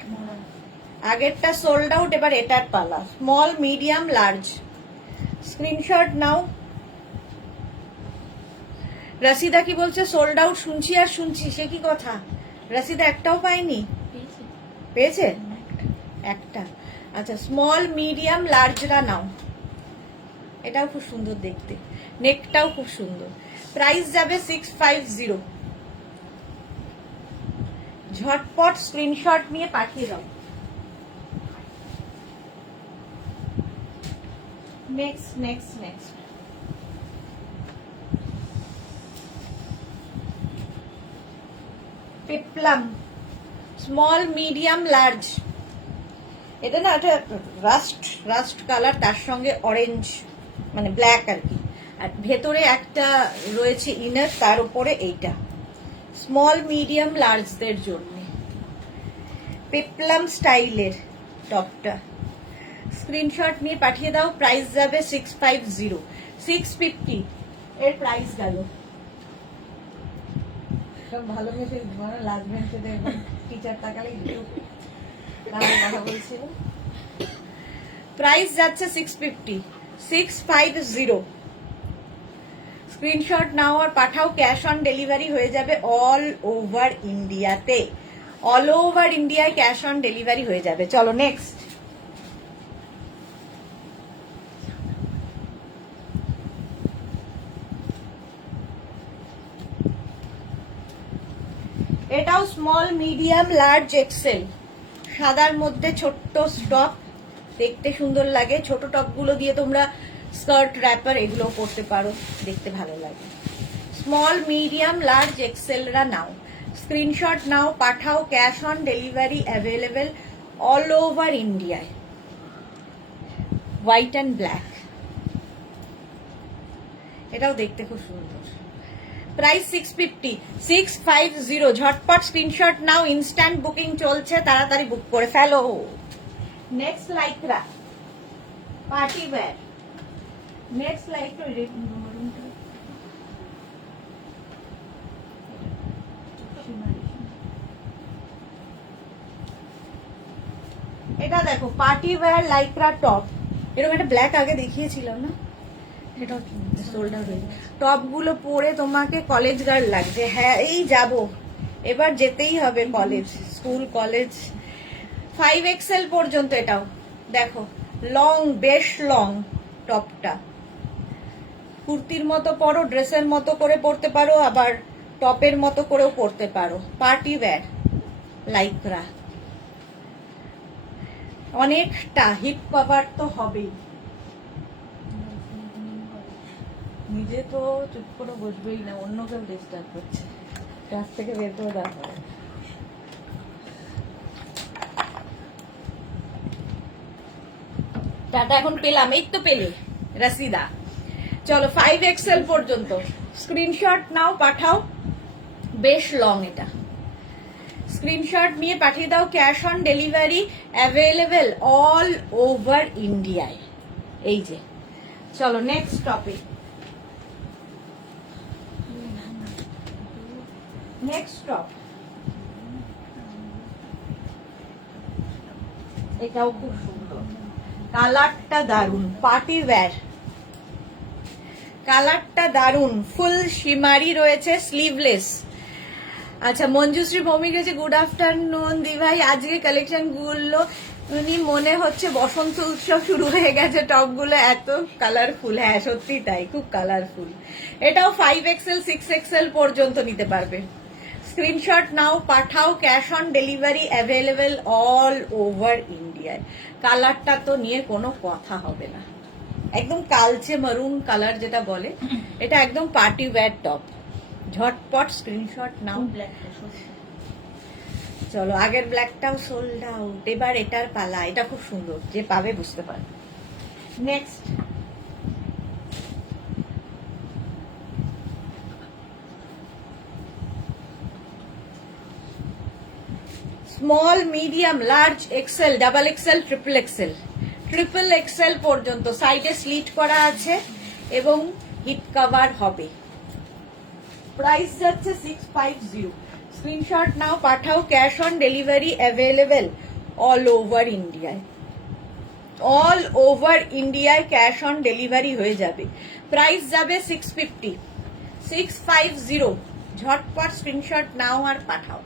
আগেরটা সোল্ড আউট, এবার এটার পালা। স্মল মিডিয়াম লার্জ, স্ক্রিনশট নাও। রাশিদা কি বলছে? সোল্ড আউট শুনছি আর শুনছি, সে কি কথা? রাশিদা একটাও পাইনি, পেয়েছে একটা। আচ্ছা, স্মল মিডিয়াম লার্জরা নাও। এটাও খুব সুন্দর দেখতে, নেকটাও খুব সুন্দর। প্রাইস যাবে 650। ঝটপট স্ক্রিনশট নিয়ে পাঠিয়ে দাও। Next next next, peplum small medium large. এটা না, এটা রাস্ট রাস্ট কালার, তার সঙ্গে অরেঞ্জ মানে ব্ল্যাক আর কি। আর ভেতরে একটা রয়েছে ইনার, তার উপরে এইটা। স্মল মিডিয়াম লার্জদের জন্য পেপলাম স্টাইলের টপটা স্ক্রিনশট নিয়ে পাঠিয়ে দাও। প্রাইস যাবে 650, 650 এর প্রাইস গেল। সব ভালো মেসেজ মানে লাস্ট বেঞ্চে দেখবেন টিচার তাকালে কথা বলছিল। প্রাইস যাচ্ছে 650, 650। স্ক্রিনশট নাও আর পাঠাও, ক্যাশ অন ডেলিভারি হয়ে যাবে অল ওভার ইন্ডিয়াতে। অল ওভার ইন্ডিয়ায় ক্যাশ অন ডেলিভারি হয়ে যাবে। চলো নেক্সট। এটাও স্মল মিডিয়াম লার্জ এক্সেল, সাদার মধ্যে ছোট্ট স্টপ, দেখতে সুন্দর লাগে। ছোট টপগুলো দিয়ে তোমরা স্কার্ট র্যাপার এগুলো করতে পারো, দেখতে ভালো লাগে। স্মল মিডিয়াম লার্জ এক্সেলরা নাও, স্ক্রিনশট নাও পাঠাও, cash on delivery available all over ইন্ডিয়ায়। হোয়াইট অ্যান্ড ব্ল্যাক, এটাও দেখতে খুব সুন্দর। প্রাইস 650, 650। ঝটপট স্ক্রিনশট নাও, ইনস্ট্যান্ট বুকিং চলছে, তাড়াতাড়ি বুক করে ফেলো। Next Lycra party wear, next like এটা দেখো পার্টি ওয়্যার লাইক্রা টপ, এরকম একটা ব্ল্যাক আগে দেখিয়েছিলাম না, এটা সোল্ড আউট হয়ে গেছে। টপ গুলো পরে তোমাকে কলেজ গার্ল লাগছে। হ্যাঁ এই যাব, এবার যেতেই হবে কলেজ, স্কুল কলেজ। 5XL পর্যন্ত এটাও দেখো, লং, বেশ লং টপটা। কুর্তির মতো পরো, ড্রেসের মতো করে পরতে পারো, আবার টপের মতো করেও পরতে পারো। পার্টি ওয়্যার লাইক্রা, অনেকটা হিপ কভার তো হবেই। নিজে তো চুপ করে বসবেই না, অন্য কেউ ডিস্টার্ব করছে, ক্লাস থেকে বের করে দেওয়া হবে। টাটা এখন পেলাম, এই তো পেলে রাসিদা। চলো 5XL পর্যন্ত স্ক্রিনশট নাও পাঠাও, বেশ লং এটা। স্ক্রিনশট নিয়ে পাঠিয়ে দাও, cash on delivery available all over ইন্ডিয়ায়। এই যে চলো নেক্সট টপিক, নেক্সট টপ। এটাও খুব সুন্দর, কালারটা দারুন, পার্টি ওয়্যার কালারটা দারুন, ফুল শিমারি রয়েছে, স্লিভলেস। আচ্ছা মঞ্জুশ্রী ভৌমিক গেছে, গুড আফটারনুন দি ভাই। আজকে কালেকশন গুলো মনে হচ্ছে বসন্ত উৎসব শুরু হয়ে গেছে, টপ গুলো এত কালারফুল। হ্যাঁ সত্যি তাই, খুব কালারফুল। এটাও 5XL 6XL পর্যন্ত নিতে পারবে। স্ক্রিনশট নাও পাঠাও, cash on delivery available all over ইন্ডিয়ায়। কালারটা তো নিয়ে কোনো কথা হবে না, একদম কালচে মারুন কালার যেটা বলে, এটা একদম পার্টি ওয়্যার টপ। ঝটপট স্ক্রিনশট নাও। চলো আগের ব্ল্যাকটাও সোল্ড আউট, এবার এটার পালা। এটা খুব সুন্দর, যে পাবে বুঝতে পারবে। Next small medium large XL double XL triple XL, triple XL পর্যন্ত সাইডে স্লিট করা আছে এবং হিপ কভার হবে। প্রাইস যাচ্ছে 650। স্ক্রিনশট নাও পাঠাও, cash on delivery available all over ইন্ডিয়ায়। অল ওভার ইন্ডিয়ায় ক্যাশ অন ডেলিভারি হয়ে যাবে। প্রাইস যাবে 650, 650। ঝটপট স্ক্রিনশট নাও আর পাঠাও।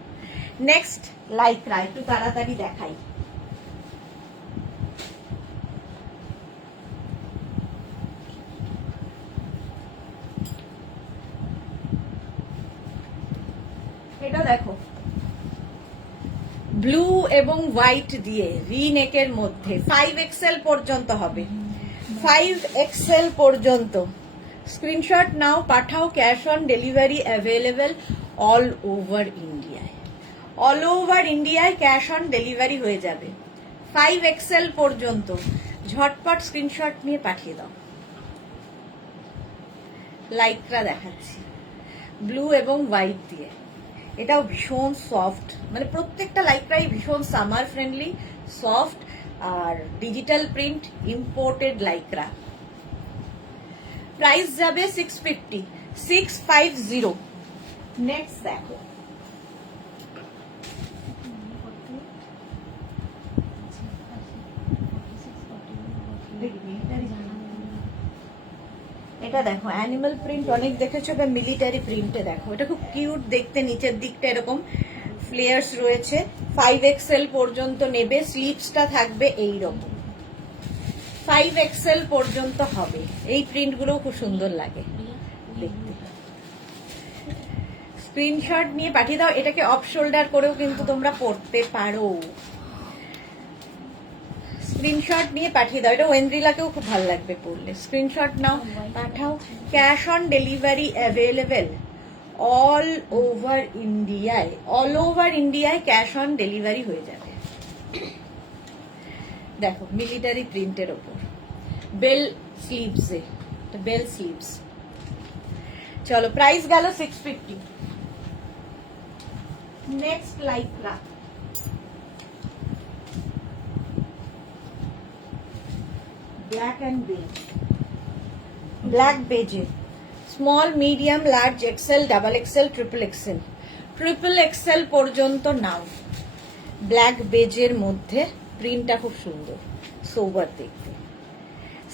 নেক্সট লাইক্রা, একটু তাড়াতাড়ি দেখাই। এটা দেখো ব্লু এবং হোয়াইট দিয়ে ভি নেকের মধ্যে 5XL পর্যন্ত হবে, 5XL পর্যন্ত। স্ক্রিনশট নাও পাঠাও, cash on delivery available all over ইন্ডিয়ায়। অল ওভার ইন্ডিয়ায় ক্যাশ অন ডেলিভারি হয়ে যাবে 5XL পর্যন্ত। ঝটপট স্ক্রিনশট নিয়ে পাঠিয়ে দাও। লাইকরা দেখাচ্ছি ব্লু এবং হোয়াইট দিয়ে, এটাও ভীষণ সফট, মানে প্রত্যেকটা লাইক্রাই ভীষণ সামার ফ্রেন্ডলি, সফট আর digital print, imported Lycra. Price যাবে 650, 650। নেক্সট দেখো, এটা দেখো অ্যানিমাল প্রিন্ট অনেক দেখেছো, বা মিলিটারি প্রিন্টে দেখো, এটা খুব কিউট দেখতে, নিচের দিকটা এরকম ফ্লেয়ার্স রয়েছে। 5XL পর্যন্ত নেবে, স্লিভসটা থাকবে এইরকম, 5XL পর্যন্ত হবে। এই প্রিন্টগুলো খুব সুন্দর লাগে দেখতে। স্ক্রিনশট নিয়ে পাঠিয়ে দাও। এটাকে অফ শোল্ডার করেও কিন্তু তোমরা পরতে পারো। স্ক্রিনশট নিয়ে পাঠিয়ে দাও, এটা ওয়েন্দ্রিলাকেও খুব ভালো লাগবে পরলে। স্ক্রিনশট নাও, পাঠাও। Cash on delivery available all over ইন্ডিয়ায়, অল ওভার ইন্ডিয়ায় ক্যাশ অন ডেলিভারি হয়ে যাবে। দেখো মিলিটারি প্রিন্টের ওপর, বেল স্লিভসে, বেল স্লিভস। চলো প্রাইস গেল 650। Next Lycra, black and beige, black বেজে, small medium large XL double XL triple XL, triple XL পর্যন্ত নাও। ব্ল্যাক বেজের মধ্যে প্রিন্টটা খুব সুন্দর, সোবার দেখতে।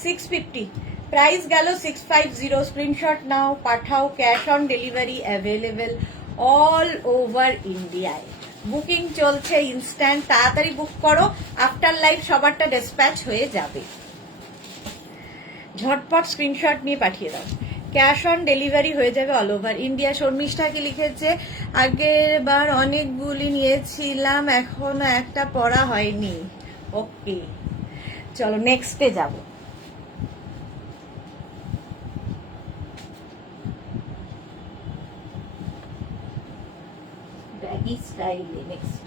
650, প্রাইস গেল 650। স্ক্রিনশট নাও, পাঠাও। Cash on delivery available all over ইন্ডিয়ায়। বুকিং চলছে ইনস্ট্যান্ট, তাড়াতাড়ি বুক করো, আফটার লাইভ সবারটা ডিসপ্যাচ হয়ে যাবে। ঝটপট স্ক্রিনশট নিয়ে পাঠিয়ে দাও। ক্যাশ অন ডেলিভারি হয়ে যাবে অল ওভার ইন্ডিয়া। শর্মিষ্ঠাকে লিখেছে, আগের বার অনেকগুলি নিয়েছিলাম, এখনো একটা পড়া হয়নি। ওকে চলো নেক্সটে যাব। ব্যাগি স্টাইলে নেক্সট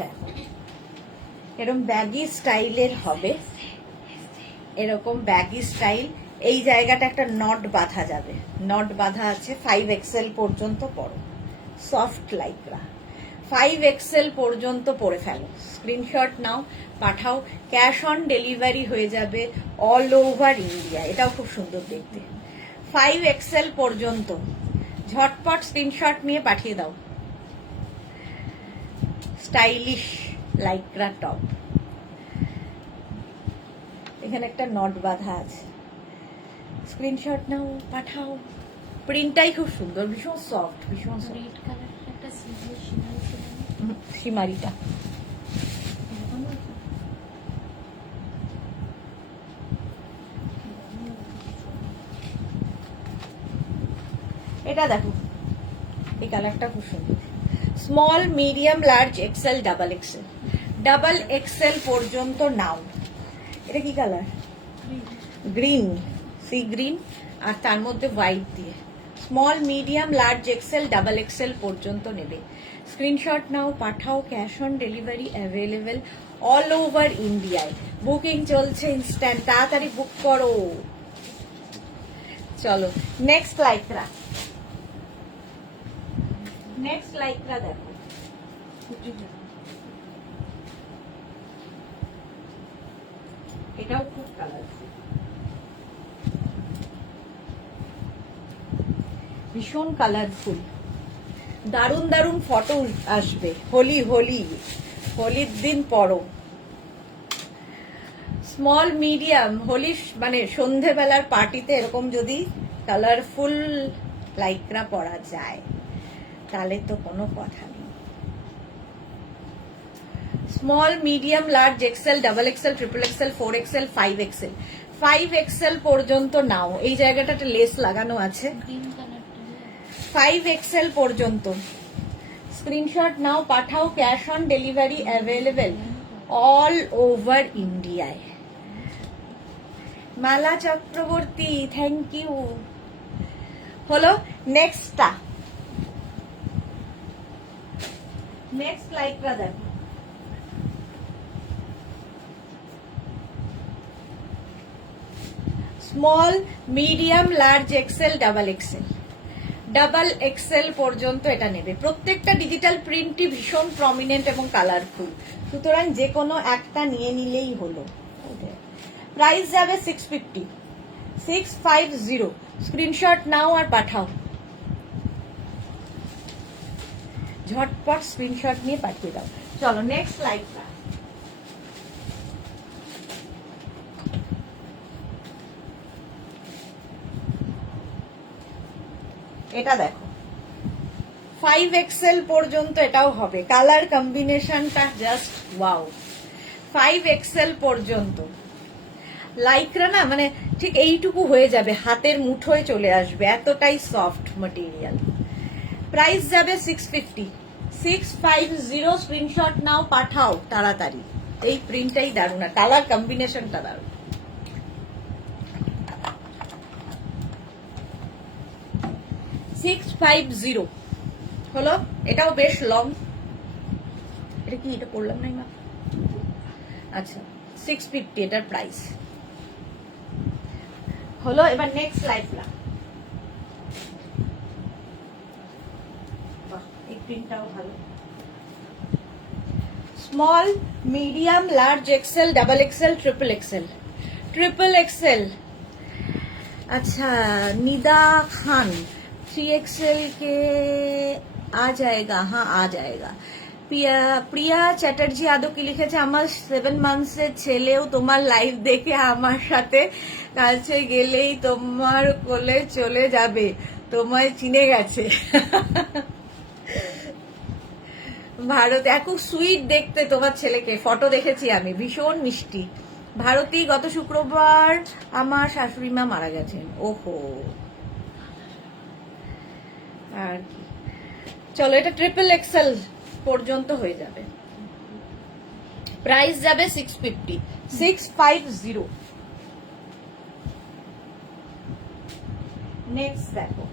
দেখো, এরকম ব্যাগি স্টাইলের হবে, এরকম ব্যাগি স্টাইল। এই জায়গাটা একটা নট বাঁধা যাবে, নট বাঁধা আছে। 5XL পর্যন্ত পরো, সফট লাইক্রা, 5XL পর্যন্ত পরে ফেলো। স্ক্রিনশট নাও, পাঠাও। ক্যাশ অন ডেলিভারি হয়ে যাবে অল ওভার ইন্ডিয়া। এটাও খুব সুন্দর দেখতে, 5XL পর্যন্ত। ঝটপট স্ক্রিনশট নিয়ে পাঠিয়ে দাও। স্টাইলিশ লাইক্রা টপ, এখানে একটা নট বাঁধা আছে। স্ক্রিনশট নাও, পাঠাও। প্রিন্টটাই খুব সুন্দর, ভীষণ সফট, ভীষণ রেড কালার একটা সিম্পল শিমারি ছিল সীমারিটা। এটা দেখো, এই কালারটা খুব সুন্দর। Small medium large XL double XL, double XL পর্যন্ত নাও। এটা কি কালার? গ্রিন, সি গ্রিন, আর তার মধ্যে হোয়াইট দিয়ে। Small medium large XL double XL পর্যন্ত নেবে। স্ক্রিনশট নাও, পাঠাও। Cash on delivery available all over ইন্ডিয়ায়। বুকিং চলছে ইনস্ট্যান্ট, তাড়াতাড়ি বুক করো। চলো নেক্সট লাইক্রা, নেক্সট লাইক্রা দেখো, এটাও খুব কালারফুল, ভীষণ কালারফুল, দারুণ দারুণ ফটো আসবে। হোলি হোলি, হোলির দিন পরো। স্মল মিডিয়াম হোলি, মানে সন্ধেবেলার পার্টিতে এরকম যদি কালারফুল লাইক্রা পরা যায় তাহলে তো কোনো কথা নেই। Small medium large XL double XL triple XL 4XL 5XL, 5XL পর্যন্ত নাও। এই জায়গাটাতে লেস লাগানো আছে, গ্রিন কালারটা 5XL পর্যন্ত। স্ক্রিনশট নাও, পাঠাও। Cash on delivery available all over ইন্ডিয়ায়। Mala Chakraborty, thank you. হলো নেক্সটটা, নেক্সট লাইক্রা দেখো, small medium large XL double XL, double XL পর্যন্ত এটা নেবে। প্রত্যেকটা ডিজিটাল প্রিন্টই ভীষণ প্রমিনেন্ট এবং কালারফুল, সুতরাং যে কোনো একটা নিয়ে নিলেই হলো। প্রাইস যাবে 650, 650। স্ক্রিনশট নাও আর পাঠাও, ঝটপট স্ক্রিনশট নিয়ে পাঠিয়ে দাও। চলো নেক্সট লাইভটা। এটা দেখো 5XL পর্যন্ত এটাও হবে, কালার কম্বিনেশনটা জাস্ট ওয়াও। 5XL পর্যন্ত লাইক্রা না, মানে ঠিক এইটুকু হয়ে যাবে, হাতের মুঠোয় চলে আসবে, এতটাই সফট ম্যাটেরিয়াল। প্রাইস যাবে 650, 650। স্ক্রিনশট নাও পাঠাও তাড়াতাড়ি। এই প্রিন্টটাই দারুণ, আর কালার কম্বিনেশনটা দারুণ। $650 হলো। এটাও বেশ লং। এটা কি, এটা পড়লাম না? আচ্ছা 650 এটার প্রাইস হলো। এবার নেক্সট লাইভটা, এই প্রিন্টটাও ভালো। Small, medium, large XL, double Excel, triple XL. Triple XL अच्छा निदा खान 3XL के आ जाएगा, हाँ आ जाएगा। প্রিয়া চ্যাটার্জি আদৌ কি লিখেছে, আমার 7 মান্থসের ছেলেও তোমার লাইভ দেখে আমার সাথে কাছে গেলেই তোমার কোলে চলে যাবে, তোমায় চিনে গেছে। ভারতে খুব সুইট দেখতে তোমার ছেলেকে, ফটো দেখেছি আমি, ভীষণ মিষ্টি। ভারতী গত শুক্রবার আমার শাশুড়ি মা মারা গেছেন। ওহো, আর কি। চলো এটা ट्रिपल एक्सेल পর্যন্ত হয়ে যাবে। প্রাইস যাবে 650, 650। নেক্সট দেখো,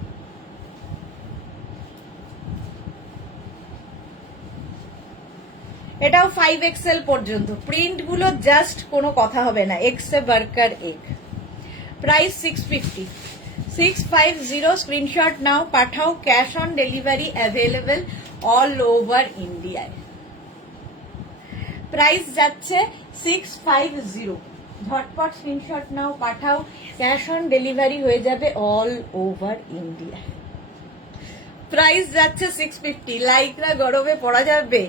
এটাও 5XL পর্যন্ত। প্রিন্ট গুলো জাস্ট কোনো কথা হবে না, এক্সে বার্কার এক। প্রাইস 650, 650। স্ক্রিনশট নাও পাঠাও, cash on delivery available all over ইন্ডিয়ায়। প্রাইস যাচ্ছে 650, ঝটপট স্ক্রিনশট নাও পাঠাও, ক্যাশ অন ডেলিভারি হয়ে যাবে অল ওভার ইন্ডিয়া। প্রাইস যাচ্ছে 650। লাইকরা গরমে পড়া যাবে,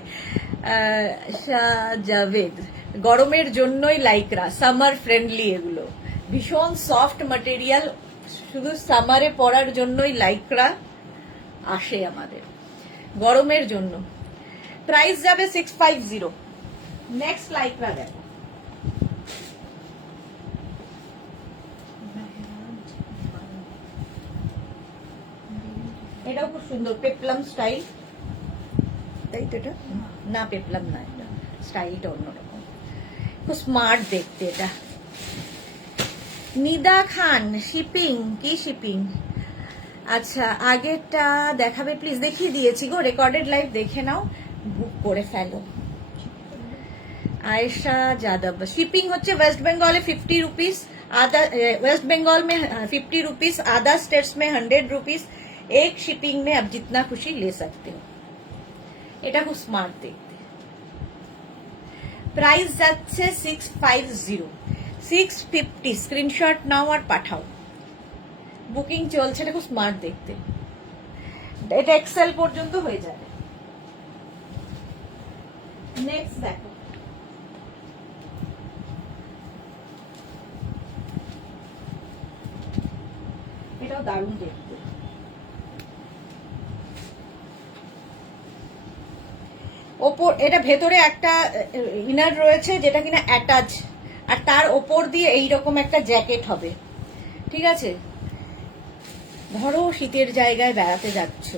জাভেদ গরমের জন্যই লাইকরা, সামার ফ্রেন্ডলি, এগুলো ভীষণ সফট ম্যাটেরিয়াল, শুধু সামারে পরার জন্যই লাইকরা আসে আমাদের, গরমের জন্য। প্রাইস যাবে 650। নেক্সট লাইকরা দেখো, এটাও খুব সুন্দর, পেপলাম স্টাইল, তাই তো? এটা না পেপলাম না, এটা স্টাইলটা অন্যরকম, খুব স্মার্ট দেখতে এটা। নিদা খান শিপিং, কি শিপিং? আচ্ছা আগেরটা দেখাবে প্লিজ, দেখিয়ে দিয়েছি গো, রেকর্ডেড লাইভ দেখে নাও, বুক করে ফেলো। आयशा जादव, शिपिंग होच्छे वेस्ट बंगाल 50 रुपीज, आधा वेस्ट बंगाल में 50 रुपीज, आधा स्टेट्स में 100 रुपीज। एक शिपिंग में आप जितना खुशी ले सकते हो। এটা খুব স্মার্ট দেখতে। প্রাইস যাচ্ছে 650, 650। স্ক্রিনশট নাও আর পাঠাও, বুকিং চলছে। এটা খুব স্মার্ট দেখতে, এটা এক্সেল পর্যন্ত হয়ে যাবে। নেক্সট দেখো, এটাও দারুণ দেখতে। ওপর এটা ভেতরে একটা ইনার রয়েছে যেটা কিনা অ্যাটাচ, আর তার ওপর দিয়ে এইরকম একটা জ্যাকেট হবে, ঠিক আছে? ধরো শীতের জায়গায় বেড়াতে যাচ্ছ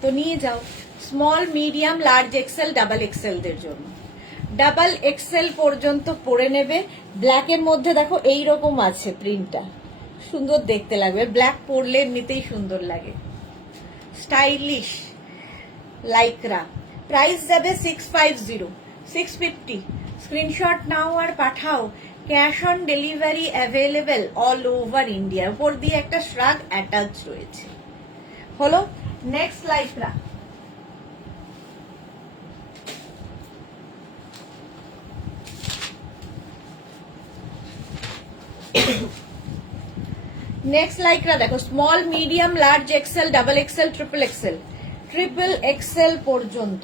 তো নিয়ে যাও। Small, medium, large XL, double এক্সেলদের জন্য। ডাবল এক্সেল পর্যন্ত পরে নেবে। ব্ল্যাকের মধ্যে দেখো এইরকম আছে প্রিন্টটা, সুন্দর দেখতে লাগবে, ব্ল্যাক পরলে এমনিতেই সুন্দর লাগে, স্টাইলিশ লাইকরা। প্রাইস যাবে 650, 650। স্ক্রিনশট নাও আর পাঠাও, cash on delivery available all over India. উপর দিয়ে একটা শ্রাগ অ্যাটাচ রয়েছে, হলো নেক্সট লাইক্রা, নেক্সট লাইক্রা দেখো small medium large XL double XL triple XL পর্যন্ত।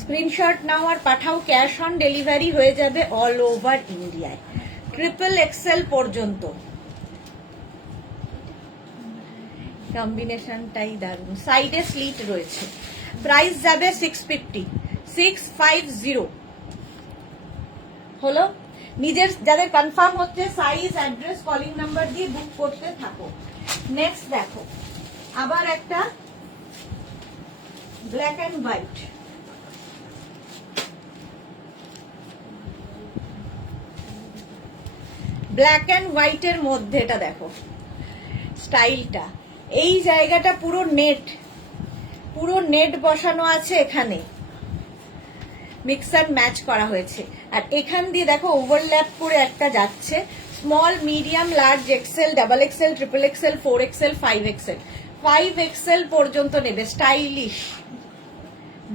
স্ক্রিনশট নাও আর পাঠাও, ক্যাশ অন ডেলিভারি হয়ে যাবে অল ওভার ইন্ডিয়ায়। ট্রিপল এক্সেল পর্যন্ত, কম্বিনেশনটাই দারুণ, সাইডে স্লিট রয়েছে। প্রাইস যাবে 650 হলো। নিজের যাদের কনফার্ম হচ্ছে সাইজ অ্যাড্রেস কলিং নাম্বার দিয়ে বুক করতে থাকো। নেক্সট দেখো আবার একটা black and white, black and হোয়াইটের মধ্যে এটা দেখো স্টাইলটা, এই জায়গাটা পুরো নেট বসানো আছে, এখানে মিক্স অ্যান্ড ম্যাচ করা হয়েছে। আর এখান দিয়ে দেখো ওভারল্যাপ করে একটা যাচ্ছে, small medium large XL double XL triple XL 4XL 5XL পর্যন্ত নেবে। Stylish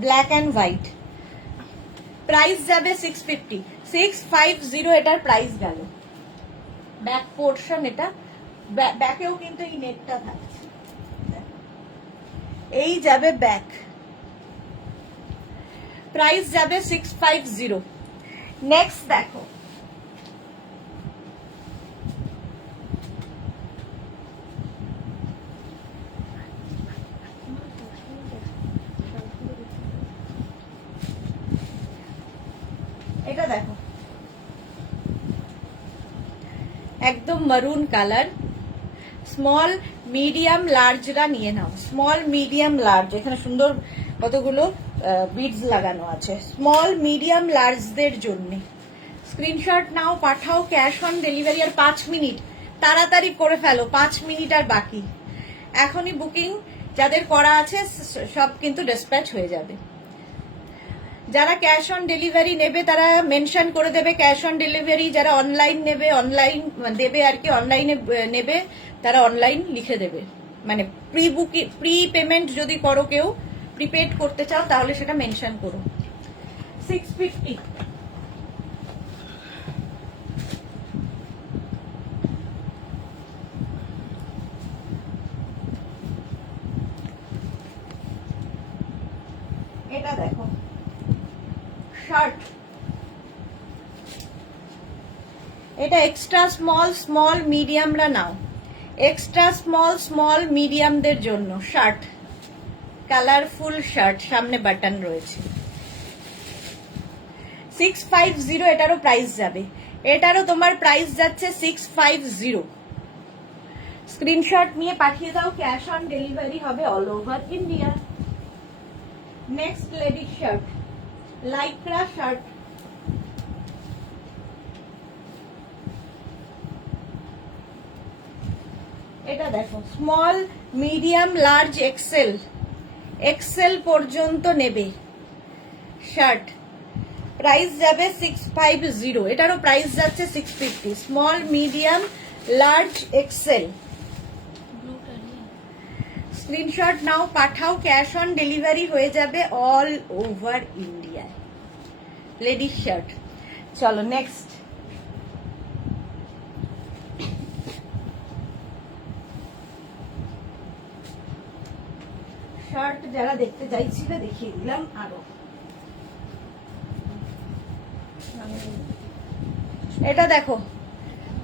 black and white, price যাবে 650 এটার প্রাইস গেল। ব্যাক পোর্শন এটা, ব্যাকেও কিন্তু এই নেটটা থাকছে, এই যাবে ব্যাক, প্রাইস যাবে 650। নেক্সট দেখো এটা দেখো একদম মারুন কালার, স্মল মিডিয়াম লার্জরা নিয়ে নাও। স্মল মিডিয়াম লার্জ, এখানে সুন্দর কতগুলো বিডস লাগানো আছে, স্মল মিডিয়াম লার্জদের জন্য। স্ক্রিনশট নাও পাঠাও, ক্যাশ অন ডেলিভারি। আর 5 মিনিট তাড়াতাড়ি করে ফেলো, 5 মিনিট আর বাকি। এখনই বুকিং যাদের করা আছে সব কিন্তু ডিসপ্যাচ হয়ে যাবে। যারা ক্যাশ অন ডেলিভারি নেবে তারা মেনশন করে দেবে ক্যাশ অন ডেলিভারি, যারা অনলাইন নেবে অনলাইন দেবে আর কি, অনলাইনে নেবে তারা অনলাইন লিখে দেবে। মানে প্রি পেমেন্ট যদি করো, কেউ প্রিপেড করতে চাও তাহলে সেটা মেনশন করো। 650 এটা দেখো শার্ট, এটা এক্সট্রা স্মল মিডিয়ামরা নাও, এক্সট্রা স্মল মিডিয়ামদের জন্য শার্ট, কালারফুল শার্ট, সামনে বাটন রয়েছে। 650 এটারও প্রাইস যাবে, এটারও তোমার প্রাইস যাচ্ছে 650। স্ক্রিনশট নিয়ে পাঠিয়ে দাও, ক্যাশ অন ডেলিভারি হবে all over India. Next ladies shirt, Lycra shirt, এটা দেখো স্মল মিডিয়াম লার্জ এক্সেল পর্যন্ত নেবে শার্ট, প্রাইস যাবে 650। এটারও প্রাইস যাচ্ছে 650। Small medium large Excel, screenshot নাও পাঠাও, ক্যাশ অন ডেলিভারি হয়ে যাবে all over India. Ladies shirt. চলো নেক্সট, শার্ট যারা দেখতে চাইছিল দেখিয়ে দিলাম আরো। এটা দেখো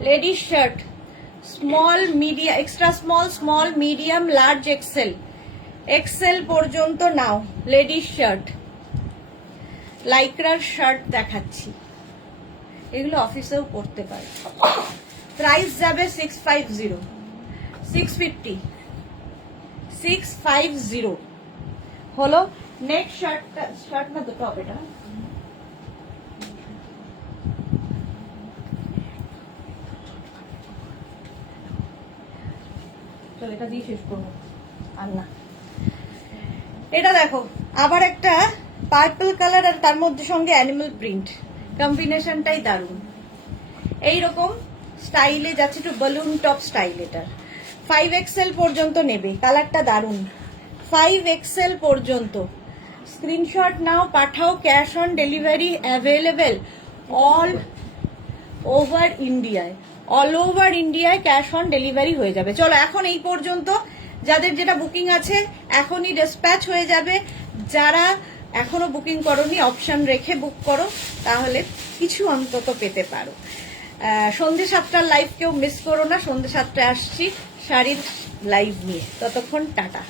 ladies shirt, small medium extra small medium large Excel পর্যন্ত নাও। লেডিস শার্ট, লাইক্রার শার্ট দেখাচ্ছি, এগুলো অফিসেও পরতে পারে। প্রাইস যাবে 650 হলো। নেক্সট শার্ট না দুটো হবে এটা, এটা দিয়ে শেষ করবো আর না। এটা দেখো আবার একটা পার্পল কালার আর তার মধ্যে সঙ্গে অ্যানিমাল প্রিন্ট, কম্বিনেশনটাই দারুণ। এইরকম স্টাইলে যাচ্ছে, একটু বালুন টপ স্টাইল। এটার 5XL পর্যন্ত নেবে, কালারটা দারুন। 5XL পর্যন্ত স্ক্রিনশট নাও, পাঠাও, cash on delivery available all over ইন্ডিয়ায়। অল ওভার ইন্ডিয়ায় ক্যাশ অন ডেলিভারি হয়ে যাবে। চলো এখন এই পর্যন্ত, যাদের যেটা বুকিং আছে এখনই ডিসপ্যাচ হয়ে যাবে। যারা এখনো বুকিং করোনি অপশন রেখে বুক করো, তাহলে কিছু অন্তত পেতে পারো। সন্ধ্যে 7টার লাইভ কেউ মিস করো না, সন্ধ্যে 7টায় আসছি শাড়ির লাইভ নিয়ে। ততক্ষণ টাটা।